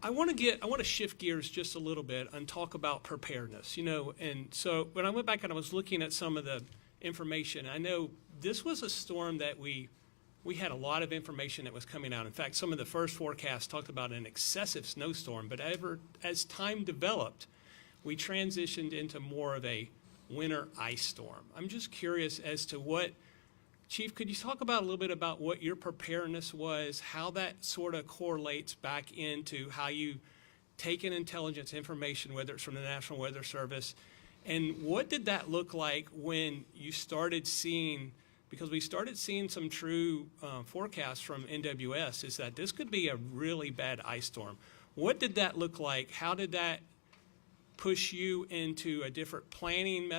I want to shift gears just a little bit and talk about preparedness. You know, and so when I went back and I was looking at some of the information, I know this was a storm that we had a lot of information that was coming out. In fact, some of the first forecasts talked about an excessive snowstorm, but as time developed, we transitioned into more of a winter ice storm. I'm just curious as to what, Chief, could you talk about a little bit about what your preparedness was, how that sort of correlates back into how you take in intelligence information, whether it's from the National Weather Service, and what did that look like when you started seeing, because we started seeing some true forecasts from NWS, is that this could be a really bad ice storm. What did that look like? How did that push you into a different planning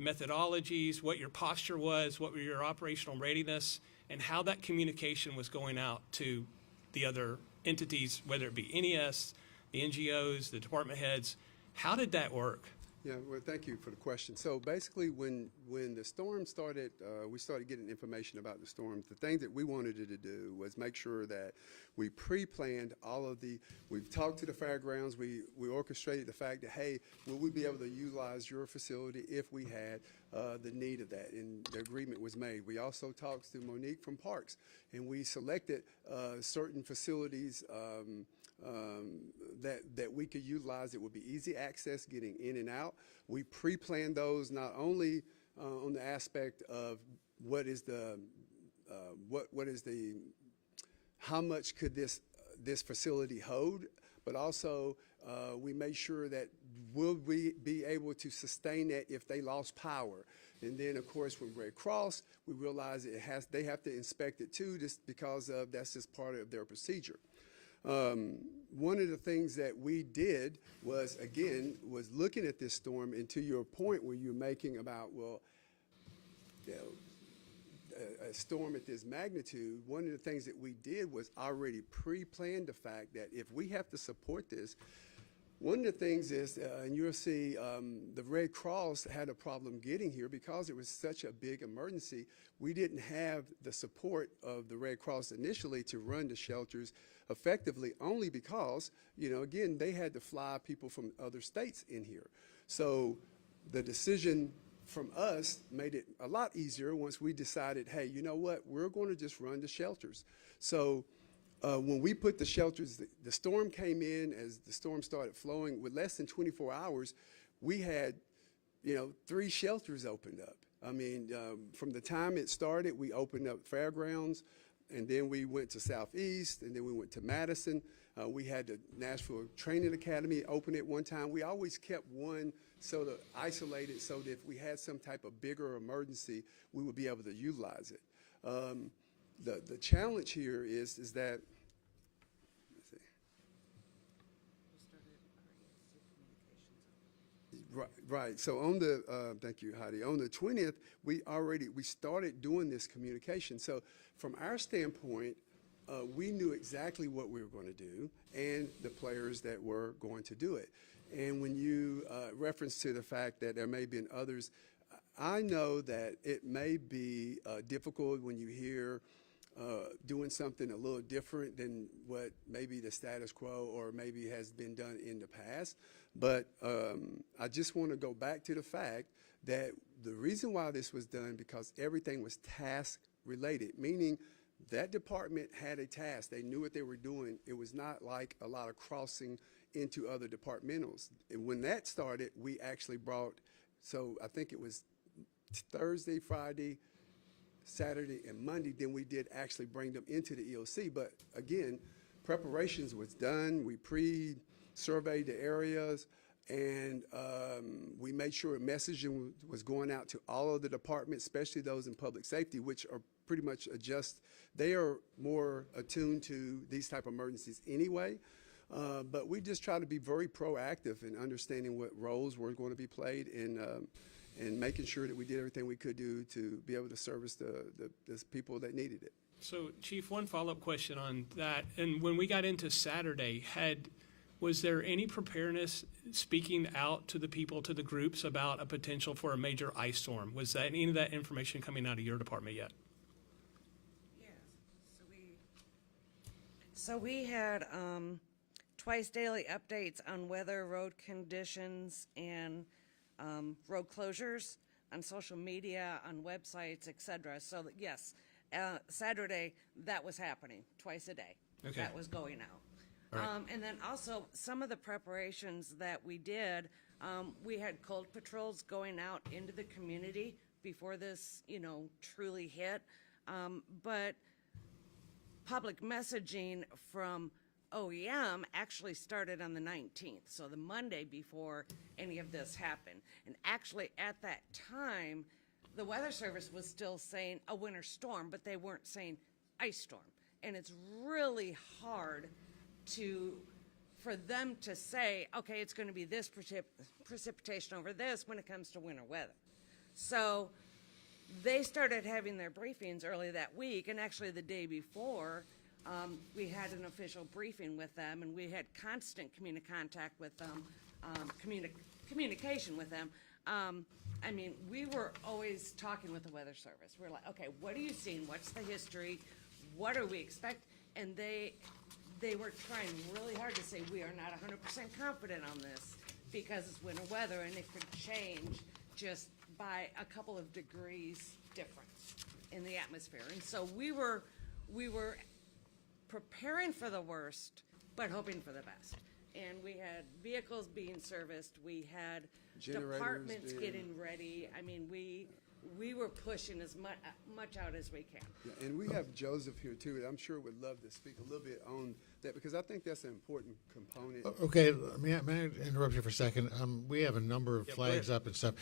methodologies, what your posture was, what were your operational readiness, and how that communication was going out to the other entities, whether it be NES, the NGOs, the department heads? How did that work? Yeah, well, thank you for the question. So basically, when the storm started, we started getting information about the storm. The thing that we wanted to do was make sure that we pre-planned all of we've talked to the fairgrounds, we orchestrated the fact that, hey, will we be able to utilize your facility if we had the need of that? And the agreement was made. We also talked to Monique from Parks, and we selected certain facilities that we could utilize. It would be easy access getting in and out. We pre-planned those not only on the aspect of how much could this facility hold, but also we made sure that will we be able to sustain that if they lost power. And then, of course, with Red Cross, we realized they have to inspect it too, just because that's just part of their procedure. One of the things that we did was looking at this storm, and to your point where you're making about, well, you know, a storm at this magnitude, one of the things that we did was already pre-planned the fact that if we have to support this, one of the things is, and you'll see the Red Cross had a problem getting here because it was such a big emergency. We didn't have the support of the Red Cross initially to run the shelters effectively, only because, you know, again, they had to fly people from other states in here. So the decision from us made it a lot easier once we decided, hey, you know what, we're going to just run the shelters. So when we put the shelters, the storm came in as the storm started flowing. With less than 24 hours, we had, 3 shelters opened up. I mean, from the time it started, we opened up Fairgrounds, and then we went to Southeast, and then we went to Madison. We had the Nashville Training Academy open at one time. We always kept one isolated so that if we had some type of bigger emergency, we would be able to utilize it. The challenge here is that, let's see. Right. So on the, thank you, Heidi. On the 20th, we started doing this communication. So from our standpoint, we knew exactly what we were going to do and the players that were going to do it. And when you reference to the fact that there may have been others, I know that it may be difficult when you hear doing something a little different than what maybe the status quo or maybe has been done in the past. But I just want to go back to the fact that the reason why this was done because everything was task related, meaning that department had a task. They knew what they were doing. It was not like a lot of crossing into other departmentals. And when that started, we actually brought, so I think it was Thursday, Friday, Saturday, and Monday, then we did actually bring them into the EOC. But again, preparations was done. We pre-surveyed the areas, and we made sure messaging was going out to all of the departments, especially those in public safety, which are pretty much they are more attuned to these type of emergencies anyway. But we just try to be very proactive in understanding what roles were going to be played and making sure that we did everything we could do to be able to service the people that needed it. So, Chief, one follow-up question on that. And when we got into Saturday, was there any preparedness speaking out to the people, to the groups, about a potential for a major ice storm? Was that any of that information coming out of your department yet? So we had twice daily updates on weather, road conditions, and road closures on social media, on websites, etc. So yes, Saturday that was happening twice a day. Okay. That was going out. Right. And then also some of the preparations that we did, we had cold patrols going out into the community before this, truly hit. But public messaging from OEM actually started on the 19th, so the Monday before any of this happened. And actually at that time, the Weather Service was still saying a winter storm, but they weren't saying ice storm. And it's really hard for them to say, okay, it's going to be this precipitation over this when it comes to winter weather. So they started having their briefings early that week, and actually the day before, we had an official briefing with them, and we had constant contact with them, communication with them. We were always talking with the Weather Service. We're like, okay, what are you seeing? What's the history? What are we expecting? And they were trying really hard to say, we are not 100% confident on this because it's winter weather and it could change just by a couple of degrees difference in the atmosphere. And so we were preparing for the worst, but hoping for the best. And we had vehicles being serviced. We had Generators departments getting ready. We were pushing as much out as we can. Yeah, and we have Joseph here too, and I'm sure would love to speak a little bit on that because I think that's an important component. Okay, may I interrupt you for a second? We have a number of flags up and stuff.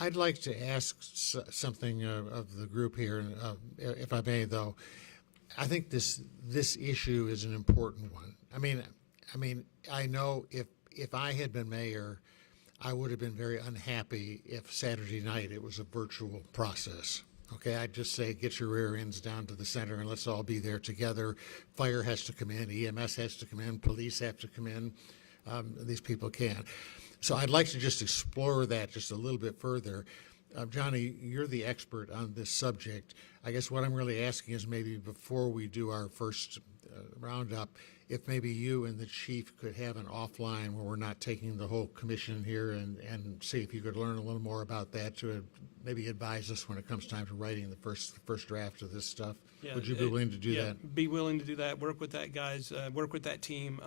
I'd like to ask something of the group here, if I may, though. I think this issue is an important one. I know if I had been mayor, I would have been very unhappy if Saturday night it was a virtual process. Okay, I'd just say get your rear ends down to the center and let's all be there together. Fire has to come in, EMS has to come in, police have to come in. These people can. So I'd like to just explore that just a little bit further. Johnny, you're the expert on this subject. I guess what I'm really asking is maybe before we do our first roundup, if maybe you and the chief could have an offline where we're not taking the whole commission here, and see if you could learn a little more about that to maybe advise us when it comes time to writing the first draft of this stuff. Yeah, Would you be willing to do yeah, that? Be willing to do that. Work with that guys. Work with that team.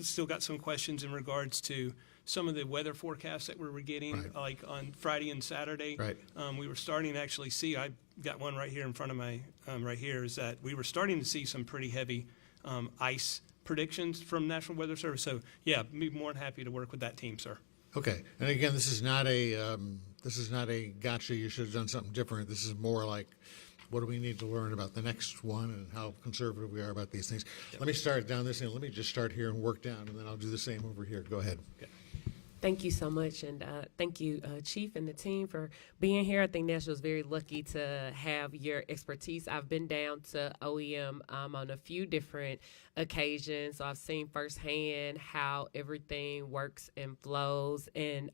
Still got some questions in regards to some of the weather forecasts that we were getting, Right. like on Friday and Saturday. Right. We were starting to actually see. I got one right here in front of my right here. Is that we were starting to see some pretty heavy ice predictions from National Weather Service. So yeah, be more than happy to work with that team, sir. Okay, and again, this is not a gotcha, you should have done something different. This is more like, what do we need to learn about the next one and how conservative we are about these things. Let me start down this end. Let me just start here and work down, and then I'll do the same over here. Go ahead. Okay. Thank you so much, and thank you, Chief and the team, for being here. I think Nashville's very lucky to have your expertise. I've been down to OEM on a few different occasions, so I've seen firsthand how everything works and flows, and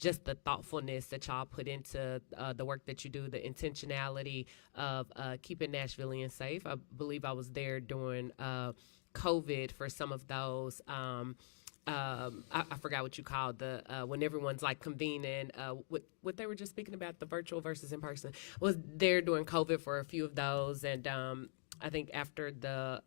just the thoughtfulness that y'all put into the work that you do, the intentionality of keeping Nashvillians safe. I believe I was there during COVID for some of those. I forgot what you called when everyone's like convening, what they were just speaking about, the virtual versus in person. Was there during COVID for a few of those, and I think after the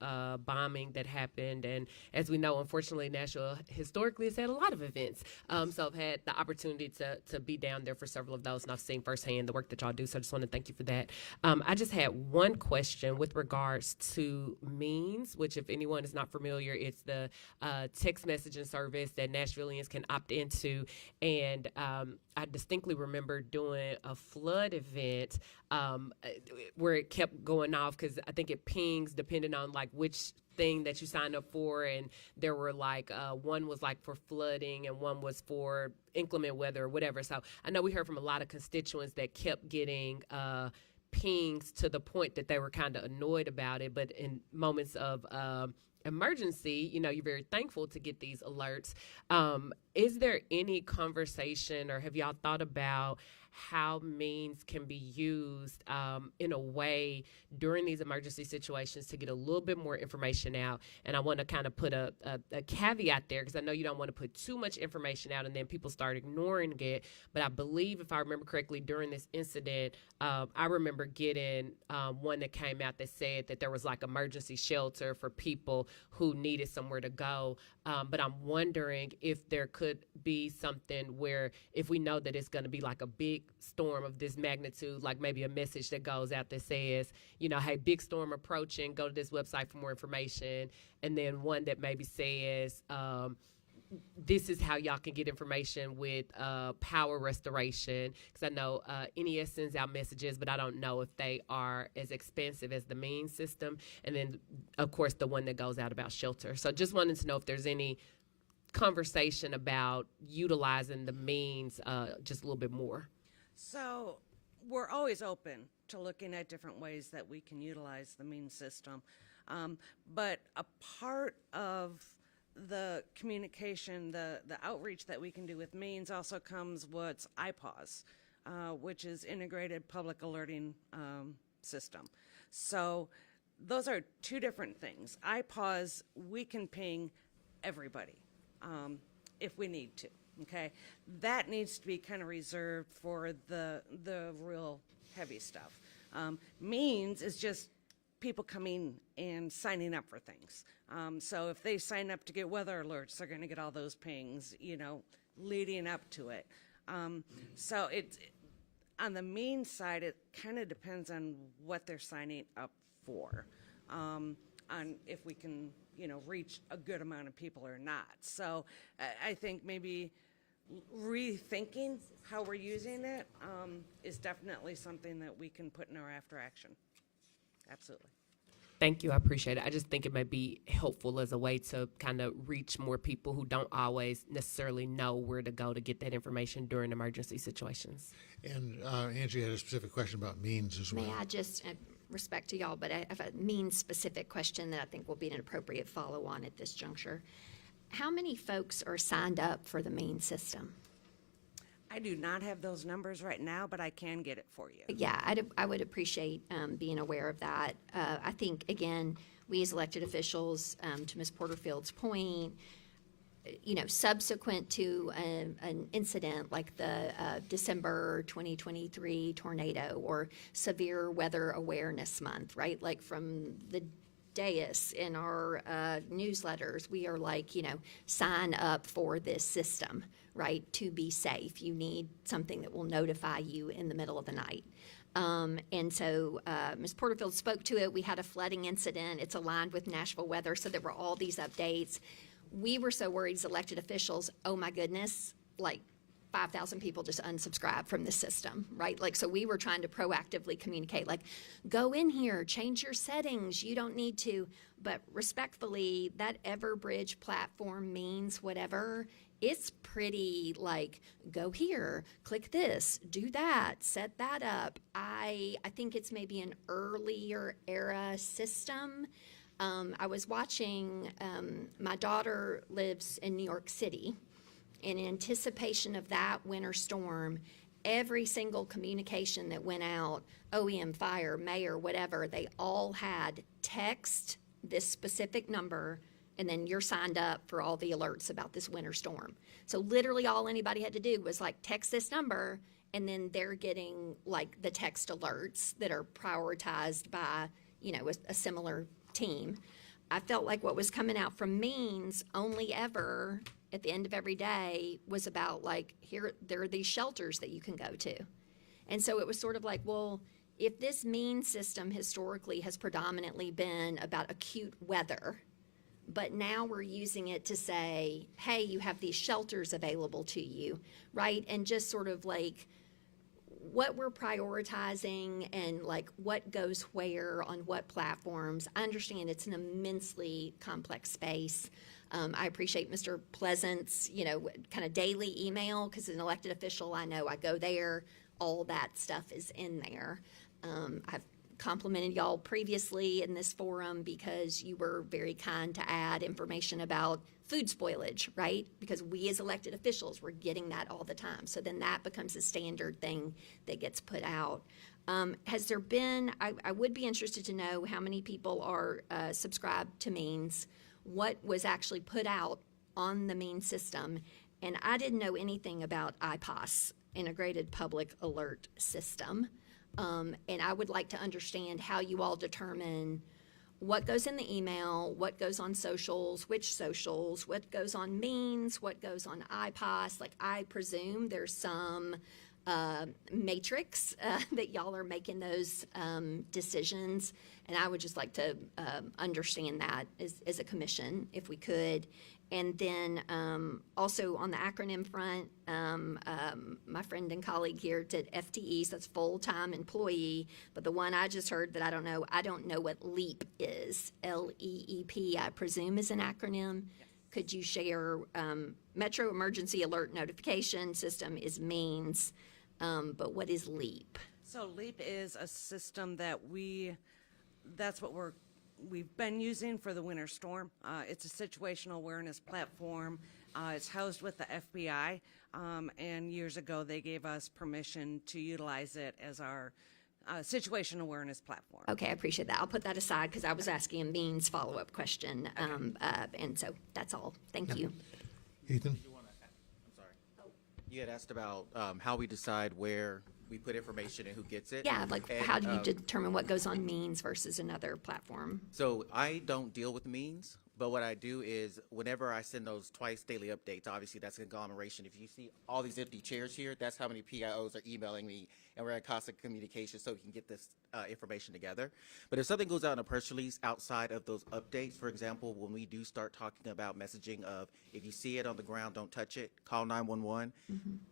bombing that happened, and as we know, unfortunately, Nashville historically has had a lot of events. So I've had the opportunity to be down there for several of those, and I've seen firsthand the work that y'all do. So I just want to thank you for that. I just had one question with regards to Means, which, if anyone is not familiar, it's the text messaging service that Nashvillians can opt into. And I distinctly remember doing a flood event where it kept going off, because I think it pings depending on like which thing that you signed up for, and there were like one was like for flooding and one was for inclement weather or whatever. So I know we heard from a lot of constituents that kept getting pings to the point that they were kind of annoyed about it, but in moments of emergency, you know, you're very thankful to get these alerts. Is there any conversation, or have y'all thought about how Means can be used in a way during these emergency situations to get a little bit more information out? And I want to kind of put a caveat there, because I know you don't want to put too much information out and then people start ignoring it. But I believe, if I remember correctly, during this incident, I remember getting one that came out that said that there was like emergency shelter for people who needed somewhere to go. But I'm wondering if there could be something where, if we know that it's going to be like a big storm of this magnitude, like maybe a message that goes out that says, you know, hey, big storm approaching, go to this website for more information. And then one that maybe says, this is how y'all can get information with power restoration. Because I know NES sends out messages, but I don't know if they are as expensive as the Means system. And then, of course, the one that goes out about shelter. So just wanted to know if there's any conversation about utilizing the Means just a little bit more. So we're always open to looking at different ways that we can utilize the Means system. But a part of the communication, the outreach that we can do with Means also comes what's IPAWS, which is Integrated Public Alerting System. So those are two different things. IPAWS, we can ping everybody if we need to. Okay, that needs to be kind of reserved for the real heavy stuff. Means is just people coming and signing up for things. So if they sign up to get weather alerts, they're going to get all those pings, you know, leading up to it. So it's on the Means side, it kind of depends on what they're signing up for, on if we can, you know, reach a good amount of people or not. So I think maybe rethinking how we're using it is definitely something that we can put in our after action. Absolutely. Thank you. I appreciate it. I just think it might be helpful as a way to kind of reach more people who don't always necessarily know where to go to get that information during emergency situations. And Angie had a specific question about Means as well. May I just, respect to y'all, but I have a Means-specific question that I think will be an appropriate follow-on at this juncture. How many folks are signed up for the Means system? I do not have those numbers right now, but I can get it for you. Yeah, I would appreciate being aware of that. I think, again, we as elected officials, to Ms. Porterfield's point, subsequent to an incident like the December 2023 tornado or Severe Weather Awareness Month, right? Like from the dais in our newsletters, we are like, sign up for this system, right? To be safe. You need something that will notify you in the middle of the night. And so Ms. Porterfield spoke to it. We had a flooding incident. It's aligned with Nashville weather, so there were all these updates. We were so worried as elected officials, oh my goodness, like 5,000 people just unsubscribed from the system, right? Like, so we were trying to proactively communicate, like, go in here, change your settings, you don't need to. But respectfully, that Everbridge platform means whatever. It's pretty like, go here, click this, do that, set that up. I think it's maybe an earlier era system. I was watching, my daughter lives in New York City. In anticipation of that winter storm, every single communication that went out, OEM, fire, mayor, whatever, they all had text this specific number, and then you're signed up for all the alerts about this winter storm. So literally all anybody had to do was like text this number, and then they're getting like the text alerts that are prioritized by, a similar team. I felt like what was coming out from Means only ever at the end of every day was about like, there are these shelters that you can go to. And so it was sort of like, well, if this Means system historically has predominantly been about acute weather, but now we're using it to say, hey, you have these shelters available to you, right? And just sort of like what we're prioritizing and like what goes where on what platforms. I understand it's an immensely complex space. I appreciate Mr. Pleasant's, kind of daily email, because as an elected official, I know I go there, all that stuff is in there. I've complimented y'all previously in this forum because you were very kind to add information about food spoilage, right? Because we as elected officials, we're getting that all the time. So then that becomes a standard thing that gets put out. Has there been, I would be interested to know how many people are subscribed to Means, what was actually put out on the Means system, and I didn't know anything about IPOS, Integrated Public Alert System. And I would like to understand how you all determine what goes in the email, what goes on socials, which socials, what goes on Means, what goes on IPOS. Like, I presume there's some matrix that y'all are making those decisions. And I would just like to understand that as a commission, if we could. And then also on the acronym front, my friend and colleague here did FTEs, that's full-time employee, but the one I just heard that I don't know what LEAP is, LEEP, I presume is an acronym. Yes. Could you share, Metro Emergency Alert Notification System is Means, but what is LEAP? So LEAP is a system that that's what we've been using for the winter storm. It's a situational awareness platform. It's housed with the FBI, and years ago they gave us permission to utilize it as our situation awareness platform. Okay, I appreciate that. I'll put that aside because I was asking a Means follow-up question, and so that's all. Thank you. Ethan? I'm sorry. You had asked about how we decide where we put information and who gets it. Yeah, like and, how do you determine what goes on Means versus another platform? So I don't deal with Means, but what I do is whenever I send those twice daily updates, obviously that's an conglomeration. If you see all these empty chairs here, that's how many PIOs are emailing me, and we're in constant communication so we can get this information together. But if something goes out in a press release outside of those updates, for example, when we do start talking about messaging of if you see it on the ground, don't touch it, call 911,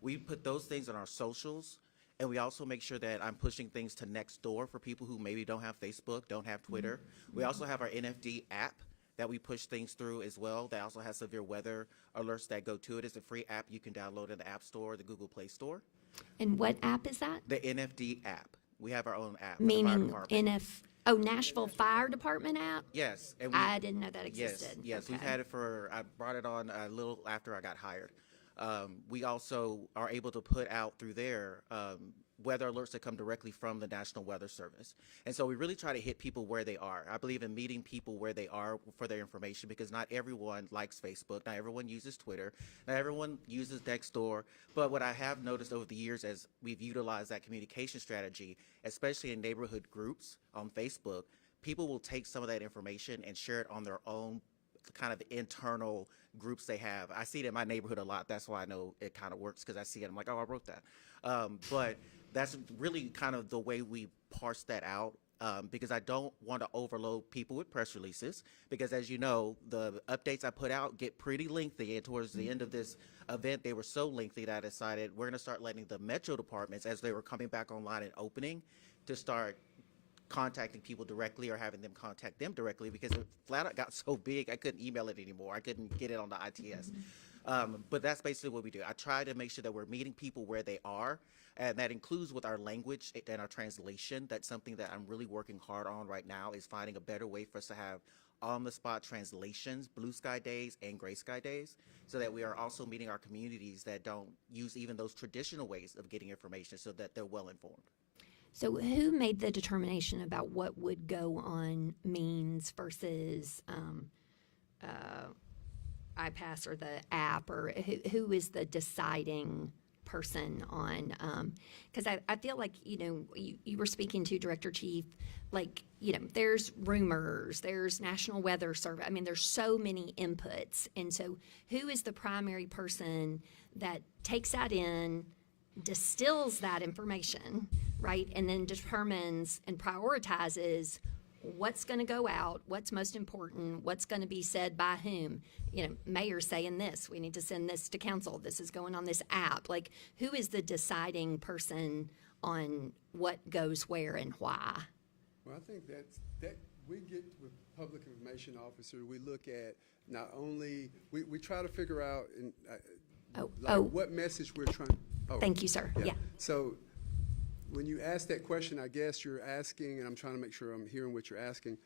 we put those things on our socials. And we also make sure that I'm pushing things to Nextdoor for people who maybe don't have Facebook, don't have Twitter. We also have our NFD app that we push things through as well. That also has severe weather alerts that go to it. It's a free app you can download in the App Store or the Google Play Store. And what app is that? The NFD app. We have our own app. Meaning Nashville Fire Department app? Yes. And I didn't know that existed. Yes, okay. We've had it I brought it on a little after I got hired. We also are able to put out through there weather alerts that come directly from the National Weather Service. And so we really try to hit people where they are. I believe in meeting people where they are for their information, because not everyone likes Facebook, not everyone uses Twitter, not everyone uses Nextdoor. But what I have noticed over the years as we've utilized that communication strategy, especially in neighborhood groups on Facebook, people will take some of that information and share it on their own kind of internal groups they have. I see it in my neighborhood a lot. That's why I know it kind of works, because I see it. I'm like, oh, I wrote that. But that's really kind of the way we parse that out, because I don't want to overload people with press releases, because as you know, the updates I put out get pretty lengthy, and towards the end of this event, they were so lengthy that I decided we're going to start letting the metro departments, as they were coming back online and opening, to start contacting people directly or having them contact them directly, because it flat out got so big I couldn't email it anymore. I couldn't get it on the ITS. But that's basically what we do. I try to make sure that we're meeting people where they are, and that includes with our language and our translation. That's something that I'm really working hard on right now, is finding a better way for us to have on-the-spot translations, blue sky days and gray sky days, so that we are also meeting our communities that don't use even those traditional ways of getting information, so that they're well informed. So who made the determination about what would go on means versus iPass or the app, or who is the deciding person on, because I feel like, you were speaking to Director Chief, like, there's rumors, there's National Weather Service. I mean, there's so many inputs. And so who is the primary person that takes that in, distills that information, right, and then determines and prioritizes what's going to go out, what's most important, what's going to be said by whom? Mayor's saying this, we need to send this to council, this is going on this app. Like, who is the deciding person on what goes where and why? Well, I think that we get with public information officer, we look at not only, we try to figure out what message we're trying. Thank you, sir. Yeah. So when you ask that question, I guess you're asking, and I'm trying to make sure I'm hearing what you're asking,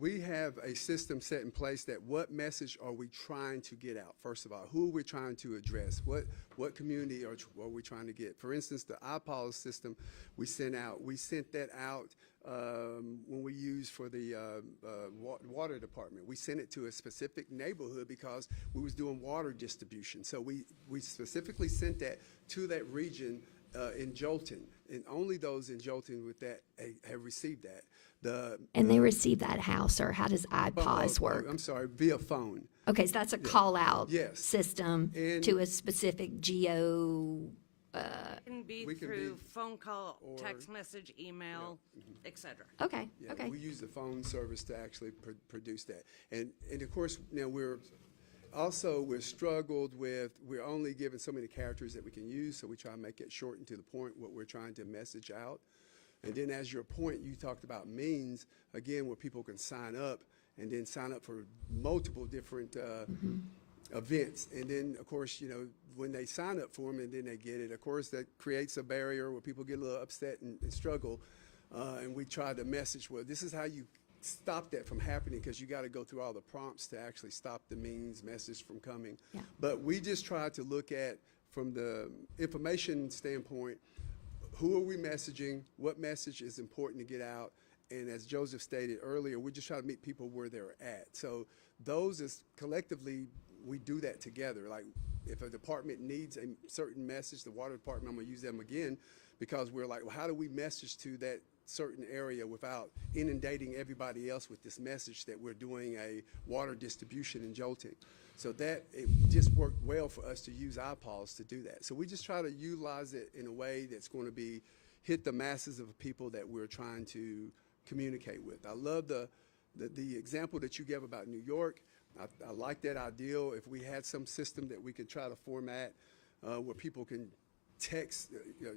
we have a system set in place that what message are we trying to get out, first of all? Who are we trying to address? What community are we trying to get? For instance, the iPods system we sent that out when we used for the water department. We sent it to a specific neighborhood because we was doing water distribution. So we specifically sent that to that region in Jolton, and only those in Jolton with that have received that. And they receive that how, sir? How does iPods work? I'm sorry, via phone. Okay, so that's a call-out system to a specific geo. It can be through phone call, text message, email, etc. Okay. Yeah, okay. We use the phone service to actually produce that, and of course now we're struggled with, we're only given so many characters that we can use, so we try to make it short and to the point what we're trying to message out. And then as your point, you talked about means, again, where people can sign up and then sign up for multiple different events. And then, of course, when they sign up for them and then they get it, of course, that creates a barrier where people get a little upset and struggle. And we try to message, well, this is how you stop that from happening, because you got to go through all the prompts to actually stop the means message from coming. Yeah. But we just try to look at, from the information standpoint, who are we messaging, what message is important to get out, and as Joseph stated earlier, we just try to meet people where they're at. So those is collectively, we do that together. Like if a department needs a certain message, the water department, I'm gonna use them again, because we're like, well, how do we message to that certain area without inundating everybody else with this message that we're doing a water distribution in Jolting? So that it just worked well for us to use iPods to do that. So we just try to utilize it in a way that's going to hit the masses of people that we're trying to communicate with. I love the example that you gave about New York. I like that ideal. If we had some system that we could try to format where people can text,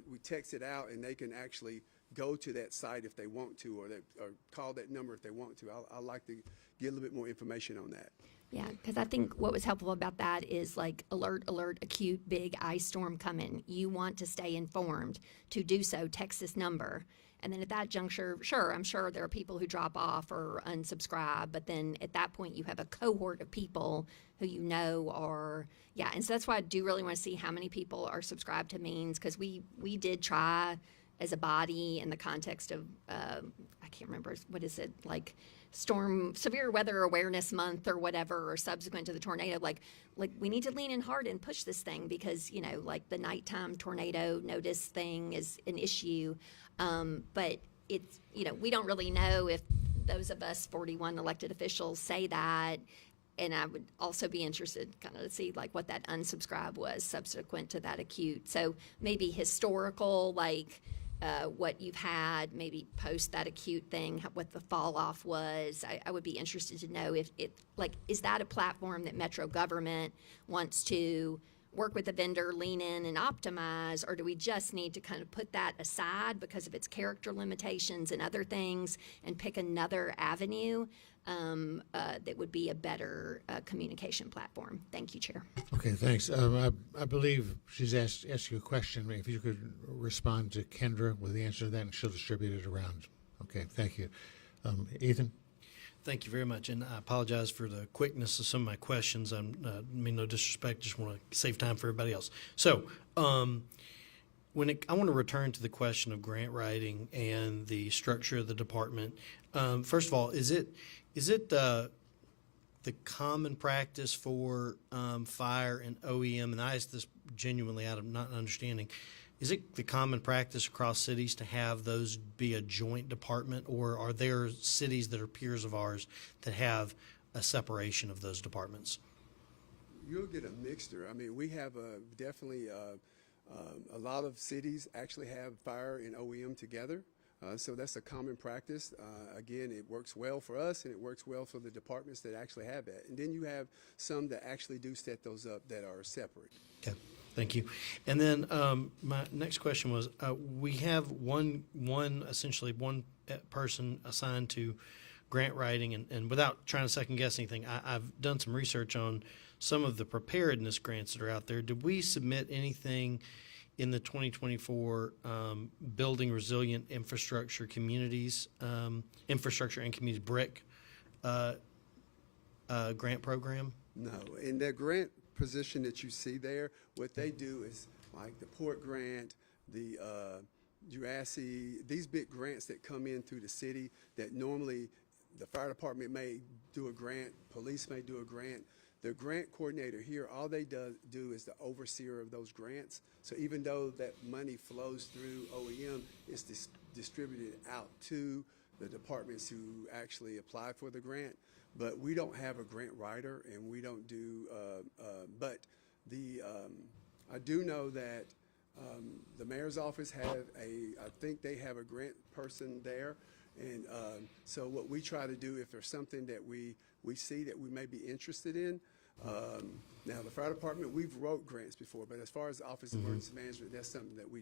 we text it out and they can actually go to that site if they want to, or call that number if they want to. I like to get a little bit more information on that. Yeah, because I think what was helpful about that is like alert, acute, big ice storm coming. You want to stay informed. To do so, text this number. And then at that juncture, sure, I'm sure there are people who drop off or unsubscribe, but then at that point you have a cohort of people who you know are, yeah. And so that's why I do really want to see how many people are subscribed to means, because we did try as a body in the context of, I can't remember, what is it, like severe weather awareness month or whatever, or subsequent to the tornado, like we need to lean in hard and push this thing, because, you know, like the nighttime tornado notice thing is an issue. But it's, you know, we don't really know if those of us 41 elected officials say that. And I would also be interested kind of to see like what that unsubscribe was subsequent to that acute. So maybe historical, like what you've had, maybe post that acute thing, what the fall off was. I would be interested to know if it, like, is that a platform that Metro government wants to work with the vendor, lean in and optimize, or do we just need to kind of put that aside because of its character limitations and other things and pick another avenue that would be a better communication platform? Thank you, Chair. Okay, thanks. I believe she's asked you a question. If you could respond to Kendra with the answer to that, and she'll distribute it around. Okay, thank you. Ethan? Thank you very much, and I apologize for the quickness of some of my questions. I mean no disrespect, just want to save time for everybody else. So, I want to return to the question of grant writing and the structure of the department. First of all, is it the common practice for fire and OEM, and I ask this genuinely out of not understanding, is it the common practice across cities to have those be a joint department, or are there cities that are peers of ours that have a separation of those departments? You'll get a mixture. I mean, we have definitely a lot of cities actually have fire and OEM together. So that's a common practice. Again, it works well for us, and it works well for the departments that actually have that. And then you have some that actually do set those up that are separate. Okay, thank you. And then my next question was, we have one person assigned to grant writing, and without trying to second guess anything, I've done some research on some of the preparedness grants that are out there. Did we submit anything in the 2024 Building Resilient Infrastructure Communities, Infrastructure and Communities BRIC grant program? No, in that grant position that you see there, what they do is like the Port Grant, the UASI, these big grants that come in through the city that normally the fire department may do a grant, police may do a grant. The grant coordinator here, all they do is the overseer of those grants. So even though that money flows through OEM, it's distributed out to the departments who actually apply for the grant. But we don't have a grant writer, and we don't do, I do know that the mayor's office I think they have a grant person there. And so what we try to do, if there's something that we see that we may be interested in, now the fire department, we've wrote grants before, but as far as the Office of Emergency Management, that's something that we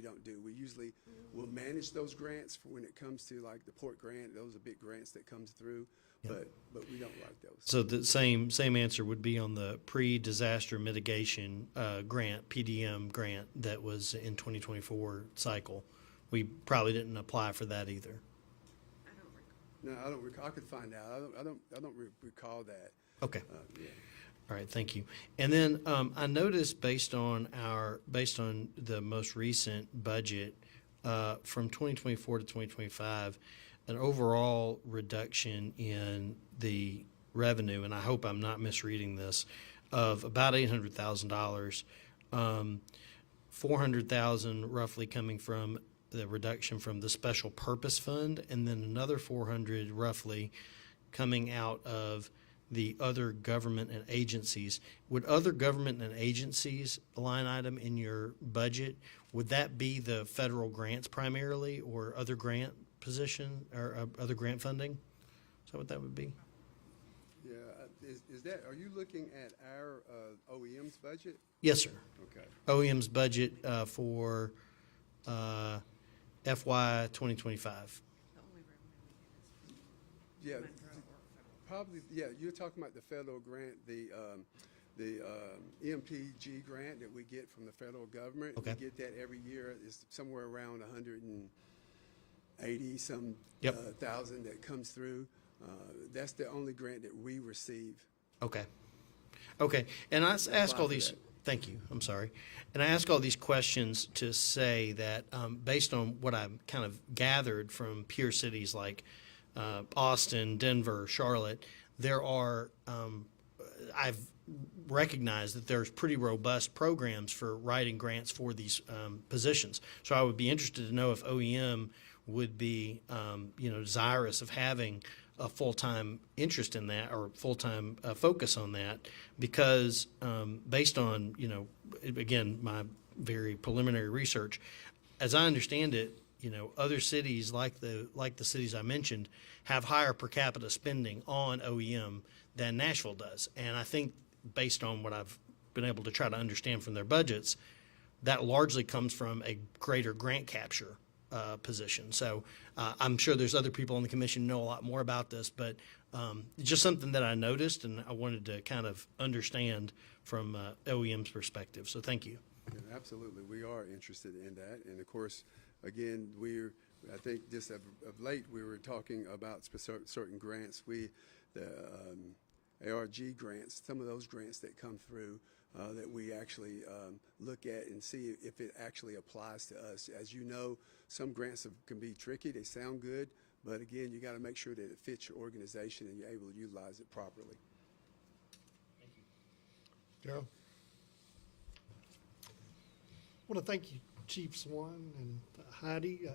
don't do. We usually will manage those grants for when it comes to like the Port Grant. Those are big grants that comes through, but we don't write those. So the same answer would be on the pre-disaster mitigation grant, PDM grant that was in 2024 cycle. We probably didn't apply for that either. No, I don't recall. I could find out. I don't recall that. Okay. Yeah. All right. Thank you. And then I noticed based on the most recent budget from 2024 to 2025, an overall reduction in the revenue, and I hope I'm not misreading this, of about $800,000, $400,000 roughly coming from the reduction from the special purpose fund, and then another 400 roughly coming out of the other government and agencies. Would other government and agencies line item in your budget, would that be the federal grants primarily, or other grant position or other grant funding? Is that what that would be? Yeah. Is that? Are you looking at our OEM's budget? Yes, sir. Okay. OEM's budget for FY 2025. Yeah, probably. Yeah, you're talking about the federal grant, the EMPG grant that we get from the federal government. Okay. We get that every year. It's somewhere around 80-some Yep. thousand that comes through. That's the only grant that we receive. Okay. Okay. And I ask Apply all for these, that. thank you, I'm sorry. And I ask all these questions to say that based on what I've kind of gathered from peer cities like Austin, Denver, Charlotte, there are, I've recognized that there's pretty robust programs for writing grants for these positions. So I would be interested to know if OEM would be, desirous of having a full-time interest in that or full-time focus on that, because based on, again, my very preliminary research, as I understand it, other cities like the cities I mentioned have higher per capita spending on OEM than Nashville does. And I think based on what I've been able to try to understand from their budgets, that largely comes from a greater grant capture position. So I'm sure there's other people on the commission who know a lot more about this, but just something that I noticed and I wanted to kind of understand from OEM's perspective. So thank you. Yeah, absolutely. We are interested in that. And of course, again, I think just of late, we were talking about certain grants. The ARG grants, some of those grants that come through that we actually look at and see if it actually applies to us. As you know, some grants can be tricky. They sound good, but again, you got to make sure that it fits your organization and you're able to utilize it properly. Joe? I want to thank you, Chief Swan and Heidi.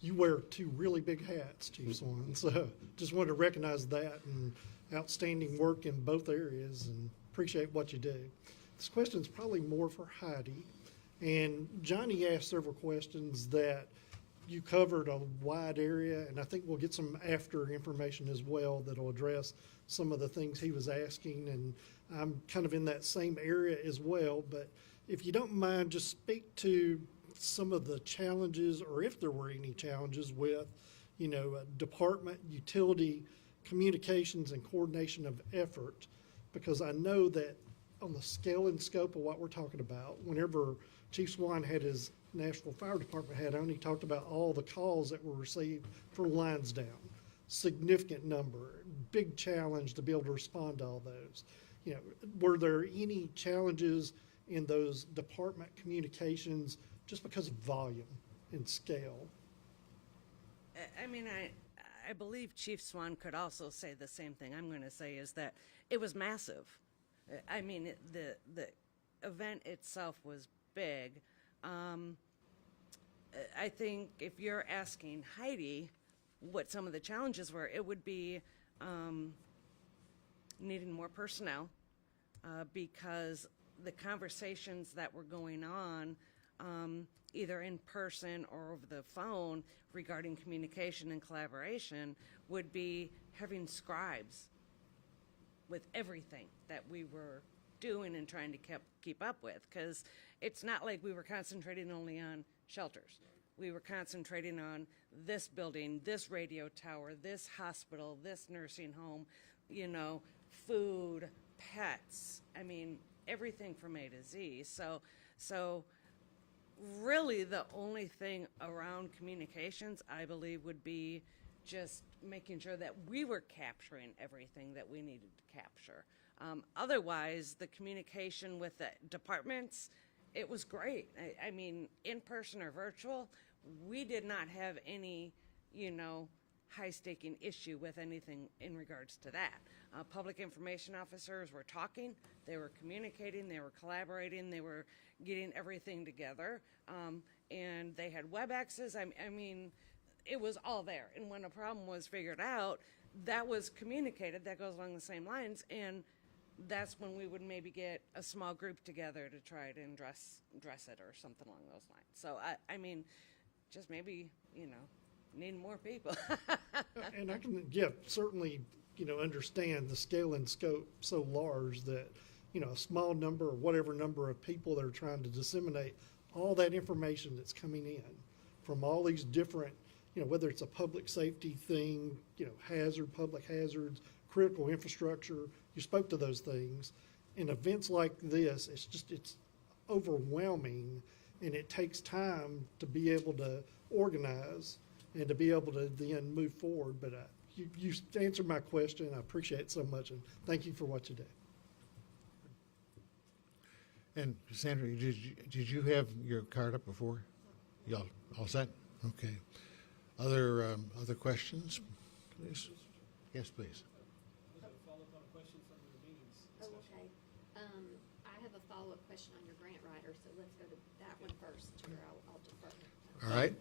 You wear two really big hats, Chief Swan, so just wanted to recognize that and outstanding work in both areas and appreciate what you do. This question is probably more for Heidi. And Johnny asked several questions that you covered a wide area, and I think we'll get some after information as well that'll address some of the things he was asking, and I'm kind of in that same area as well. But if you don't mind, just speak to some of the challenges, or if there were any challenges with, department, utility, communications, and coordination of effort, because I know that on the scale and scope of what we're talking about, whenever Chief Swan had his Nashville Fire Department hat on, he talked about all the calls that were received for lines down. Significant number, big challenge to be able to respond to all those. Were there any challenges in those department communications just because of volume and scale? I mean, I believe Chief Swan could also say the same thing I'm going to say, is that it was massive. I mean, the event itself was big. I think if you're asking Heidi what some of the challenges were, it would be needing more personnel because the conversations that were going on, either in person or over the phone regarding communication and collaboration, would be having scribes with everything that we were doing and trying to keep up with, because it's not like we were concentrating only on shelters. We were concentrating on this building, this radio tower, this hospital, this nursing home, food, pets, I mean, everything from A to Z. So really the only thing around communications, I believe, would be just making sure that we were capturing everything that we needed to capture. Otherwise, the communication with the departments, it was great. I mean, in person or virtual, we did not have any, high-staking issue with anything in regards to that. Public information officers were talking, they were communicating, they were collaborating, they were getting everything together, and they had WebExes. I mean, it was all there. And when a problem was figured out, that was communicated. That goes along the same lines, and that's when we would maybe get a small group together to try to address it or something along those lines. So I mean, just maybe need more people. And I can, certainly, understand the scale and scope so large that, a small number or whatever number of people that are trying to disseminate all that information that's coming in from all these different, whether it's a public safety thing, public hazards, critical infrastructure, you spoke to those things. In events like this, it's overwhelming, and it takes time to be able to organize and to be able to then move forward. But you answered my question. I appreciate it so much, and thank you for what you do. And Sandra, did you have your card up before? Y'all all set? Okay. Other questions, please? Yes, please. Oh, okay. I have a follow-up question on your grant writer, so let's go to that one first, Chair. I'll defer. All right.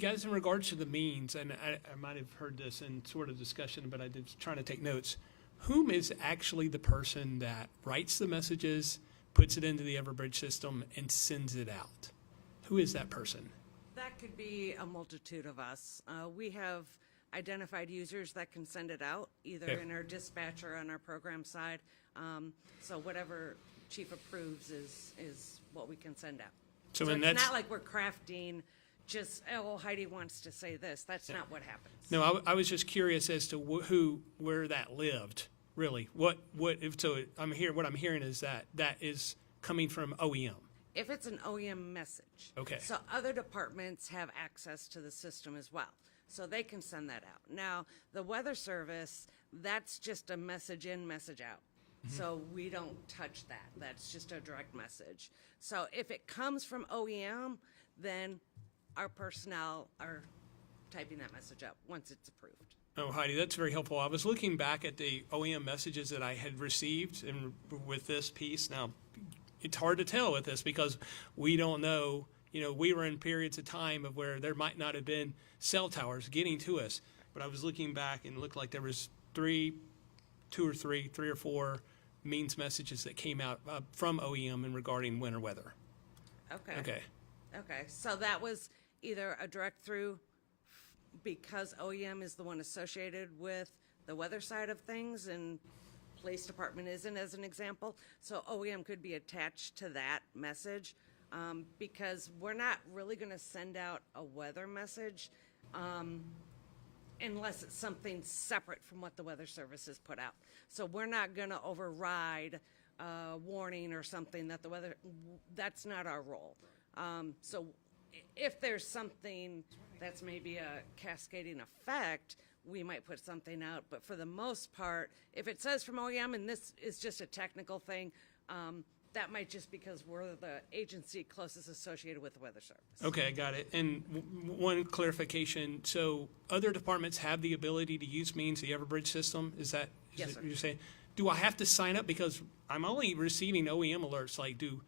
Guys, in regards to the means, and I might have heard this in sort of discussion, but I did trying to take notes. Whom is actually the person that writes the messages, puts it into the Everbridge system, and sends it out? Who is that person? That could be a multitude of us. We have identified users that can send it out, either Okay. in our dispatch or on our program side. So whatever chief approves is what we can send out. So So and it's that's not like we're crafting just, oh, Heidi wants to say this. That's not what happens. no. I was just curious as to where that lived. Really, what if so? What I'm hearing is that is coming from OEM. If it's an OEM message. Okay. So other departments have access to the system as well. So they can send that out. Now, the Weather Service, that's just a message in, message out. So we don't touch that. That's just a direct message. So if it comes from OEM, then our personnel are typing that message up once it's approved. Oh, Heidi, that's very helpful. I was looking back at the OEM messages that I had received and with this piece. Now, it's hard to tell with this because we don't know, we were in periods of time of where there might not have been cell towers getting to us. But I was looking back and it looked like there was three or four means messages that came out from OEM in regarding winter weather. Okay. So that was either a direct through because OEM is the one associated with the weather side of things and police department isn't, as an example. So OEM could be attached to that message because we're not really going to send out a weather message unless it's something separate from what the Weather Service has put out. So we're not going to override a warning or something that that's not our role. So if there's something that's maybe a cascading effect, we might put something out. But for the most part, if it says from OEM, and this is just a technical thing, that might just because we're the agency closest associated with the Weather Service. Okay, got it. And one clarification, so other departments have the ability to use means, the Everbridge system, is that Yes, sir. what you're saying? Do I have to sign up because I'm only receiving OEM alerts? Like, do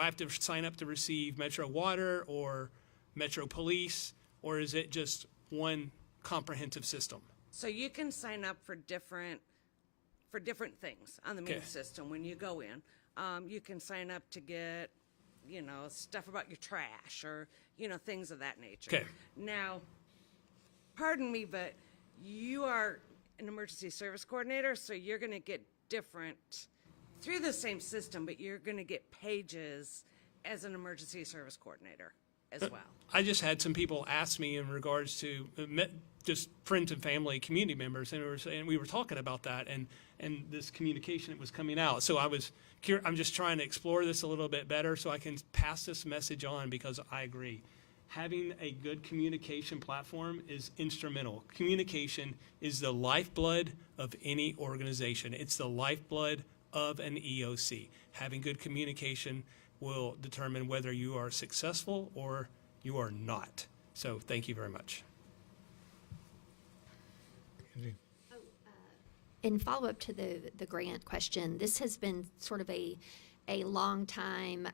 I have to sign up to receive Metro Water or Metro Police, or is it just one comprehensive system? So you can sign up for different things on the main system when you go in. You can sign up to get, stuff about your trash or, things of that nature. Okay. Now, pardon me, but you are an emergency service coordinator, so you're going to get different through the same system, but you're going to get pages as an emergency service coordinator as well. I just had some people ask me in regards to just friends and family, community members, and we were talking about that and this communication that was coming out. So I'm just trying to explore this a little bit better so I can pass this message on because I agree. Having a good communication platform is instrumental. Communication is the lifeblood of any organization. It's the lifeblood of an EOC. Having good communication will determine whether you are successful or you are not. So thank you very much. In follow-up to the grant question, this has been sort of a long time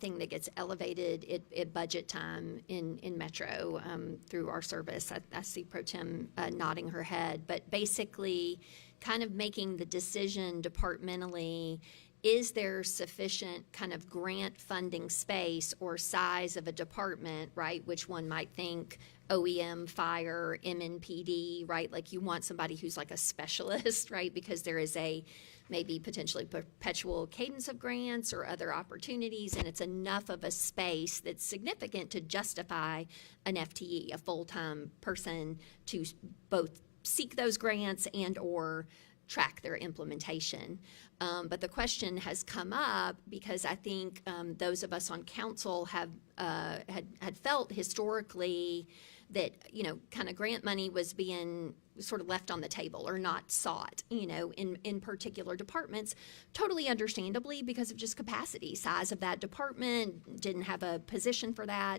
thing that gets elevated at budget time in Metro through our service. I see Pro Tem nodding her head, but basically kind of making the decision departmentally, is there sufficient kind of grant funding space or size of a department, right? Which one might think OEM, fire, MNPD, right? Like you want somebody who's like a specialist, right? Because there is a maybe potentially perpetual cadence of grants or other opportunities, and it's enough of a space that's significant to justify an FTE, a full-time person, to both seek those grants and or track their implementation. But the question has come up because I think those of us on council have had felt historically that, you know, kind of grant money was being sort of left on the table or not sought, you know, in particular departments, totally understandably because of just capacity, size of that department, didn't have a position for that.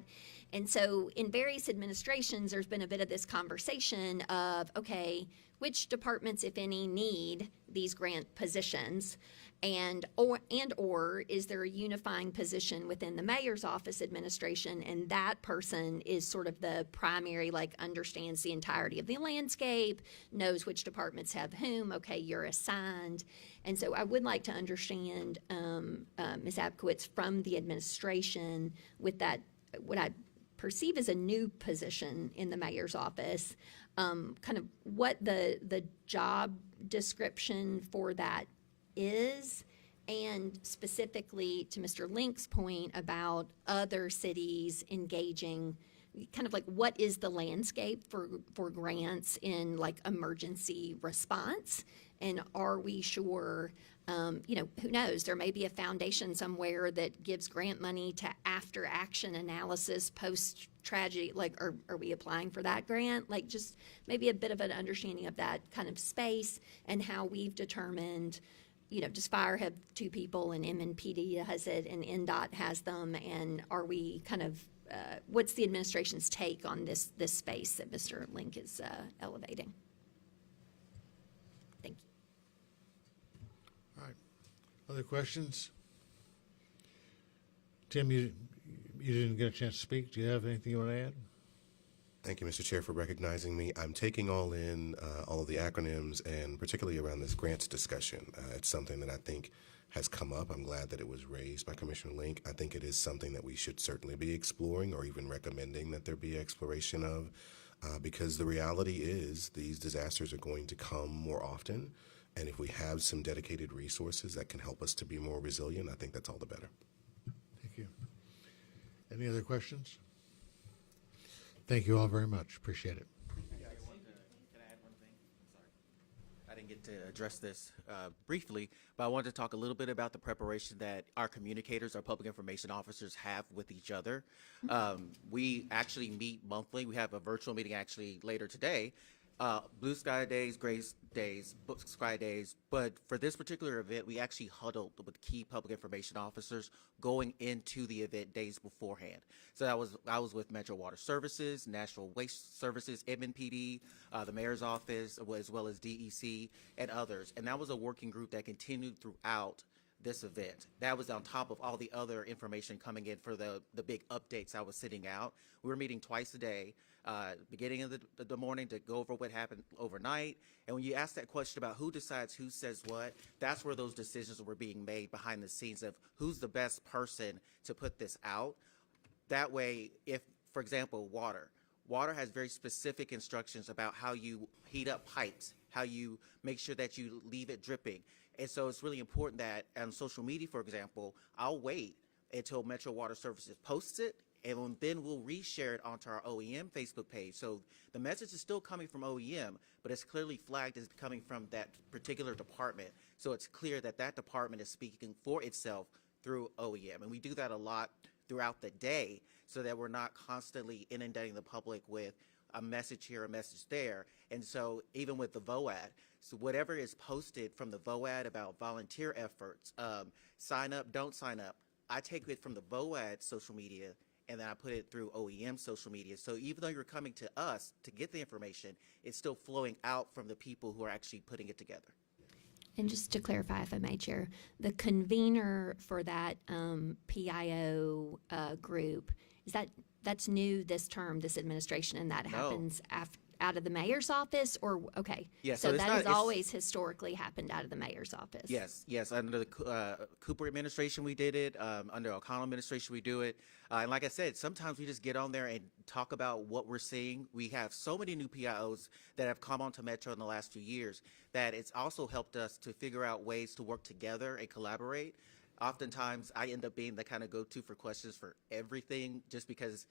And so in various administrations, there's been a bit of this conversation of, okay, which departments, if any, need these grant positions? And or is there a unifying position within the mayor's office administration, and that person is sort of the primary, like understands the entirety of the landscape, knows which departments have whom, okay, you're assigned. And so I would like to understand, Ms. Abkowitz, from the administration with that, what I perceive as a new position in the mayor's office, kind of what the job description for that is, and specifically to Mr. Link's point about other cities engaging, kind of like what is the landscape for grants in like emergency response, and are we sure, you know, who knows, there may be a foundation somewhere that gives grant money to after action analysis post tragedy, like are we applying for that grant? Like just maybe a bit of an understanding of that kind of space and how we've determined, you know, does fire have 2 people and MNPD has it and NDOT has them, and are we kind of, what's the administration's take on this space that Mr. Link is elevating? Thank you. All right. Other questions? Tim, you didn't get a chance to speak. Do you have anything you want to add? Thank you, Mr. Chair, for recognizing me. I'm taking all in all of the acronyms, and particularly around this grants discussion. It's something that I think has come up. I'm glad that it was raised by Commissioner Link. I think it is something that we should certainly be exploring, or even recommending that there be exploration of, because the reality is these disasters are going to come more often, and if we have some dedicated resources that can help us to be more resilient, I think that's all the better. Thank you. Any other questions? Thank you all very much. Appreciate it. Can I add one thing? Sorry. I didn't get to address this briefly, but I wanted to talk a little bit about the preparation that our communicators, our public information officers have with each other. We actually meet monthly. We have a virtual meeting actually later today. Blue sky days, gray days, book sky days. But for this particular event, we actually huddled with key public information officers going into the event days beforehand. So I was with Metro Water Services, Nashville Waste Services, MNPD, the mayor's office, as well as DEC and others. And that was a working group that continued throughout this event. That was on top of all the other information coming in for the big updates I was sending out. We were meeting twice a day, beginning of the morning to go over what happened overnight. And when you ask that question about who decides who says what, that's where those decisions were being made behind the scenes of who's the best person to put this out. That way, if, for example, water has very specific instructions about how you heat up pipes, how you make sure that you leave it dripping. And so it's really important that on social media, for example, I'll wait until Metro Water Services posts it, and then we'll reshare it onto our OEM Facebook page. So the message is still coming from OEM, but it's clearly flagged as coming from that particular department. So it's clear that that department is speaking for itself through OEM. And we do that a lot throughout the day so that we're not constantly inundating the public with a message here, a message there. And so even with the VOAD, so whatever is posted from the VOAD about volunteer efforts, sign up, don't sign up, I take it from the VOAD social media and then I put it through OEM social media. So even though you're coming to us to get the information, it's still flowing out from the people who are actually putting it together. And just to clarify, if I may, Chair, the convener for that PIO group, that's new this term, this administration, and that happens out of the mayor's office, or okay? Yeah, so that has always historically happened out of the mayor's office. Yes. Under the Cooper administration, we did it. Under O'Connell administration, we do it. And like I said, sometimes we just get on there and talk about what we're seeing. We have so many new PIOs that have come onto Metro in the last few years that it's also helped us to figure out ways to work together and collaborate. Oftentimes, I end up being the kind of go-to for questions for everything just because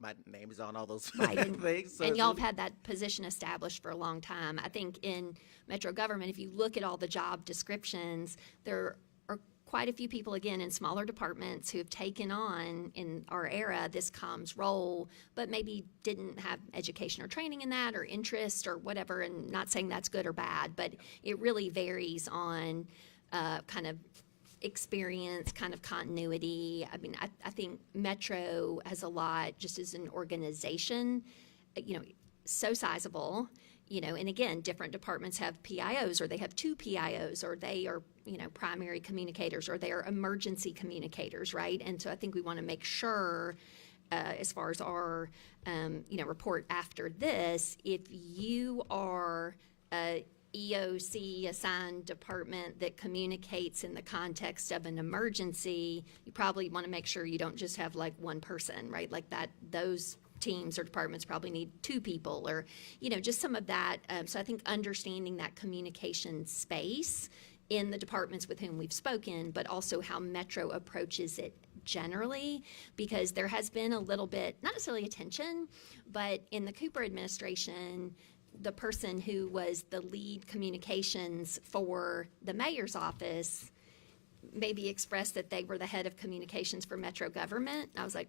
my name is on all those things. So and y'all have had that position established for a long time. I think in Metro government, if you look at all the job descriptions, there are quite a few people, again, in smaller departments who have taken on, in our era, this comms role, but maybe didn't have education or training in that or interest or whatever, and not saying that's good or bad, but it really varies on kind of experience, kind of continuity. I mean, I think Metro has a lot, just as an organization, so sizable, and again, different departments have PIOs, or they have 2 PIOs, or they are, primary communicators, or they are emergency communicators, right? And so I think we want to make sure, as far as our, report after this, if you are a EOC assigned department that communicates in the context of an emergency, you probably want to make sure you don't just have like one person, right? Like that, those teams or departments probably need 2 people, or, just some of that. So I think understanding that communication space in the departments with whom we've spoken, but also how Metro approaches it generally, because there has been a little bit, not necessarily attention, but in the Cooper administration, the person who was the lead communications for the mayor's office maybe expressed that they were the head of communications for Metro government. I was like,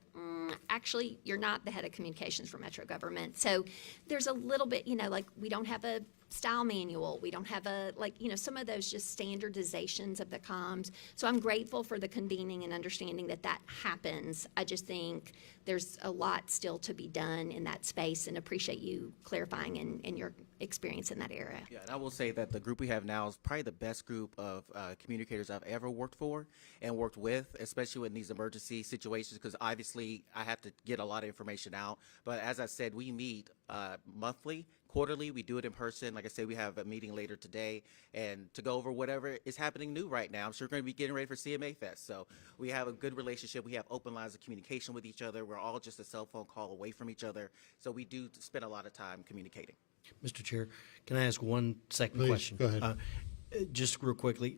actually, you're not the head of communications for Metro government. So there's a little bit, like we don't have a style manual. We don't have some of those just standardizations of the comms. So I'm grateful for the convening and understanding that that happens. I just think there's a lot still to be done in that space, and appreciate you clarifying in your experience in that area. Yeah, and I will say that the group we have now is probably the best group of communicators I've ever worked for and worked with, especially in these emergency situations, because obviously I have to get a lot of information out. But as I said, we meet monthly, quarterly. We do it in person. Like I said, we have a meeting later today, and to go over whatever is happening new right now. I'm sure we're going to be getting ready for CMA Fest. So we have a good relationship. We have open lines of communication with each other. We're all just a cell phone call away from each other. So we do spend a lot of time communicating. Mr. Chair, can I ask one second Please, question? go ahead. Just real quickly,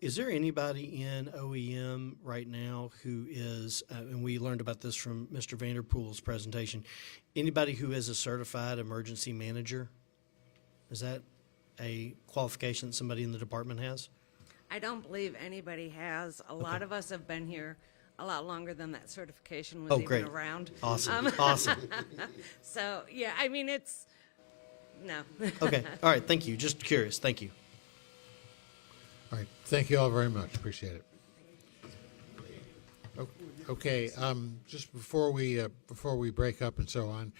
is there anybody in OEM right now who is, and we learned about this from Mr. Vanderpool's presentation, anybody who is a certified emergency manager? Is that a qualification that somebody in the department has? I don't believe anybody has. A lot of us have been here a lot longer than that certification was even great. around. Awesome. Awesome. So, yeah, I mean, no. Okay. All right. Thank you. Just curious. Thank you. All right, thank you all very much, appreciate it. Okay, just before we break up and so on,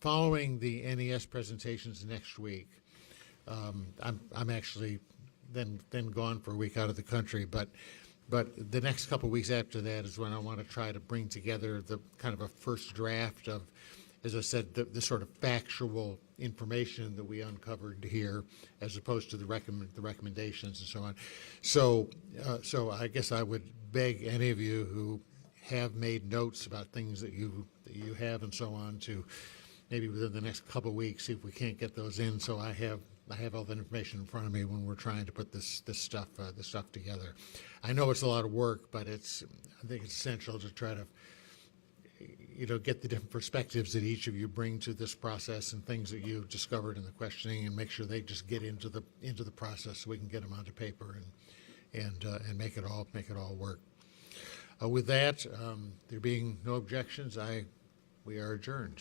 following the NES presentations next week, I'm actually then gone for a week out of the country, but the next couple of weeks after that is when I want to try to bring together the kind of a first draft of, as I said, the sort of factual information that we uncovered here, as opposed to the recommendations and so on. So I guess I would beg any of you who have made notes about things that you have and so on to maybe within the next couple of weeks see if we can't get those in. So I have all that information in front of me when we're trying to put this stuff together. I know it's a lot of work, but I think it's essential to try to get the different perspectives that each of you bring to this process and things that you've discovered in the questioning, and make sure they just get into the process so we can get them onto paper and make it all work. With that, there being no objections, we are adjourned.